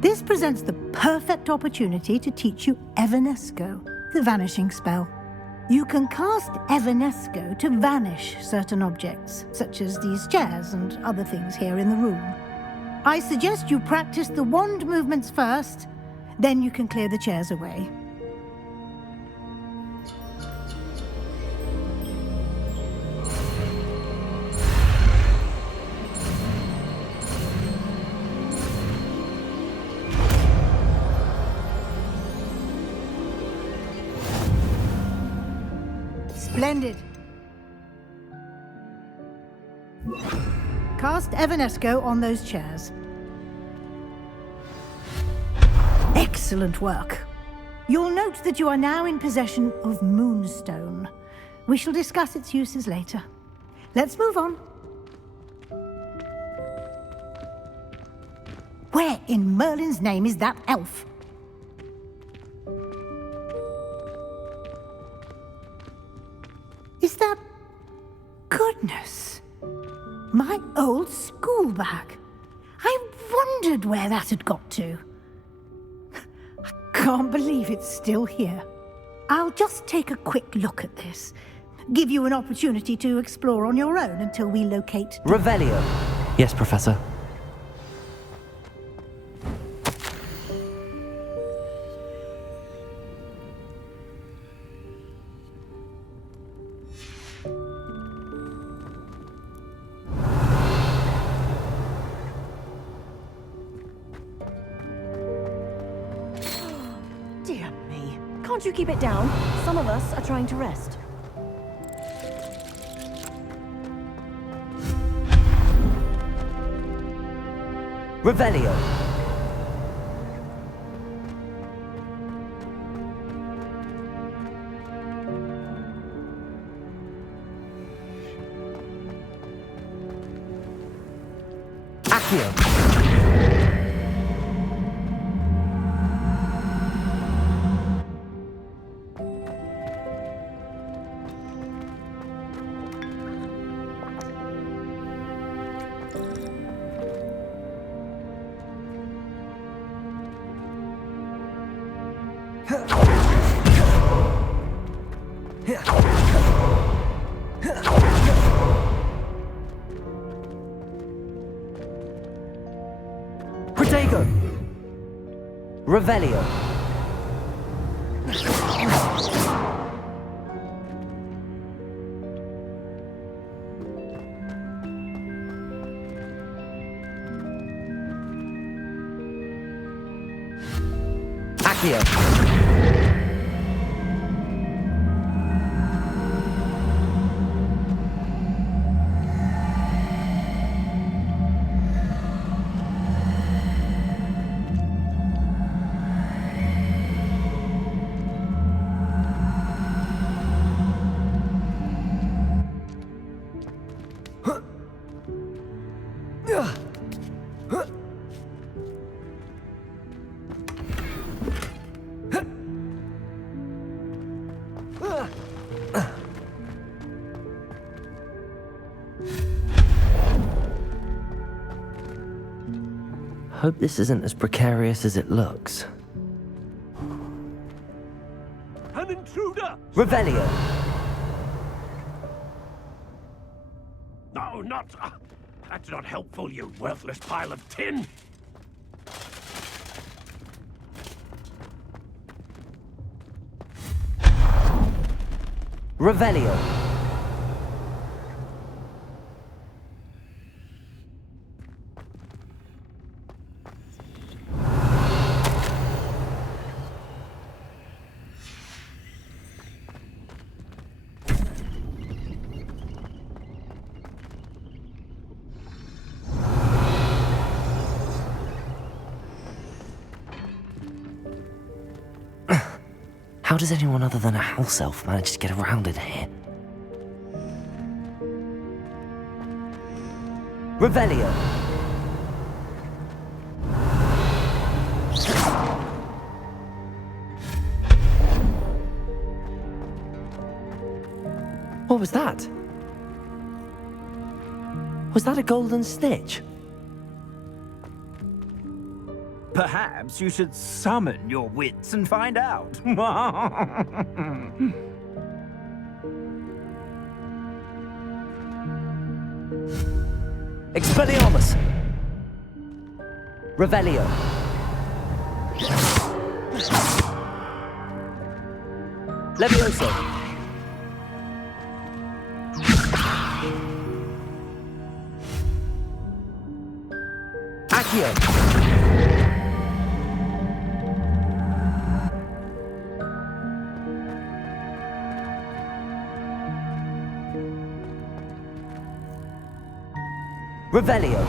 This presents the perfect opportunity to teach you Evanesco, the vanishing spell. You can cast Evanesco to vanish certain objects, such as these chairs and other things here in the room. I suggest you practice the wand movements first, then you can clear the chairs away. Splendid. Cast Evanesco on those chairs. Excellent work. You'll note that you are now in possession of Moonstone. We shall discuss its uses later. Let's move on. Where in Merlin's name is that elf? Is that... Goodness. My old school bag. I wondered where that had got to. I can't believe it's still here. I'll just take a quick look at this. give you an opportunity to explore on your own until we locate... Revelio. Yes, Professor. Dear me. Can't you keep it down? Some of us are trying to rest. Revelio. Accio. Protego! Revelio. Accio. Hope this isn't as precarious as it looks. An intruder! Revelio. No, not... that's not helpful, you worthless pile of tin! Revelio. How does anyone other than a house elf manage to get around in here? Revelio. What was that? Was that a golden snitch? Perhaps you should summon your wits and find out. Expelliarmus! Revelio. Levioso. Accio. Revelio.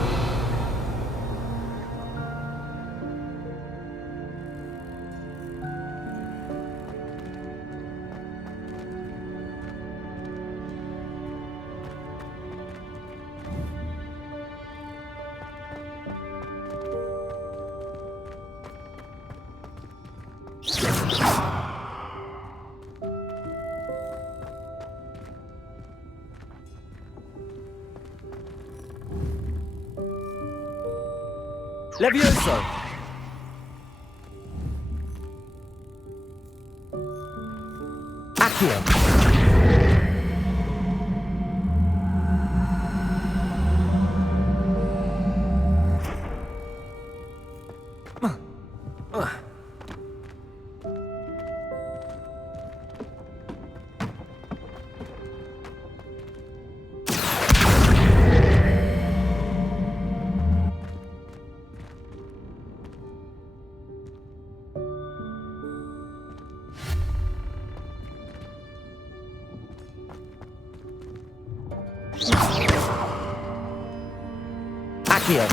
Levioso. Accio. Accio!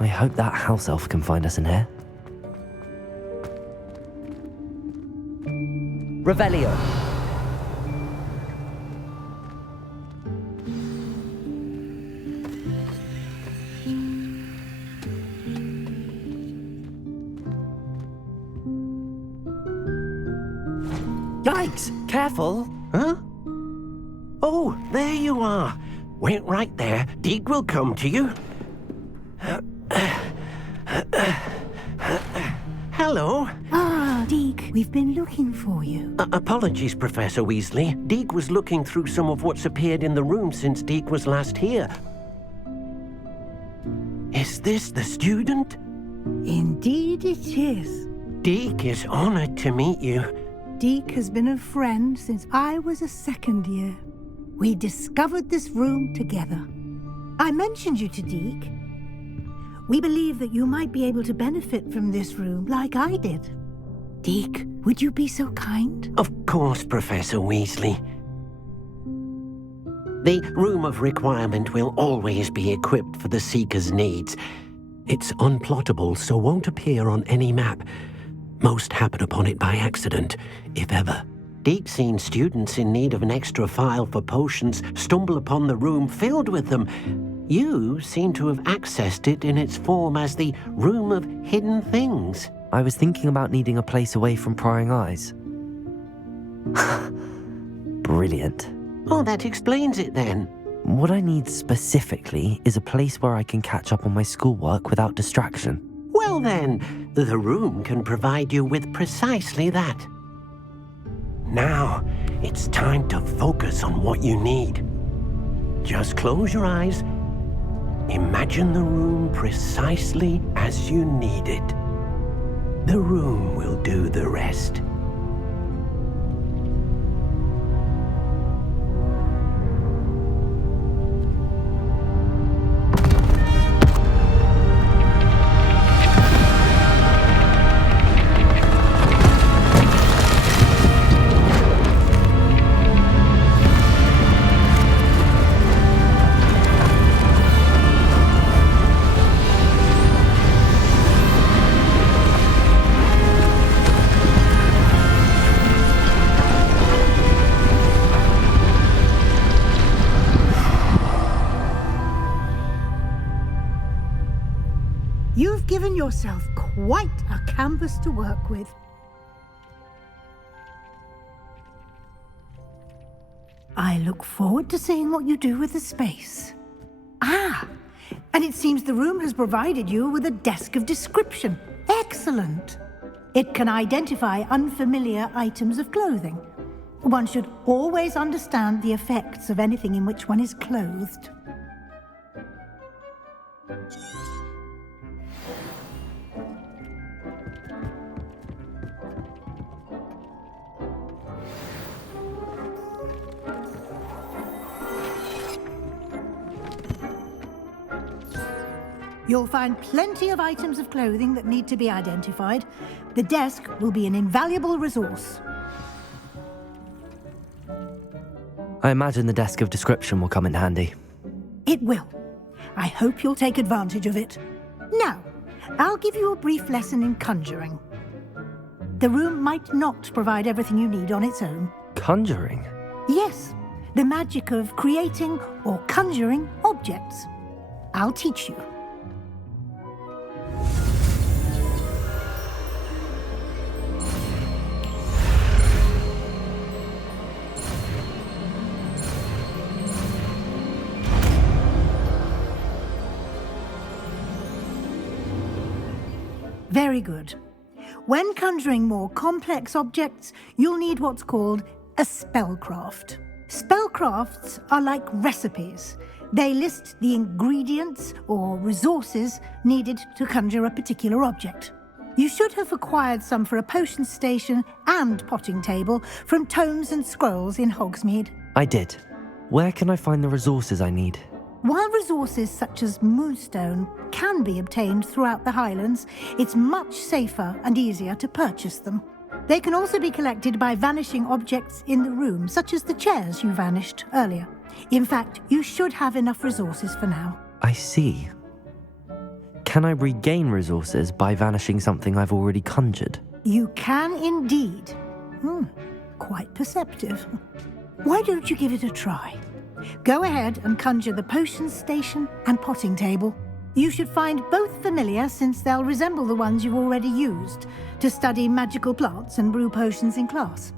I hope that house elf can find us in here. Revelio. Yikes! Careful! Huh? Oh, there you are. Wait right there. Deke will come to you. Hello. Ah, Deke, we've been looking for you. Apologies, Professor Weasley. Deke was looking through some of what's appeared in the room since Deke was last here. Is this the student? Indeed it is. Deke is honored to meet you. Deke has been a friend since I was a second year. We discovered this room together. I mentioned you to Deke. We believe that you might be able to benefit from this room like I did. Deke, would you be so kind? Of course, Professor Weasley. The Room of Requirement will always be equipped for the Seeker's needs. It's unplottable, so won't appear on any map. Most happen upon it by accident, if ever. Deke's seen students in need of an extra file for potions stumble upon the room filled with them. You seem to have accessed it in its form as the Room of Hidden Things. I was thinking about needing a place away from prying eyes. Brilliant. Oh, that explains it then. What I need specifically is a place where I can catch up on my schoolwork without distraction. Well then, the room can provide you with precisely that. Now, it's time to focus on what you need. Just close your eyes. Imagine the room precisely as you need it. The room will do the rest. You've given yourself quite a canvas to work with. I look forward to seeing what you do with the space. Ah, and it seems the room has provided you with a desk of description. Excellent. It can identify unfamiliar items of clothing. One should always understand the effects of anything in which one is clothed. You'll find plenty of items of clothing that need to be identified. The desk will be an invaluable resource. I imagine the desk of description will come in handy. It will. I hope you'll take advantage of it. Now, I'll give you a brief lesson in conjuring. The room might not provide everything you need on its own. Conjuring? Yes, the magic of creating or conjuring objects. I'll teach you. Very good. When conjuring more complex objects, you'll need what's called a spellcraft. Spellcrafts are like recipes. They list the ingredients or resources needed to conjure a particular object. You should have acquired some for a potion station and potting table from tomes and scrolls in Hogsmeade. I did. Where can I find the resources I need? While resources such as Moonstone can be obtained throughout the Highlands, it's much safer and easier to purchase them. They can also be collected by vanishing objects in the room, such as the chairs you vanished earlier. In fact, you should have enough resources for now. I see. Can I regain resources by vanishing something I've already conjured? You can indeed. Quite perceptive. Why don't you give it a try? Go ahead and conjure the potion station and potting table. You should find both familiar, since they'll resemble the ones you've already used to study magical plants and brew potions in class.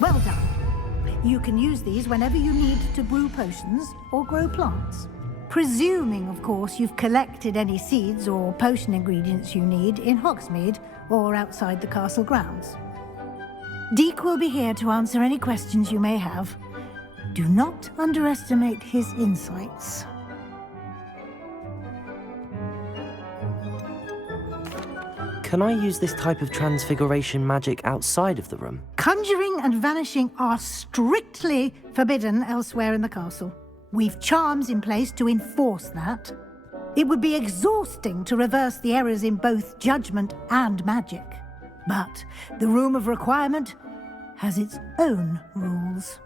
Well done. You can use these whenever you need to brew potions or grow plants. Presuming, of course, you've collected any seeds or potion ingredients you need in Hogsmeade or outside the castle grounds. Deek will be here to answer any questions you may have. Do not underestimate his insights. Can I use this type of transfiguration magic outside of the room? Conjuring and vanishing are strictly forbidden elsewhere in the castle. We've charms in place to enforce that. It would be exhausting to reverse the errors in both judgment and magic. But the Room of Requirement has its own rules.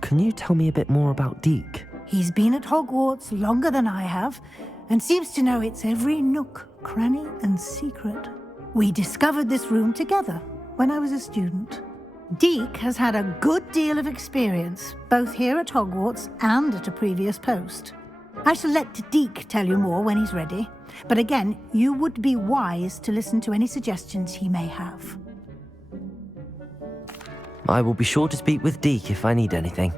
Can you tell me a bit more about Deek? He's been at Hogwarts longer than I have, and seems to know its every nook, cranny, and secret. We discovered this room together when I was a student. Deek has had a good deal of experience, both here at Hogwarts and at a previous post. I shall let Deek tell you more when he's ready, but again, you would be wise to listen to any suggestions he may have. I will be sure to speak with Deek if I need anything.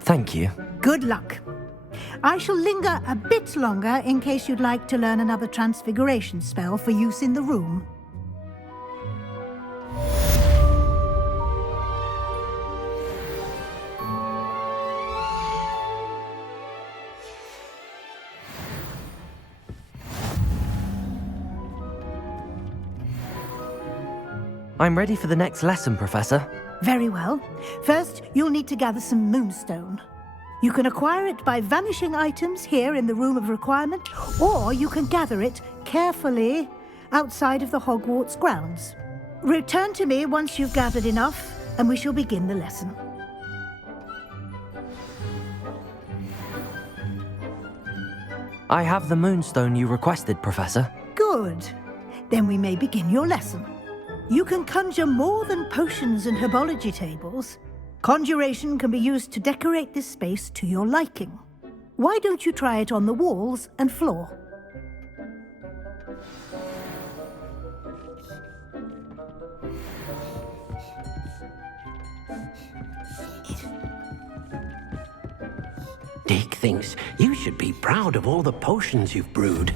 Thank you. Good luck. I shall linger a bit longer in case you'd like to learn another transfiguration spell for use in the room. I'm ready for the next lesson, Professor. Very well. First, you'll need to gather some Moonstone. You can acquire it by vanishing items here in the Room of Requirement, or you can gather it carefully outside of the Hogwarts grounds. Return to me once you've gathered enough, and we shall begin the lesson. I have the Moonstone you requested, Professor. Good. Then we may begin your lesson. You can conjure more than potions and herbology tables. Conjuration can be used to decorate this space to your liking. Why don't you try it on the walls and floor? Deke thinks you should be proud of all the potions you've brewed.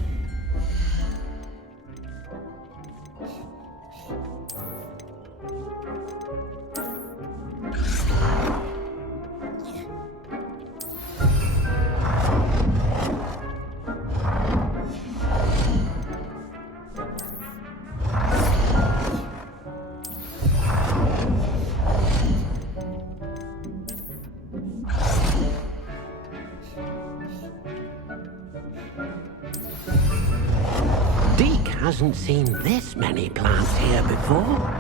Deke hasn't seen this many plants here before.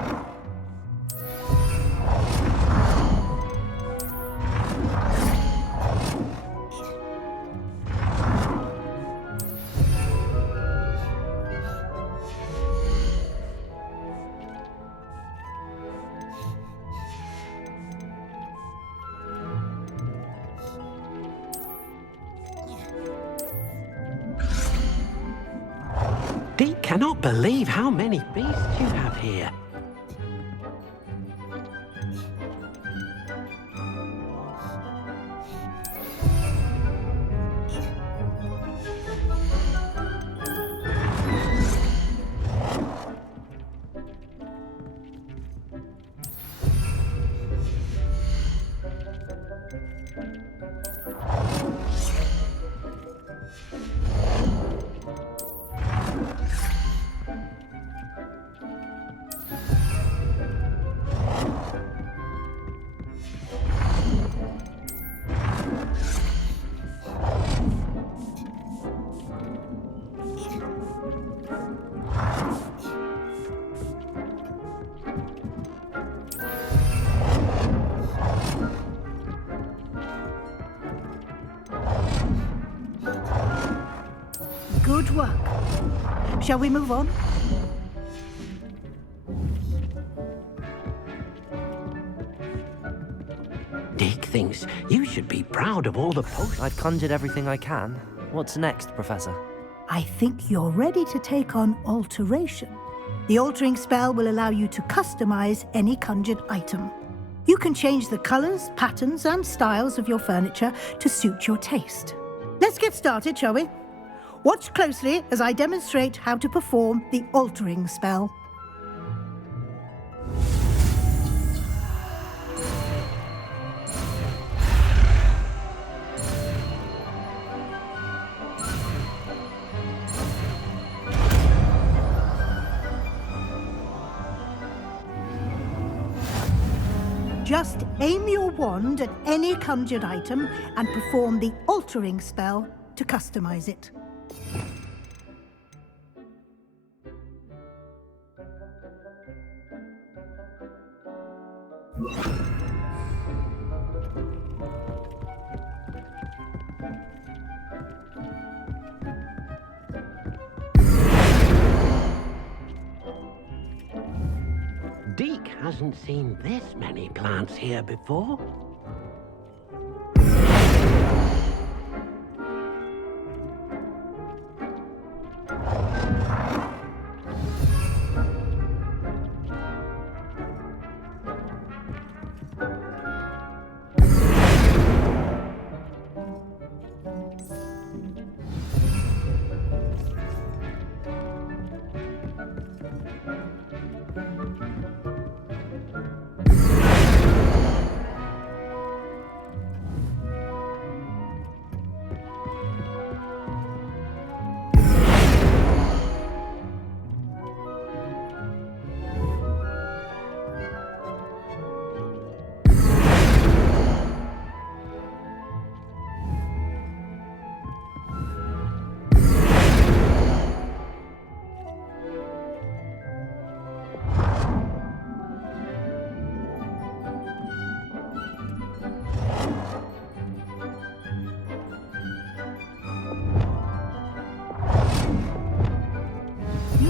Deke cannot believe how many beasts you have here. Good work. Shall we move on? Deke thinks you should be proud of all the potions. I've conjured everything I can. What's next, Professor? I think you're ready to take on alteration. The altering spell will allow you to customize any conjured item. You can change the colors, patterns, and styles of your furniture to suit your taste. Let's get started, shall we? Watch closely as I demonstrate how to perform the altering spell. Just aim your wand at any conjured item and perform the altering spell to customize it. Deke hasn't seen this many plants here before.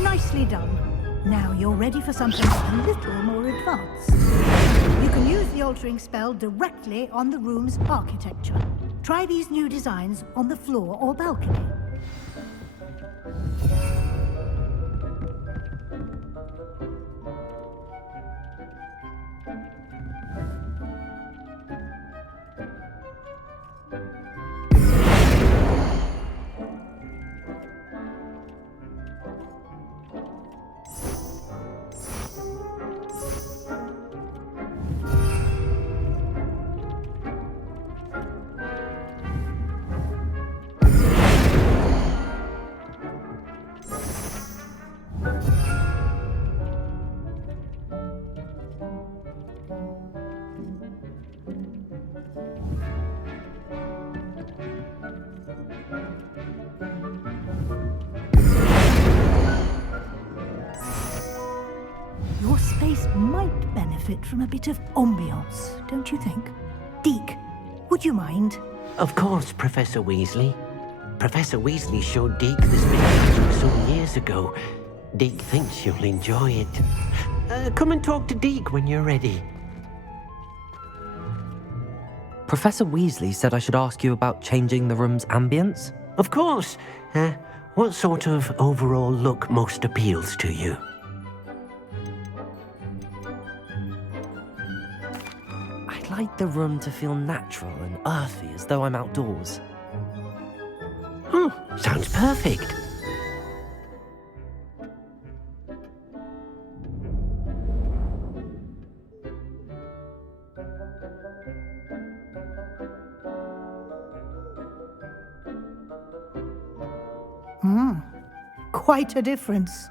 Nicely done. Now you're ready for something a little more advanced. You can use the altering spell directly on the room's architecture. Try these new designs on the floor or balcony. might benefit from a bit of ambiance, don't you think? Deke, would you mind? Of course, Professor Weasley. Professor Weasley showed Deke this picture some years ago. Deke thinks you'll enjoy it. Come and talk to Deke when you're ready. Professor Weasley said I should ask you about changing the room's ambience? Of course. What sort of overall look most appeals to you? I'd like the room to feel natural and earthy, as though I'm outdoors. Oh, sounds perfect. Quite a difference.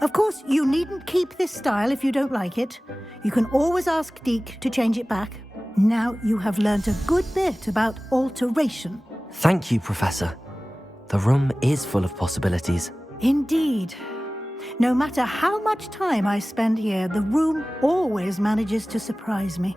Of course, you needn't keep this style if you don't like it. You can always ask Deke to change it back. Now you have learnt a good bit about alteration. Thank you, Professor. The room is full of possibilities. Indeed. No matter how much time I spend here, the room always manages to surprise me.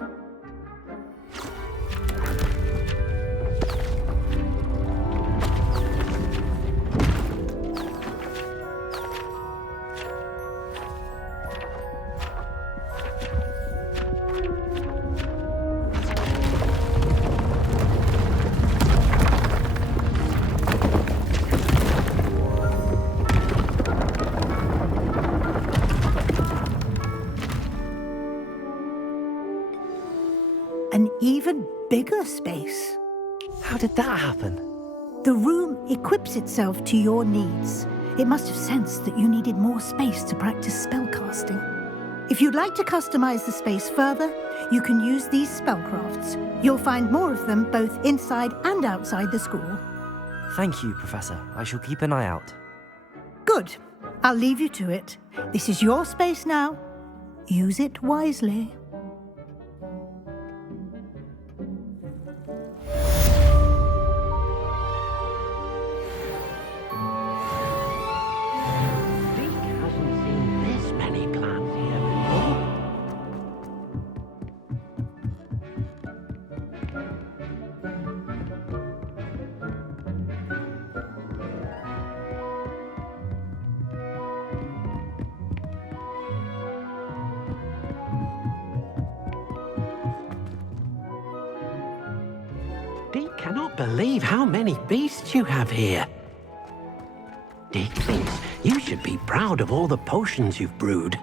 An even bigger space. How did that happen? The room equips itself to your needs. It must have sensed that you needed more space to practice spellcasting. If you'd like to customize the space further, you can use these spellcrafts. You'll find more of them both inside and outside the school. Thank you, Professor. I shall keep an eye out. Good. I'll leave you to it. This is your space now. Use it wisely. Deke cannot believe how many beasts you have here. Deke thinks you should be proud of all the potions you've brewed.